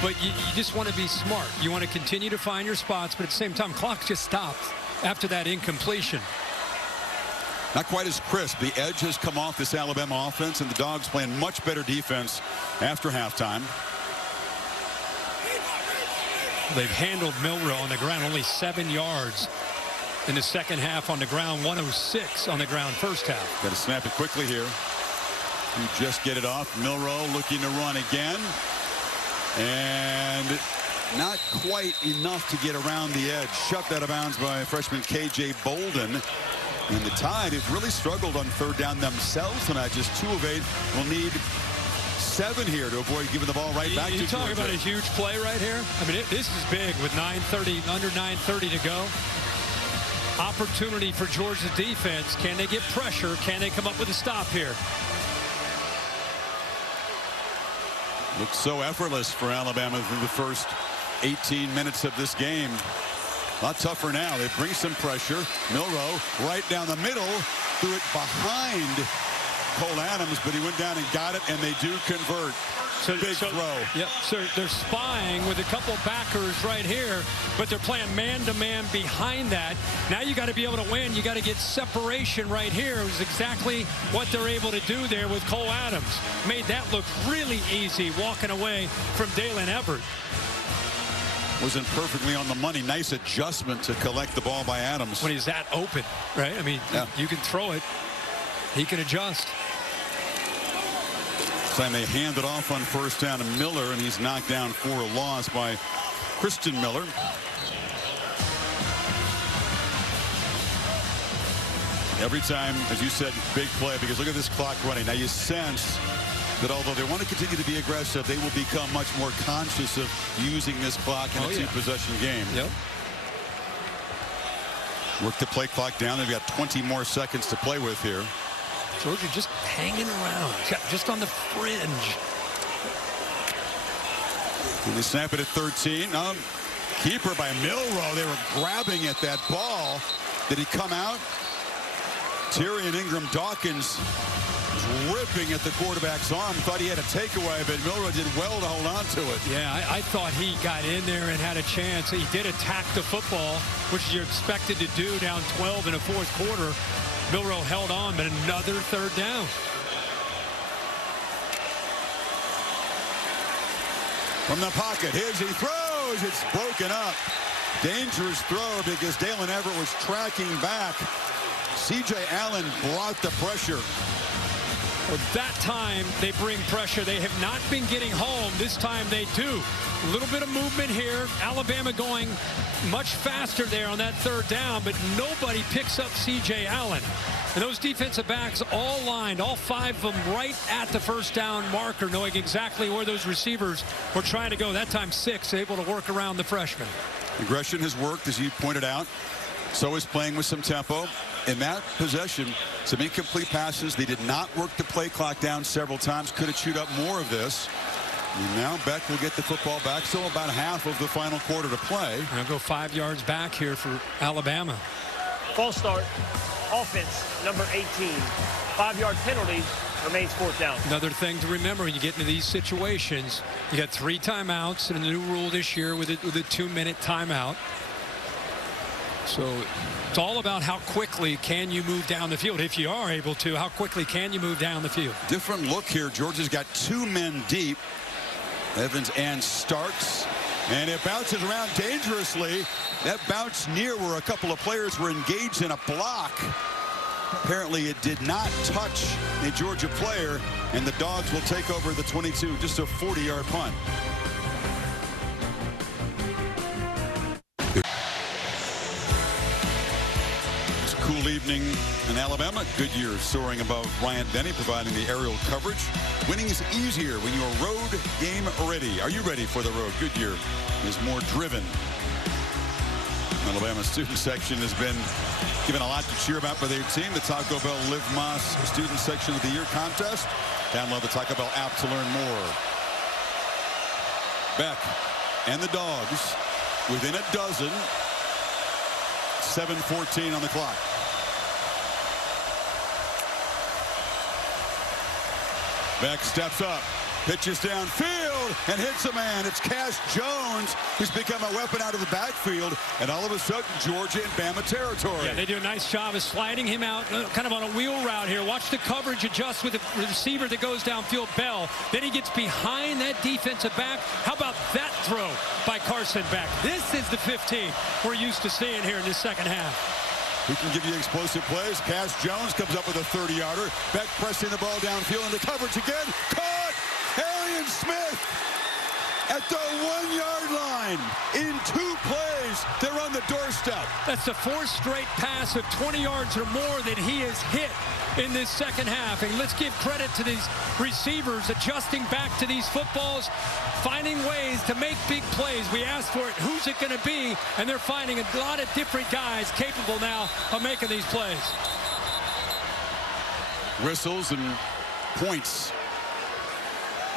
But you just want to be smart. You want to continue to find your spots, but at the same time, clock just stopped after that incompletion. Not quite as crisp. The edge has come off this Alabama offense, and the Dogs playing much better defense after halftime. They've handled Milroe on the ground, only 7 yards in the second half on the ground, 106 on the ground first half. Got to snap it quickly here. You just get it off. Milroe looking to run again. And not quite enough to get around the edge. Shoved out of bounds by freshman K.J. Bolden. And the Tide have really struggled on 3rd down themselves tonight. Just 2 of 8. Will need 7 here to avoid giving the ball right back to Georgia. You talk about a huge play right here. I mean, this is big with under 9:30 to go. Opportunity for Georgia's defense. Can they get pressure? Can they come up with a stop here? Looks so effortless for Alabama through the first 18 minutes of this game. A lot tougher now. They bring some pressure. Milroe right down the middle. Threw it behind Cole Adams, but he went down and got it, and they do convert. Big throw. Yep. So they're spying with a couple backers right here, but they're playing man-to-man behind that. Now you got to be able to win. You got to get separation right here. It was exactly what they're able to do there with Cole Adams. Made that look really easy, walking away from Dalen Everett. Wasn't perfectly on the money. Nice adjustment to collect the ball by Adams. When he's that open, right? I mean, you can throw it. He can adjust. Time they hand it off on first down to Miller, and he's knocked down for a loss by Christian Miller. Every time, as you said, big play, because look at this clock running. Now you sense that although they want to continue to be aggressive, they will become much more conscious of using this clock in a two-possession game. Yep. Work the play clock down. They've got 20 more seconds to play with here. Georgia just hanging around, just on the fringe. And they snap it at 13. Keeper by Milroe. They were grabbing at that ball. Did he come out? Tyrion Ingram Dawkins was ripping at the quarterback's arm. Thought he had a takeaway, but Milroe did well to hold on to it. Yeah, I thought he got in there and had a chance. He did attack the football, which you're expected to do down 12 in the fourth quarter. Milroe held on, but another third down. From the pocket, here's he throws. It's broken up. Dangerous throw because Dalen Everett was tracking back. C.J. Allen brought the pressure. Well, that time they bring pressure. They have not been getting home. This time they do. A little bit of movement here. Alabama going much faster there on that third down, but nobody picks up C.J. Allen. And those defensive backs all lined, all five of them right at the first down marker, knowing exactly where those receivers were trying to go. That time 6, able to work around the freshman. Aggression has worked, as you pointed out. So is playing with some tempo. In that possession, some incomplete passes. They did not work the play clock down several times. Could have chewed up more of this. And now Beck will get the football back. Still about half of the final quarter to play. I'll go 5 yards back here for Alabama. False start. Offense, number 18. 5-yard penalty. Remains fourth down. Another thing to remember when you get into these situations, you got 3 timeouts and a new rule this year with a 2-minute timeout. So it's all about how quickly can you move down the field. If you are able to, how quickly can you move down the field? Different look here. Georgia's got 2 men deep. Evans and Starks. And it bounces around dangerously. That bounce near where a couple of players were engaged in a block. Apparently it did not touch a Georgia player, and the Dogs will take over the 22. Just a 40-yard punt. It's a cool evening in Alabama. Goodyear soaring above Bryant-Denny, providing the aerial coverage. Winning is easier when you're road game ready. Are you ready for the road? Goodyear is more driven. Alabama student section has been given a lot to cheer about by their team. The Taco Bell Liv Moss Student Section of the Year contest. Download the Taco Bell app to learn more. Beck and the Dogs within a dozen. 7:14 on the clock. Beck steps up, pitches downfield, and hits a man. It's Cash Jones, who's become a weapon out of the backfield, and all of a sudden, Georgia in Bama territory. Yeah, they do a nice job of sliding him out, kind of on a wheel route here. Watch the coverage adjust with the receiver that goes downfield, Bell. Then he gets behind that defensive back. How about that throw by Carson Beck? This is the 15 we're used to seeing here in this second half. He can give you explosive plays. Cash Jones comes up with a 30-yarder. Beck pressing the ball downfield into coverage again. Caught! Arian Smith at the 1-yard line. In 2 plays, they're on the doorstep. That's the 4th straight pass of 20 yards or more that he has hit in this second half. And let's give credit to these receivers adjusting back to these footballs, finding ways to make big plays. We asked for it. Who's it going to be? And they're finding a lot of different guys capable now of making these plays. Whistles and points.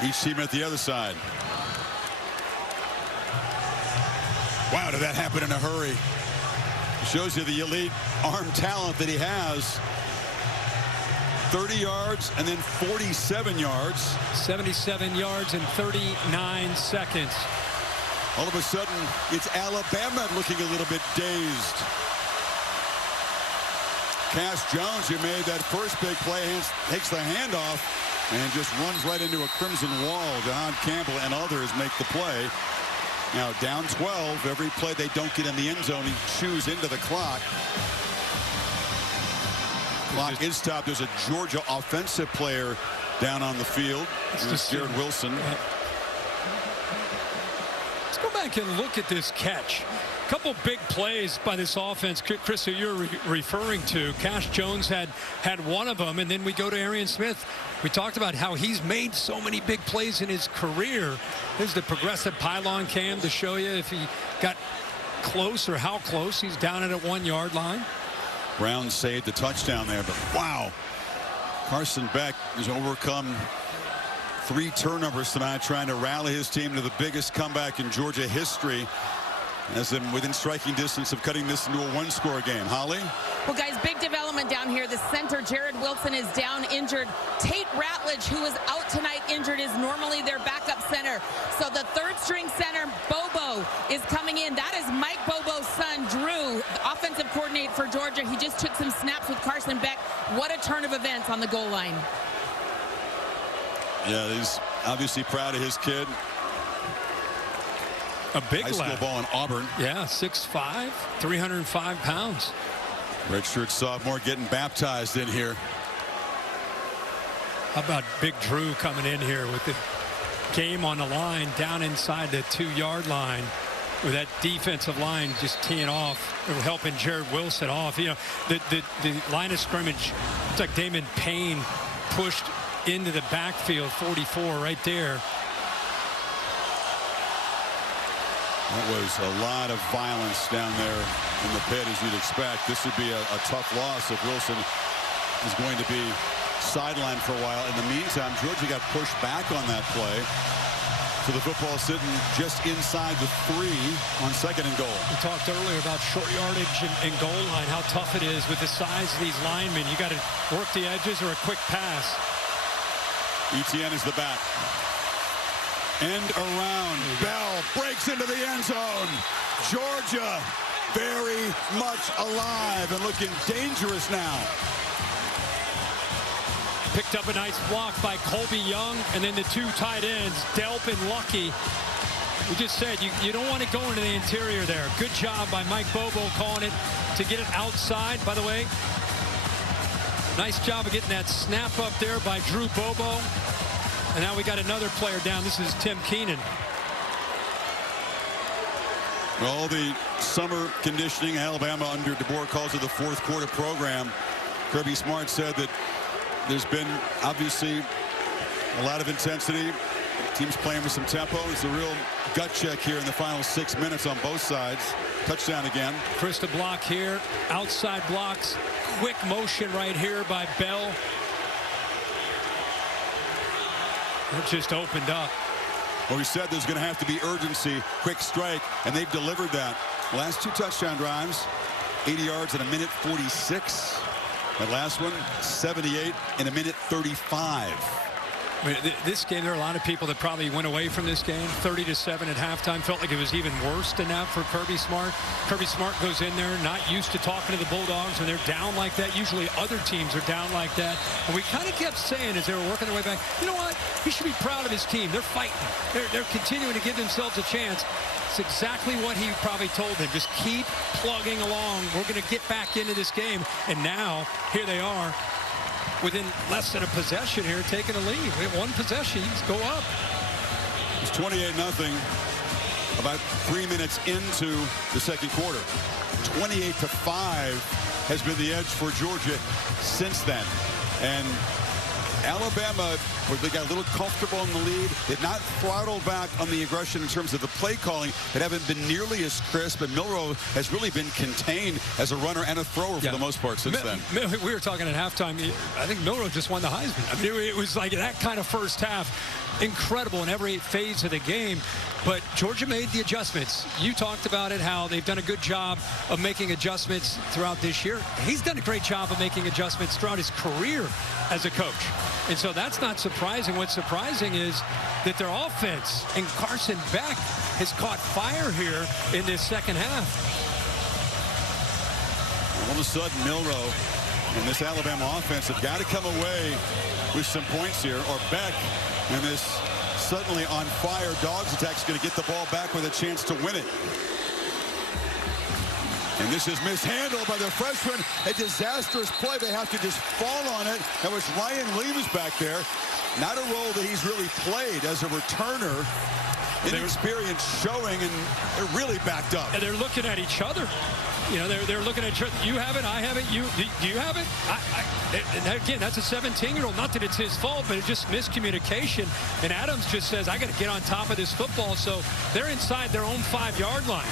Each team at the other side. Wow, did that happen in a hurry? Shows you the elite arm talent that he has. 30 yards and then 47 yards. 77 yards in 39 seconds. All of a sudden, it's Alabama looking a little bit dazed. Cass Jones, who made that first big play, takes the handoff and just runs right into a crimson wall. John Campbell and others make the play. Now down 12. Every play they don't get in the end zone, he chews into the clock. Clock is stopped. There's a Georgia offensive player down on the field. It's Jared Wilson. Let's go back and look at this catch. A couple big plays by this offense, Chris, who you're referring to. Cass Jones had one of them, and then we go to Arian Smith. We talked about how he's made so many big plays in his career. Here's the progressive pylon cam to show you if he got close or how close. He's down at a 1 yard line. Brown saved the touchdown there, but wow. Carson Beck has overcome 3 turnovers tonight, trying to rally his team to the biggest comeback in Georgia history, as them within striking distance of cutting this into a 1-score game. Holly? Well, guys, big development down here. The center, Jared Wilson, is down injured. Tate Ratledge, who is out tonight injured, is normally their backup center. So the third-string center, Bobo, is coming in. That is Mike Bobo's son, Drew, the offensive coordinator for Georgia. He just took some snaps with Carson Beck. What a turn of events on the goal line. Yeah, he's obviously proud of his kid. A big high school ball in Auburn. Yeah, 6'5", 305 pounds. Redshirt sophomore getting baptized in here. How about Big Drew coming in here with the game on the line down inside the 2 yard line with that defensive line just teeing off, helping Jared Wilson off. You know, the line of scrimmage, it's like Damon Payne pushed into the backfield, 44 right there. That was a lot of violence down there in the pit, as you'd expect. This would be a tough loss if Wilson is going to be sidelined for a while. In the meantime, Georgia got pushed back on that play. So the football sitting just inside the 3 on 2nd and goal. We talked earlier about short yardage and goal line, how tough it is with the size of these linemen. You got to work the edges or a quick pass. Etienne is the back. End around. Bell breaks into the end zone. Georgia very much alive and looking dangerous now. Picked up a nice block by Colby Young, and then the 2 tight ends, Delp and Lucky. We just said you don't want to go into the interior there. Good job by Mike Bobo calling it to get it outside. By the way, nice job of getting that snap up there by Drew Bobo. And now we got another player down. This is Tim Keenan. Well, the summer conditioning, Alabama under DeBoer calls it the 4th quarter program. Kirby Smart said that there's been obviously a lot of intensity. Teams playing with some tempo. It's a real gut check here in the final 6 minutes on both sides. Touchdown again. Krista block here. Outside blocks. Quick motion right here by Bell. It just opened up. Well, we said there's going to have to be urgency, quick strike, and they've delivered that. Last 2 touchdown drives, 80 yards in a minute 46. That last one, 78 in a minute 35. I mean, this game, there are a lot of people that probably went away from this game 30-7 at halftime. Felt like it was even worse than that for Kirby Smart. Kirby Smart goes in there, not used to talking to the Bulldogs when they're down like that. Usually other teams are down like that. And we kind of kept saying as they were working their way back, you know what? He should be proud of his team. They're fighting. They're continuing to give themselves a chance. It's exactly what he probably told them. Just keep plugging along. We're going to get back into this game. And now, here they are, within less than a possession here, taking a lead. We have 1 possession. Go up. It's 28-0. About 3 minutes into the 2nd quarter. 28-5 has been the edge for Georgia since then. And Alabama, where they got a little comfortable in the lead, did not throttle back on the aggression in terms of the play calling. It haven't been nearly as crisp, and Milroe has really been contained as a runner and a thrower for the most part since then. We were talking at halftime. I think Milroe just won the Heisman. I mean, it was like that kind of first half. Incredible in every phase of the game. But Georgia made the adjustments. You talked about it, how they've done a good job of making adjustments throughout this year. He's done a great job of making adjustments throughout his career as a coach. And so that's not surprising. What's surprising is that their offense and Carson Beck has caught fire here in this second half. All of a sudden, Milroe and this Alabama offense have got to come away with some points here, or Beck and this suddenly on fire Dogs attack is going to get the ball back with a chance to win it. And this is mishandled by the freshman. A disastrous play. They have to just fall on it. That was Ryan Williams back there. Not a role that he's really played as a returner. Inexperience showing, and they're really backed up. And they're looking at each other. You know, they're looking at each other. You have it, I have it, do you have it? And again, that's a 17-year-old. Not that it's his fault, but it's just miscommunication. And Adams just says, I got to get on top of this football. So they're inside their own 5-yard line.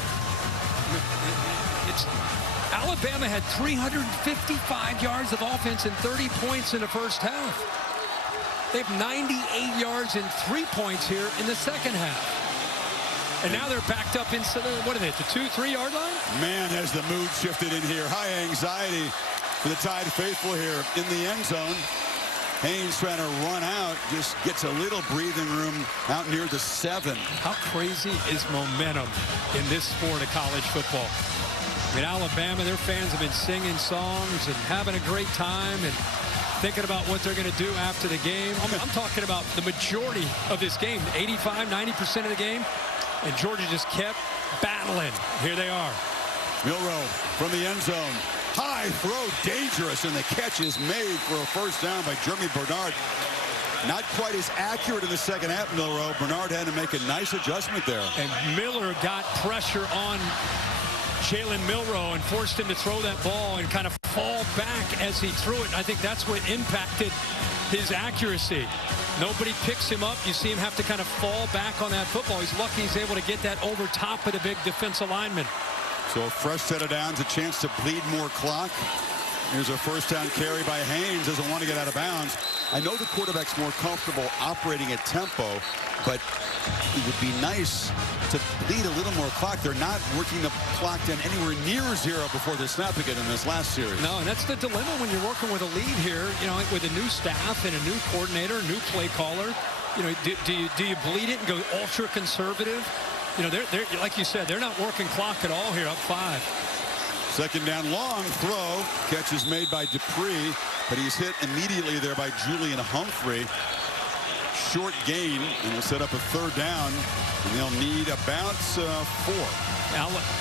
Alabama had 355 yards of offense and 30 points in the first half. They have 98 yards and 3 points here in the second half. And now they're backed up into the, what are they, the 2-3 yard line? Man, has the mood shifted in here. High anxiety for the Tide faithful here in the end zone. Haynes trying to run out, just gets a little breathing room out near the 7. How crazy is momentum in this sport of college football? In Alabama, their fans have been singing songs and having a great time and thinking about what they're going to do after the game. I'm talking about the majority of this game, 85, 90% of the game. And Georgia just kept battling. Here they are. Milroe from the end zone. High throw, dangerous, and the catch is made for a first down by Jeremy Bernard. Not quite as accurate in the second half, Milroe. Bernard had to make a nice adjustment there. And Miller got pressure on Jalen Milroe and forced him to throw that ball and kind of fall back as he threw it. And I think that's what impacted his accuracy. Nobody picks him up. You see him have to kind of fall back on that football. He's lucky he's able to get that over top of the big defensive lineman. So a fresh set of downs, a chance to bleed more clock. Here's a first down carry by Haynes. Doesn't want to get out of bounds. I know the quarterback's more comfortable operating at tempo, but it would be nice to bleed a little more clock. They're not working the clock down anywhere near 0 before the snap again in this last series. No, and that's the dilemma when you're working with a lead here, you know, like with a new staff and a new coordinator, new play caller. You know, do you bleed it and go ultra conservative? You know, they're like you said, they're not working clock at all here, up 5. Second down, long throw. Catch is made by Dupree, but he's hit immediately there by Julian Humphrey. Short gain, and will set up a third down, and they'll need about 4.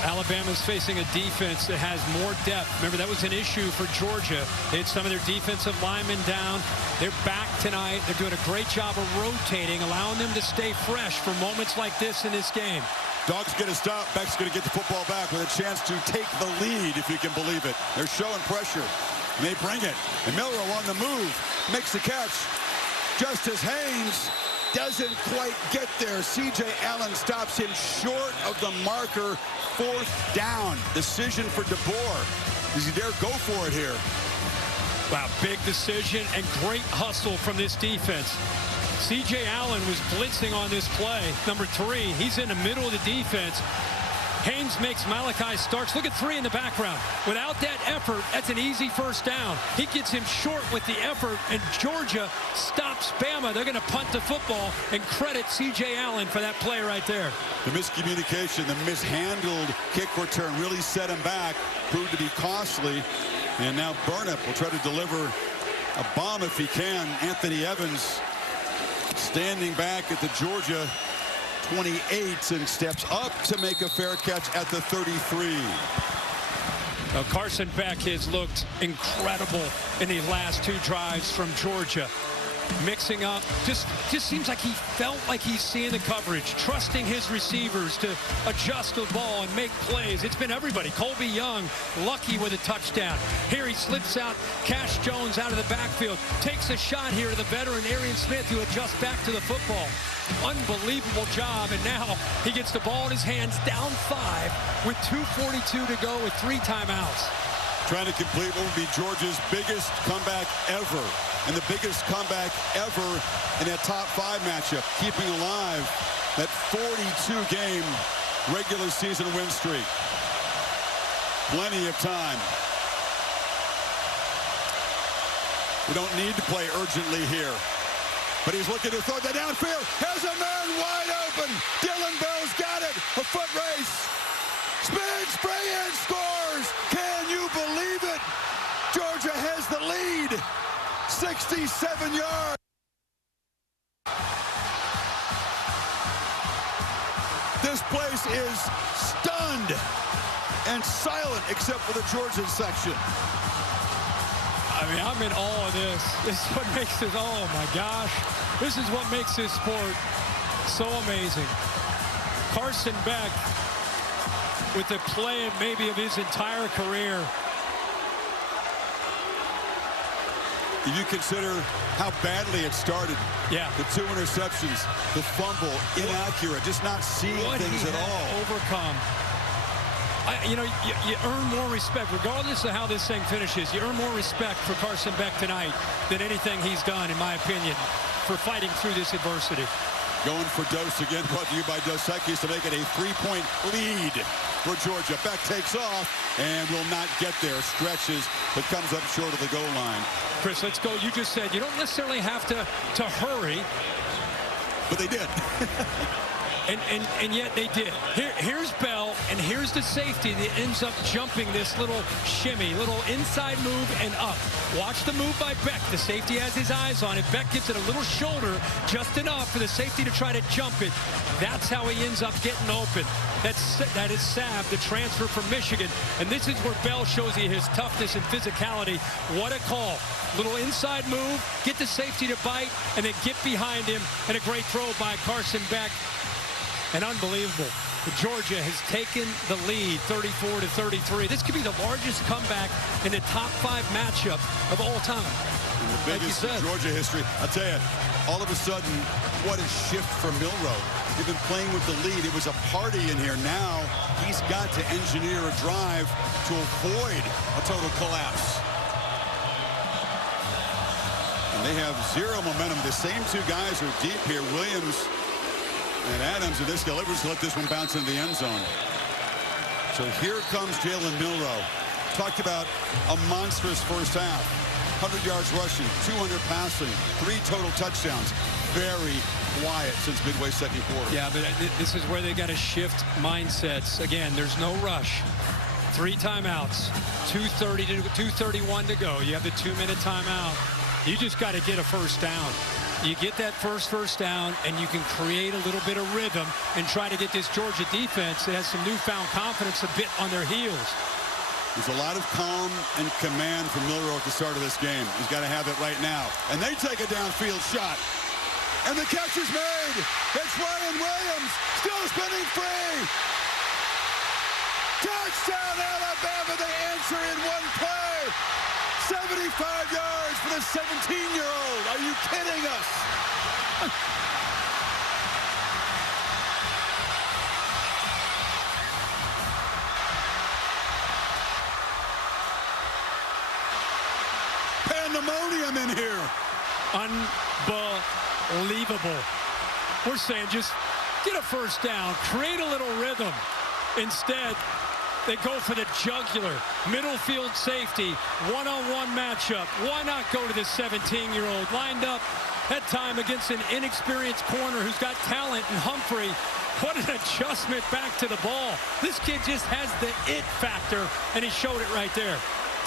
Alabama's facing a defense that has more depth. Remember, that was an issue for Georgia. They had some of their defensive linemen down. They're back tonight. They're doing a great job of rotating, allowing them to stay fresh for moments like this in this game. Dogs get a stop. Beck's going to get the football back with a chance to take the lead, if you can believe it. They're showing pressure, and they bring it. And Milroe on the move, makes the catch. Justice Haynes doesn't quite get there. C.J. Allen stops him short of the marker. 4th down. Decision for DeBoer. Does he dare go for it here? Wow, big decision and great hustle from this defense. C.J. Allen was blitzing on this play. Number 3, he's in the middle of the defense. Haynes makes Malachi Starks. Look at 3 in the background. Without that effort, that's an easy first down. He gets him short with the effort, and Georgia stops Bama. They're going to punt the football and credit C.J. Allen for that play right there. The miscommunication, the mishandled kick return really set him back, proved to be costly. And now Burnip will try to deliver a bomb if he can. Anthony Evans standing back at the Georgia 28 and steps up to make a fair catch at the 33. Now Carson Beck has looked incredible in these last 2 drives from Georgia. mixing up. Just seems like he felt like he's seeing the coverage, trusting his receivers to adjust the ball and make plays. It's been everybody. Colby Young, lucky with a touchdown. Here he slips out. Cash Jones out of the backfield. Takes a shot here to the veteran Arian Smith, who adjusts back to the football. Unbelievable job, and now he gets the ball in his hands, down 5 with 2:42 to go with 3 timeouts. Trying to complete what would be Georgia's biggest comeback ever, and the biggest comeback ever in that top 5 matchup, keeping alive that 42-game regular season win streak. Plenty of time. We don't need to play urgently here. But he's looking to throw that downfield. Has a man wide open. Dylan Bell's got it. A foot race. Spins, spray in, scores. Can you believe it? Georgia has the lead. 67 yards. This place is stunned and silent except for the Georgia section. I mean, I'm in awe of this. This is what makes this, oh my gosh. This is what makes this sport so amazing. Carson Beck with the play maybe of his entire career. If you consider how badly it started. Yeah. The 2 interceptions, the fumble, inaccurate, just not seeing things at all. Overcome. You know, you earn more respect, regardless of how this thing finishes. You earn more respect for Carson Beck tonight than anything he's done, in my opinion, for fighting through this adversity. Going for Dose again, brought to you by Dos Equis to make it a 3-point lead for Georgia. Beck takes off and will not get there. Stretches, but comes up short of the goal line. Chris, let's go. You just said you don't necessarily have to hurry. But they did. And yet they did. Here's Bell, and here's the safety that ends up jumping this little shimmy, little inside move and up. Watch the move by Beck. The safety has his eyes on it. Beck gives it a little shoulder, just enough for the safety to try to jump it. That's how he ends up getting open. That is Sav, the transfer from Michigan. And this is where Bell shows you his toughness and physicality. What a call. Little inside move, get the safety to bite, and then get behind him. And a great throw by Carson Beck. And unbelievable. Georgia has taken the lead 34-33. This could be the largest comeback in the top 5 matchup of all time. And the biggest in Georgia history. I'll tell you, all of a sudden, what a shift for Milroe. They've been playing with the lead. It was a party in here. Now he's got to engineer a drive to avoid a total collapse. And they have 0 momentum. The same 2 guys are deep here. Williams and Adams, in this guy, let's let this one bounce into the end zone. So here comes Jalen Milroe. Talked about a monstrous first half. 100 yards rushing, 200 passing, 3 total touchdowns. Very quiet since midway second quarter. Yeah, but this is where they got to shift mindsets. Again, there's no rush. 3 timeouts, 2:31 to go. You have the 2-minute timeout. You just got to get a first down. You get that first down, and you can create a little bit of rhythm and try to get this Georgia defense that has some newfound confidence a bit on their heels. There's a lot of calm and command from Milroe at the start of this game. He's got to have it right now. And they take a downfield shot. And the catch is made. It's Ryan Williams, still spinning free. Touchdown, Alabama. They answer in one play. 75 yards for the 17-year-old. Are you kidding us? Pandemonium in here. Unbelievable. We're saying just get a first down, create a little rhythm. Instead, they go for the jugular, middle field safety, one-on-one matchup. Why not go to the 17-year-old lined up that time against an inexperienced corner who's got talent in Humphrey? What an adjustment back to the ball. This kid just has the it factor, and he showed it right there.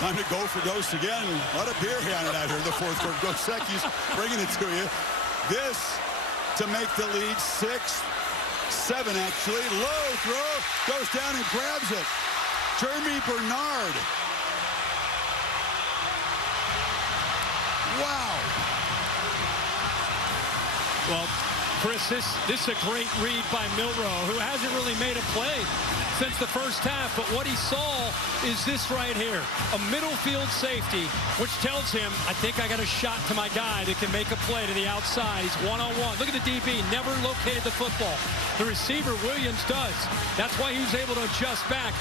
Time to go for Dose again. A lot of beer handed out here in the fourth quarter. Dos Equis bringing it to you. This to make the lead 6-7 actually. Low throw, goes down and grabs it. Jeremy Bernard. Wow. Well, Chris, this is a great read by Milroe, who hasn't really made a play since the first half, but what he saw is this right here, a middle field safety, which tells him, I think I got a shot to my guy that can make a play to the outside. He's one-on-one. Look at the DB, never located the football. The receiver, Williams, does. That's why he was able to adjust back.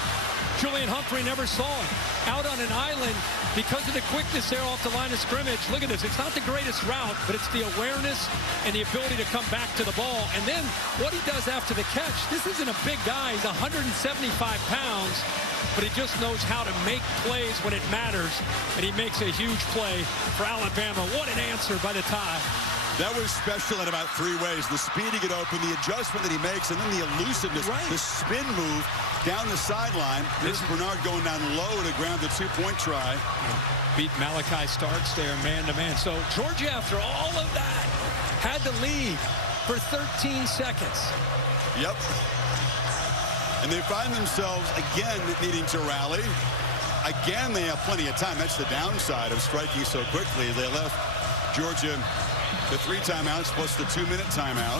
Julian Humphrey never saw it. Out on an island, because of the quickness there off the line of scrimmage. Look at this. It's not the greatest route, but it's the awareness and the ability to come back to the ball. And then what he does after the catch, this isn't a big guy. He's 175 pounds, but he just knows how to make plays when it matters. And he makes a huge play for Alabama. What an answer by the Tide. That was special in about 3 ways. The speed to get open, the adjustment that he makes, and then the elusiveness, the spin move down the sideline. This is Bernard going down low to ground the 2-point try. Beat Malachi Starks there man-to-man. So Georgia, after all of that, had the lead for 13 seconds. Yep. And they find themselves again needing to rally. Again, they have plenty of time. That's the downside of striking so quickly. They left Georgia the 3 timeouts plus the 2-minute timeout.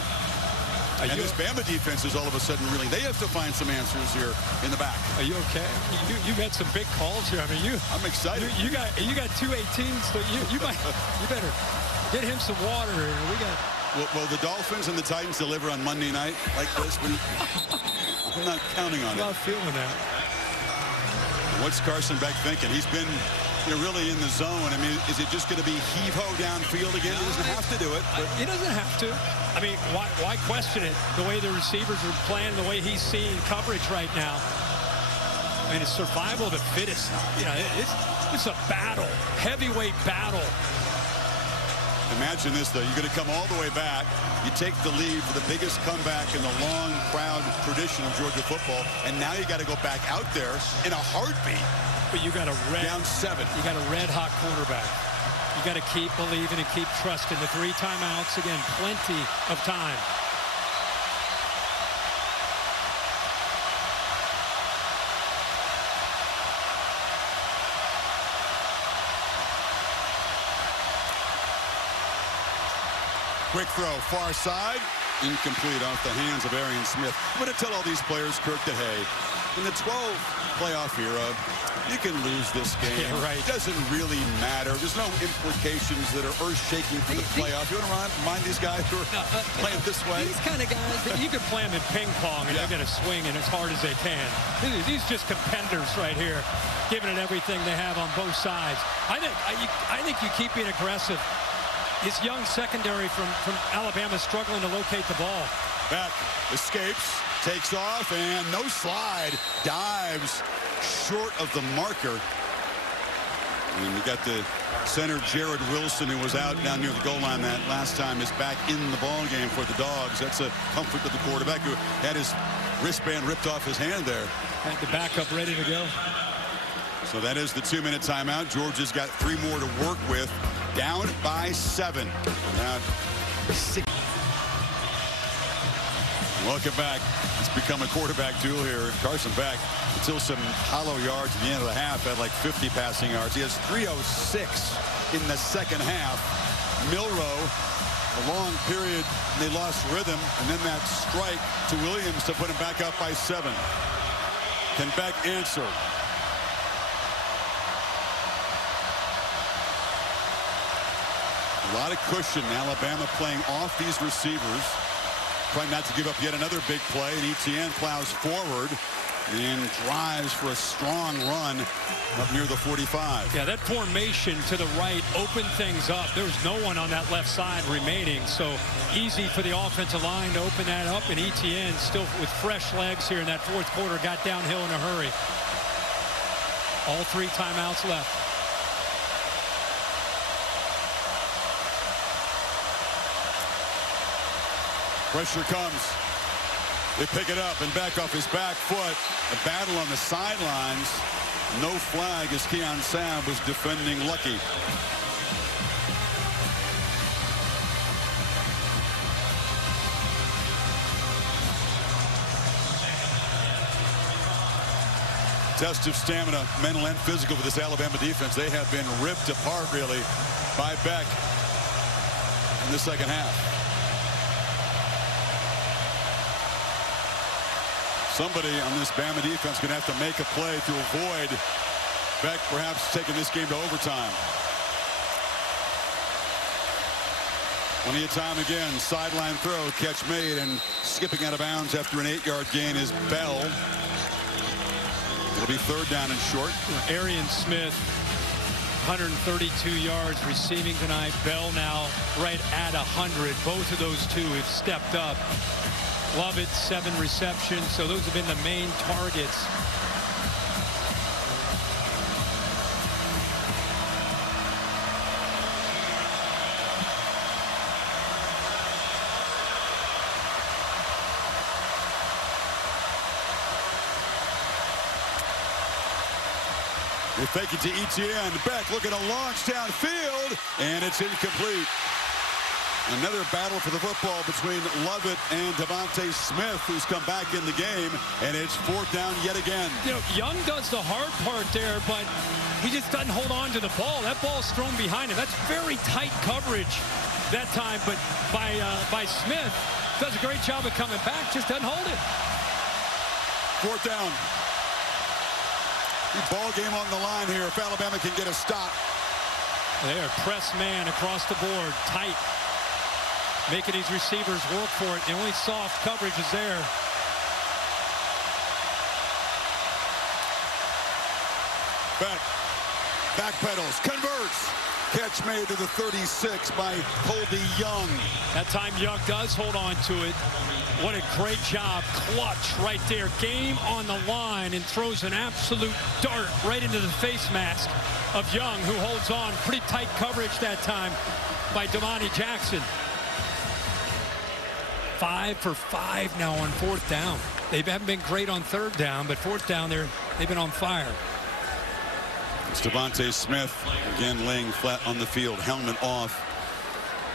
And this Bama defense is all of a sudden really, they have to find some answers here in the back. Are you okay? You got some big calls here. I mean, I'm excited. You got 2 18s, so you better get him some water. We got. Will the Dolphins and the Titans deliver on Monday night like this? I'm not counting on it. I'm not feeling that. What's Carson Beck thinking? He's been really in the zone. I mean, is it just going to be heave-ho downfield again? He doesn't have to do it. But he doesn't have to. I mean, why question it? The way the receivers are playing, the way he's seeing coverage right now. I mean, it's survival of the fittest. You know, it's a battle, heavyweight battle. Imagine this, though. You're going to come all the way back. You take the lead for the biggest comeback in the long, proud tradition of Georgia football, and now you got to go back out there in a heartbeat. But you got a down 7. You got a red-hot quarterback. You got to keep believing and keep trusting. The 3 timeouts, again, plenty of time. Quick throw, far side, incomplete off the hands of Arian Smith. I'm going to tell all these players, Kirk, that, hey, in the 12 playoff era, you can lose this game. Yeah, right. It doesn't really matter. There's no implications that are earth-shaking for the playoff. You want to remind these guys who are playing this way? These kind of guys, that you can play them in ping pong, and they're going to swing it as hard as they can. These just competitors right here, giving it everything they have on both sides. I think you keep being aggressive. His young secondary from Alabama struggling to locate the ball. Beck escapes, takes off, and no slide. Dives short of the marker. And we got the center, Jared Wilson, who was out down near the goal line that last time, is back in the ball game for the Dogs. That's a comfort to the quarterback who had his wristband ripped off his hand there. Had the backup ready to go. So that is the 2-minute timeout. Georgia's got 3 more to work with. Down by 7. Now 6. Welcome back. It's become a quarterback duel here. Carson Beck, until some hollow yards at the end of the half, had like 50 passing yards. He has 306 in the second half. Milroe, a long period, they lost rhythm, and then that strike to Williams to put him back up by 7. Can Beck answer? A lot of cushion. Alabama playing off these receivers. Trying not to give up yet another big play. And Etienne plows forward and drives for a strong run up near the 45. Yeah, that formation to the right opened things up. There was no one on that left side remaining. So easy for the offensive line to open that up. And Etienne still with fresh legs here in that 4th quarter got downhill in a hurry. All 3 timeouts left. Pressure comes. They pick it up and back off his back foot. A battle on the sidelines. No flag as Keon Sabb was defending Lucky. Test of stamina, mental and physical for this Alabama defense. They have been ripped apart, really, by Beck in the second half. Somebody on this Bama defense going to have to make a play to avoid Beck perhaps taking this game to overtime. Plenty of time again. Sideline throw, catch made, and skipping out of bounds after an 8-yard gain is Bell. It'll be third down and short. Arian Smith, 132 yards receiving tonight. Bell now right at 100. Both of those two have stepped up. Lovett, 7 receptions. So those have been the main targets. They fake it to Etienne. Beck looking to launch downfield, and it's incomplete. Another battle for the football between Lovett and Devontae Smith, who's come back in the game, and it's fourth down yet again. You know, Young does the hard part there, but he just doesn't hold on to the ball. That ball's thrown behind him. That's very tight coverage that time, but by Smith, does a great job of coming back, just doesn't hold it. Fourth down. Ball game on the line here if Alabama can get a stop. They are press man across the board, tight, making these receivers work for it. The only soft coverage is there. Beck backpedals, converts. Catch made to the 36 by Colby Young. That time Young does hold on to it. What a great job. Clutch right there. Game on the line, and throws an absolute dart right into the face mask of Young, who holds on. Pretty tight coverage that time by Damani Jackson. 5 for 5 now on fourth down. They haven't been great on third down, but fourth down they've been on fire. It's Devontae Smith again laying flat on the field, helmet off.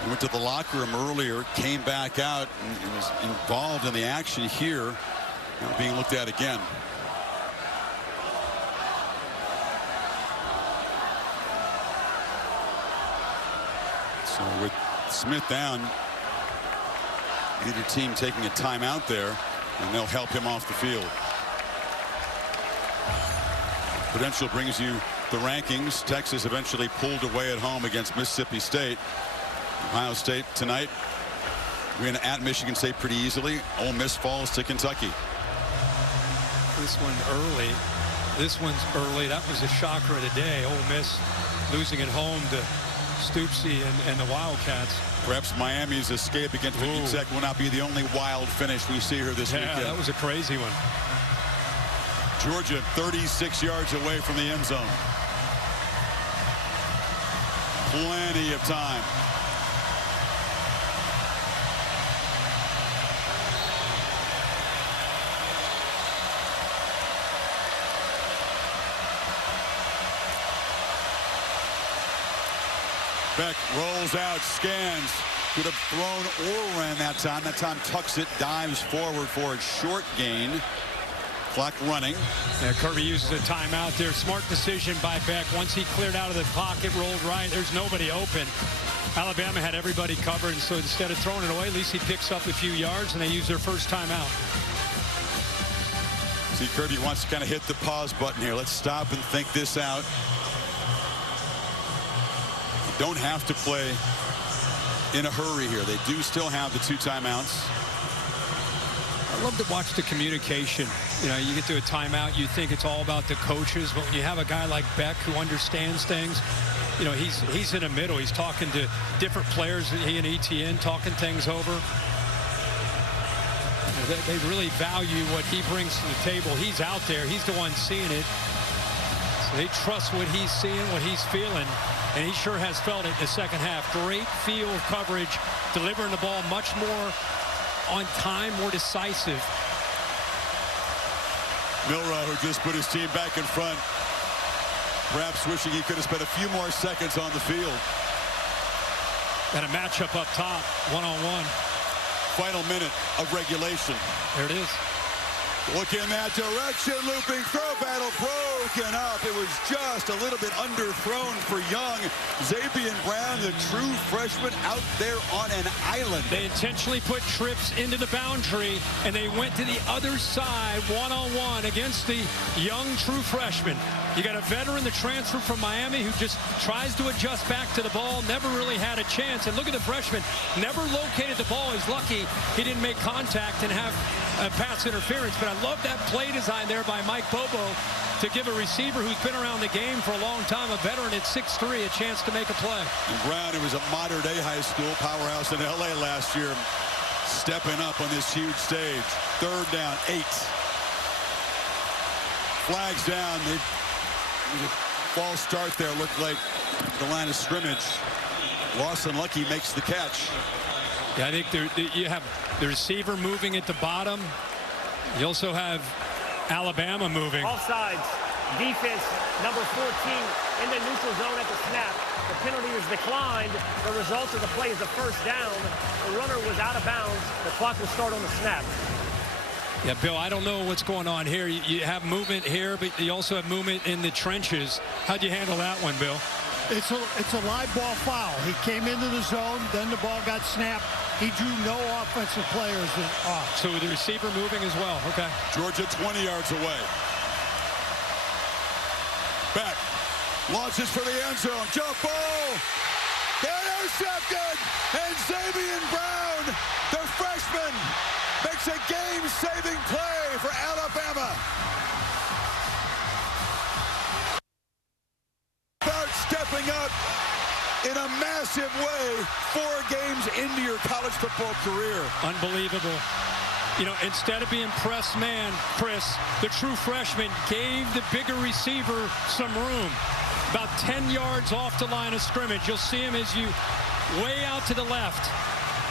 He went to the locker room earlier, came back out, and was involved in the action here. Now being looked at again. So with Smith down, either team taking a timeout there, and they'll help him off the field. Prudential brings you the rankings. Texas eventually pulled away at home against Mississippi State. Ohio State tonight win at Michigan State pretty easily. Ole Miss falls to Kentucky. This one early. This one's early. That was the shocker of the day. Ole Miss losing at home to Stoops and the Wildcats. Perhaps Miami's escape against Virginia Tech will not be the only wild finish we see here this weekend. That was a crazy one. Georgia 36 yards away from the end zone. Plenty of time. Beck rolls out, scans. Could have thrown or ran that time. That time tucks it, dives forward for a short gain. Clock running. Yeah, Kirby uses a timeout there. Smart decision by Beck. Once he cleared out of the pocket, rolled right, there's nobody open. Alabama had everybody covered, and so instead of throwing it away, at least he picks up a few yards, and they use their first timeout. See, Kirby wants to kind of hit the pause button here. Let's stop and think this out. You don't have to play in a hurry here. They do still have the 2 timeouts. I love to watch the communication. You know, you get to a timeout, you think it's all about the coaches, but when you have a guy like Beck who understands things, you know, he's in the middle. He's talking to different players, he and Etienne talking things over. You know, they really value what he brings to the table. He's out there. He's the one seeing it. So they trust what he's seeing, what he's feeling, and he sure has felt it in the second half. Great field coverage, delivering the ball much more on time, more decisive. Milroe, who just put his team back in front, perhaps wishing he could have spent a few more seconds on the field. Got a matchup up top, one-on-one. Final minute of regulation. There it is. Look in that direction, looping throw, battle broken up. It was just a little bit underthrown for Young. Zabian Brown, the true freshman, out there on an island. They intentionally put trips into the boundary, and they went to the other side one-on-one against the young true freshman. You got a veteran, the transfer from Miami, who just tries to adjust back to the ball, never really had a chance. And look at the freshman, never located the ball. He's lucky he didn't make contact and have a pass interference. But I love that play design there by Mike Bobo to give a receiver who's been around the game for a long time, a veteran at 6'3", a chance to make a play. And Brown, who was a modern-day high school powerhouse in L.A. last year, stepping up on this huge stage. 3rd down, 8. Flags down. A false start there. Looked like the line of scrimmage. Lawson Lucky makes the catch. Yeah, I think you have the receiver moving at the bottom. You also have Alabama moving. Offsides. Defense, number 14, in the neutral zone at the snap. The penalty is declined. The result of the play is a 1st down. The runner was out of bounds. The clock will start on the snap. Yeah, Bill, I don't know what's going on here. You have movement here, but you also have movement in the trenches. How'd you handle that one, Bill? It's a live ball foul. He came into the zone, then the ball got snapped. He drew no offensive players off. So the receiver moving as well. Okay. Georgia 20 yards away. Back. Launches for the end zone. Jump ball. Intercepted. And Zabian Brown, the freshman, makes a game-saving play for Alabama. About stepping up in a massive way 4 games into your college football career. Unbelievable. You know, instead of being press man, Chris, the true freshman gave the bigger receiver some room. About 10 yards off the line of scrimmage. You'll see him as you way out to the left.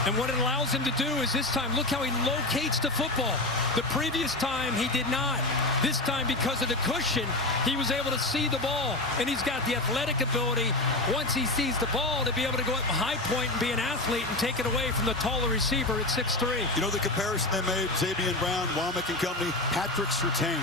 And what it allows him to do is this time, look how he locates the football. The previous time, he did not. This time, because of the cushion, he was able to see the ball. And he's got the athletic ability, once he sees the ball, to be able to go up high point and be an athlete and take it away from the taller receiver at 6'3". You know the comparison they made, Zabian Brown, Womack and company? Patrick Surtain,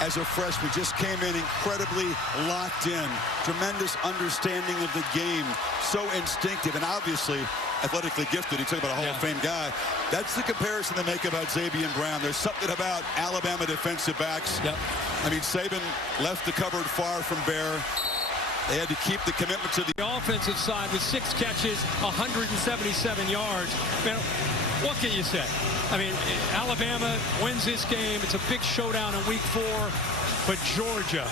as a freshman, just came in incredibly locked in. Tremendous understanding of the game. So instinctive and obviously athletically gifted. He took about a Hall of Fame guy. That's the comparison they make about Zabian Brown. There's something about Alabama defensive backs. Yep. I mean, Saban left the cupboard far from bare. They had to keep the commitment to the offensive side with 6 catches, 177 yards. Man, what can you say? I mean, Alabama wins this game. It's a big showdown in week 4, but Georgia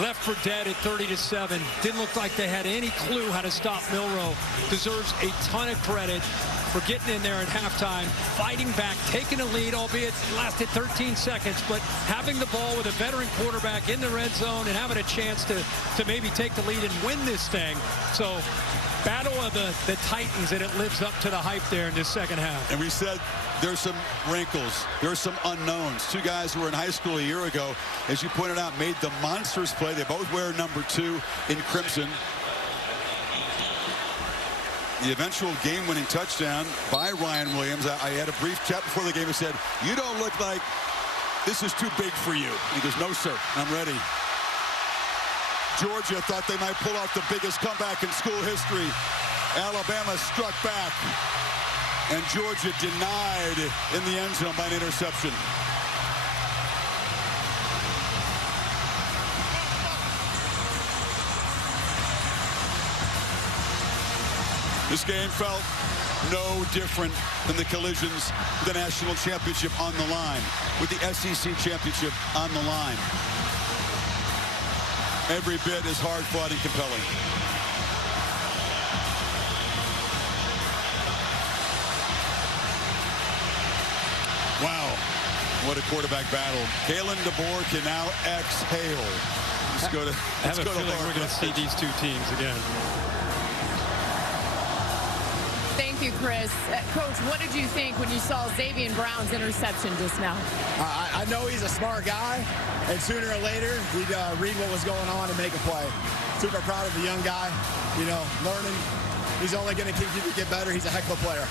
left for dead at 30-7. Didn't look like they had any clue how to stop Milroe. Deserves a ton of credit for getting in there at halftime, fighting back, taking a lead, albeit it lasted 13 seconds, but having the ball with a veteran quarterback in the red zone and having a chance to maybe take the lead and win this thing. So battle of the Titans, and it lives up to the hype there in this second half. And we said there's some wrinkles. There's some unknowns. 2 guys who were in high school a year ago, as you pointed out, made the monstrous play. They both wear number 2 in crimson. The eventual game-winning touchdown by Ryan Williams. I had a brief chat before the game. I said, you don't look like this is too big for you. He goes, no, sir, I'm ready. Georgia thought they might pull off the biggest comeback in school history. Alabama struck back, and Georgia denied in the end zone by an interception. This game felt no different than the collisions, the national championship on the line, with the SEC championship on the line. Every bit as hard-fought and compelling. Wow, what a quarterback battle. Kalen DeBoer can now exhale. I have a feeling we're going to see these 2 teams again. Thank you, Chris. Coach, what did you think when you saw Zabian Brown's interception just now? I know he's a smart guy, and sooner or later, he'd read what was going on and make a play. Super proud of the young guy, you know, learning. He's only going to continue to get better. He's a heck of a player.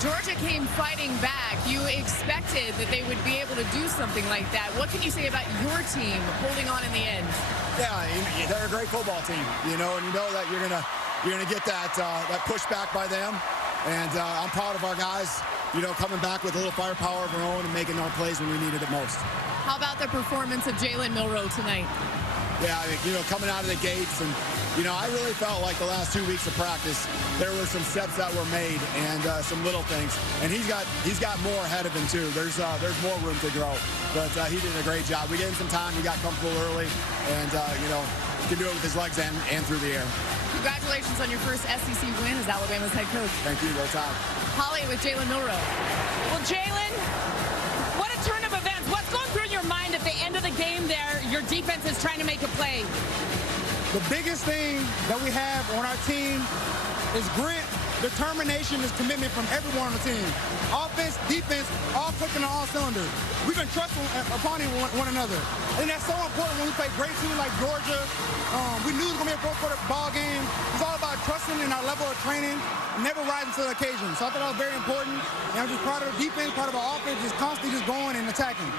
Georgia came fighting back. You expected that they would be able to do something like that. What can you say about your team holding on in the end? Yeah, they're a great football team, you know, and you know that you're gonna get that pushback by them. And I'm proud of our guys, you know, coming back with a little firepower of our own and making our plays when we needed it most. How about the performance of Jalen Milroe tonight? Yeah, I think, you know, coming out of the gates, and, you know, I really felt like the last 2 weeks of practice, there were some steps that were made and some little things. And he's got more ahead of him, too. There's more room to grow. But he did a great job. We gave him some time. He got comfortable early. And, you know, he can do it with his legs and through the air. Congratulations on your first SEC win as Alabama's head coach. Thank you. Go Tide. Holly with Jalen Milroe. Well, Jalen, what a turn of events. What's going through your mind at the end of the game there? Your defense is trying to make a play. The biggest thing that we have on our team is grit, determination, is commitment from everyone on the team. Offense, defense, all clicking on all cylinders. We've been trusting upon one another. I think that's so important when we play great teams like Georgia. We knew it was going to be a fourth-quarter ball game. It's all about trusting in our level of training, never rising to the occasion. So I thought that was very important. And I'm just proud of the defense, proud of our offense, just constantly just going and attacking.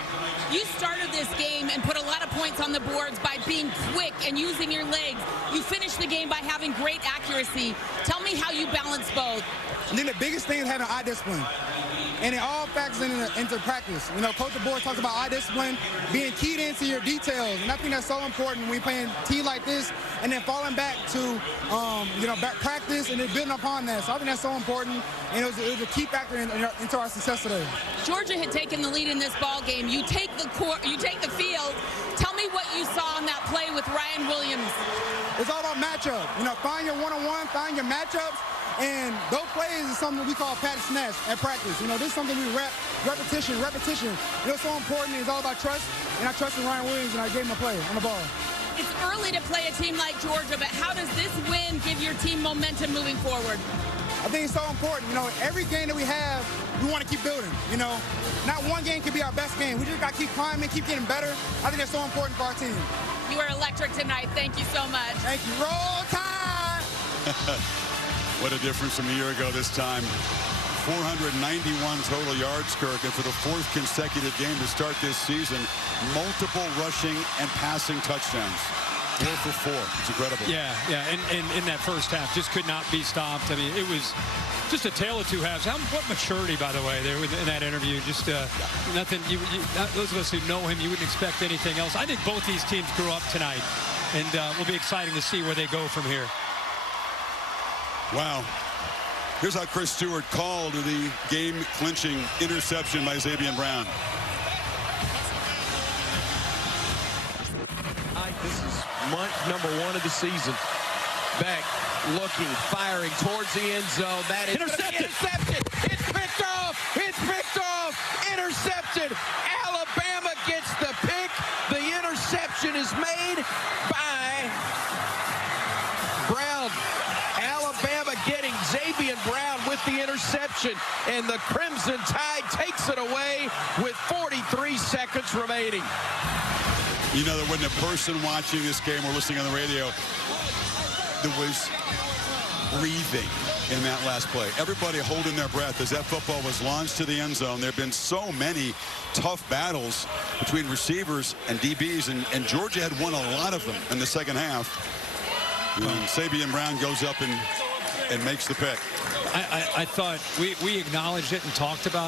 You started this game and put a lot of points on the boards by being quick and using your legs. You finished the game by having great accuracy. Tell me how you balance both. I think the biggest thing is having eye discipline. And it all factors into practice. You know, Coach DeBoer talks about eye discipline, being keyed into your details. And I think that's so important when you're playing a team like this and then falling back to, you know, back practice and then building upon that. So I think that's so important. And it was a key factor into our success today. Georgia had taken the lead in this ball game. You take the field. Tell me what you saw on that play with Ryan Williams. It's all about matchup. You know, find your one-on-one, find your matchups. And those plays is something we call patty snatch at practice. You know, this is something we repetition. You know, so important. It's all about trust, and I trust in Ryan Williams, and I gave him a play on the ball. It's early to play a team like Georgia, but how does this win give your team momentum moving forward? I think it's so important. You know, every game that we have, we want to keep building. You know, not one game can be our best game. We just got to keep climbing, keep getting better. I think that's so important for our team. You are electric tonight. Thank you so much. Thank you. Roll Tide! What a difference from a year ago this time. 491 total yards, Kirk, and for the fourth consecutive game to start this season, multiple rushing and passing touchdowns. 4 for 4. It's incredible. Yeah, and in that first half, just could not be stopped. I mean, it was just a tale of two halves. What maturity, by the way, there in that interview. Just nothing. Those of us who know him, you wouldn't expect anything else. I think both these teams grew up tonight, and will be exciting to see where they go from here. Wow. Here's how Chris Stewart called the game-clinching interception by Zabian Brown. This is month number 1 of the season. Beck looking, firing towards the end zone. That is intercepted. It's picked off. It's picked off. Intercepted. Alabama gets the pick. The interception is made by Brown. Alabama getting Zabian Brown with the interception, and the Crimson Tide takes it away with 43 seconds remaining. You know, there wasn't a person watching this game or listening on the radio that was breathing in that last play. Everybody holding their breath as that football was launched to the end zone. There have been so many tough battles between receivers and DBs, and Georgia had won a lot of them in the second half. And Zabian Brown goes up and makes the pick. I thought we acknowledged it and talked about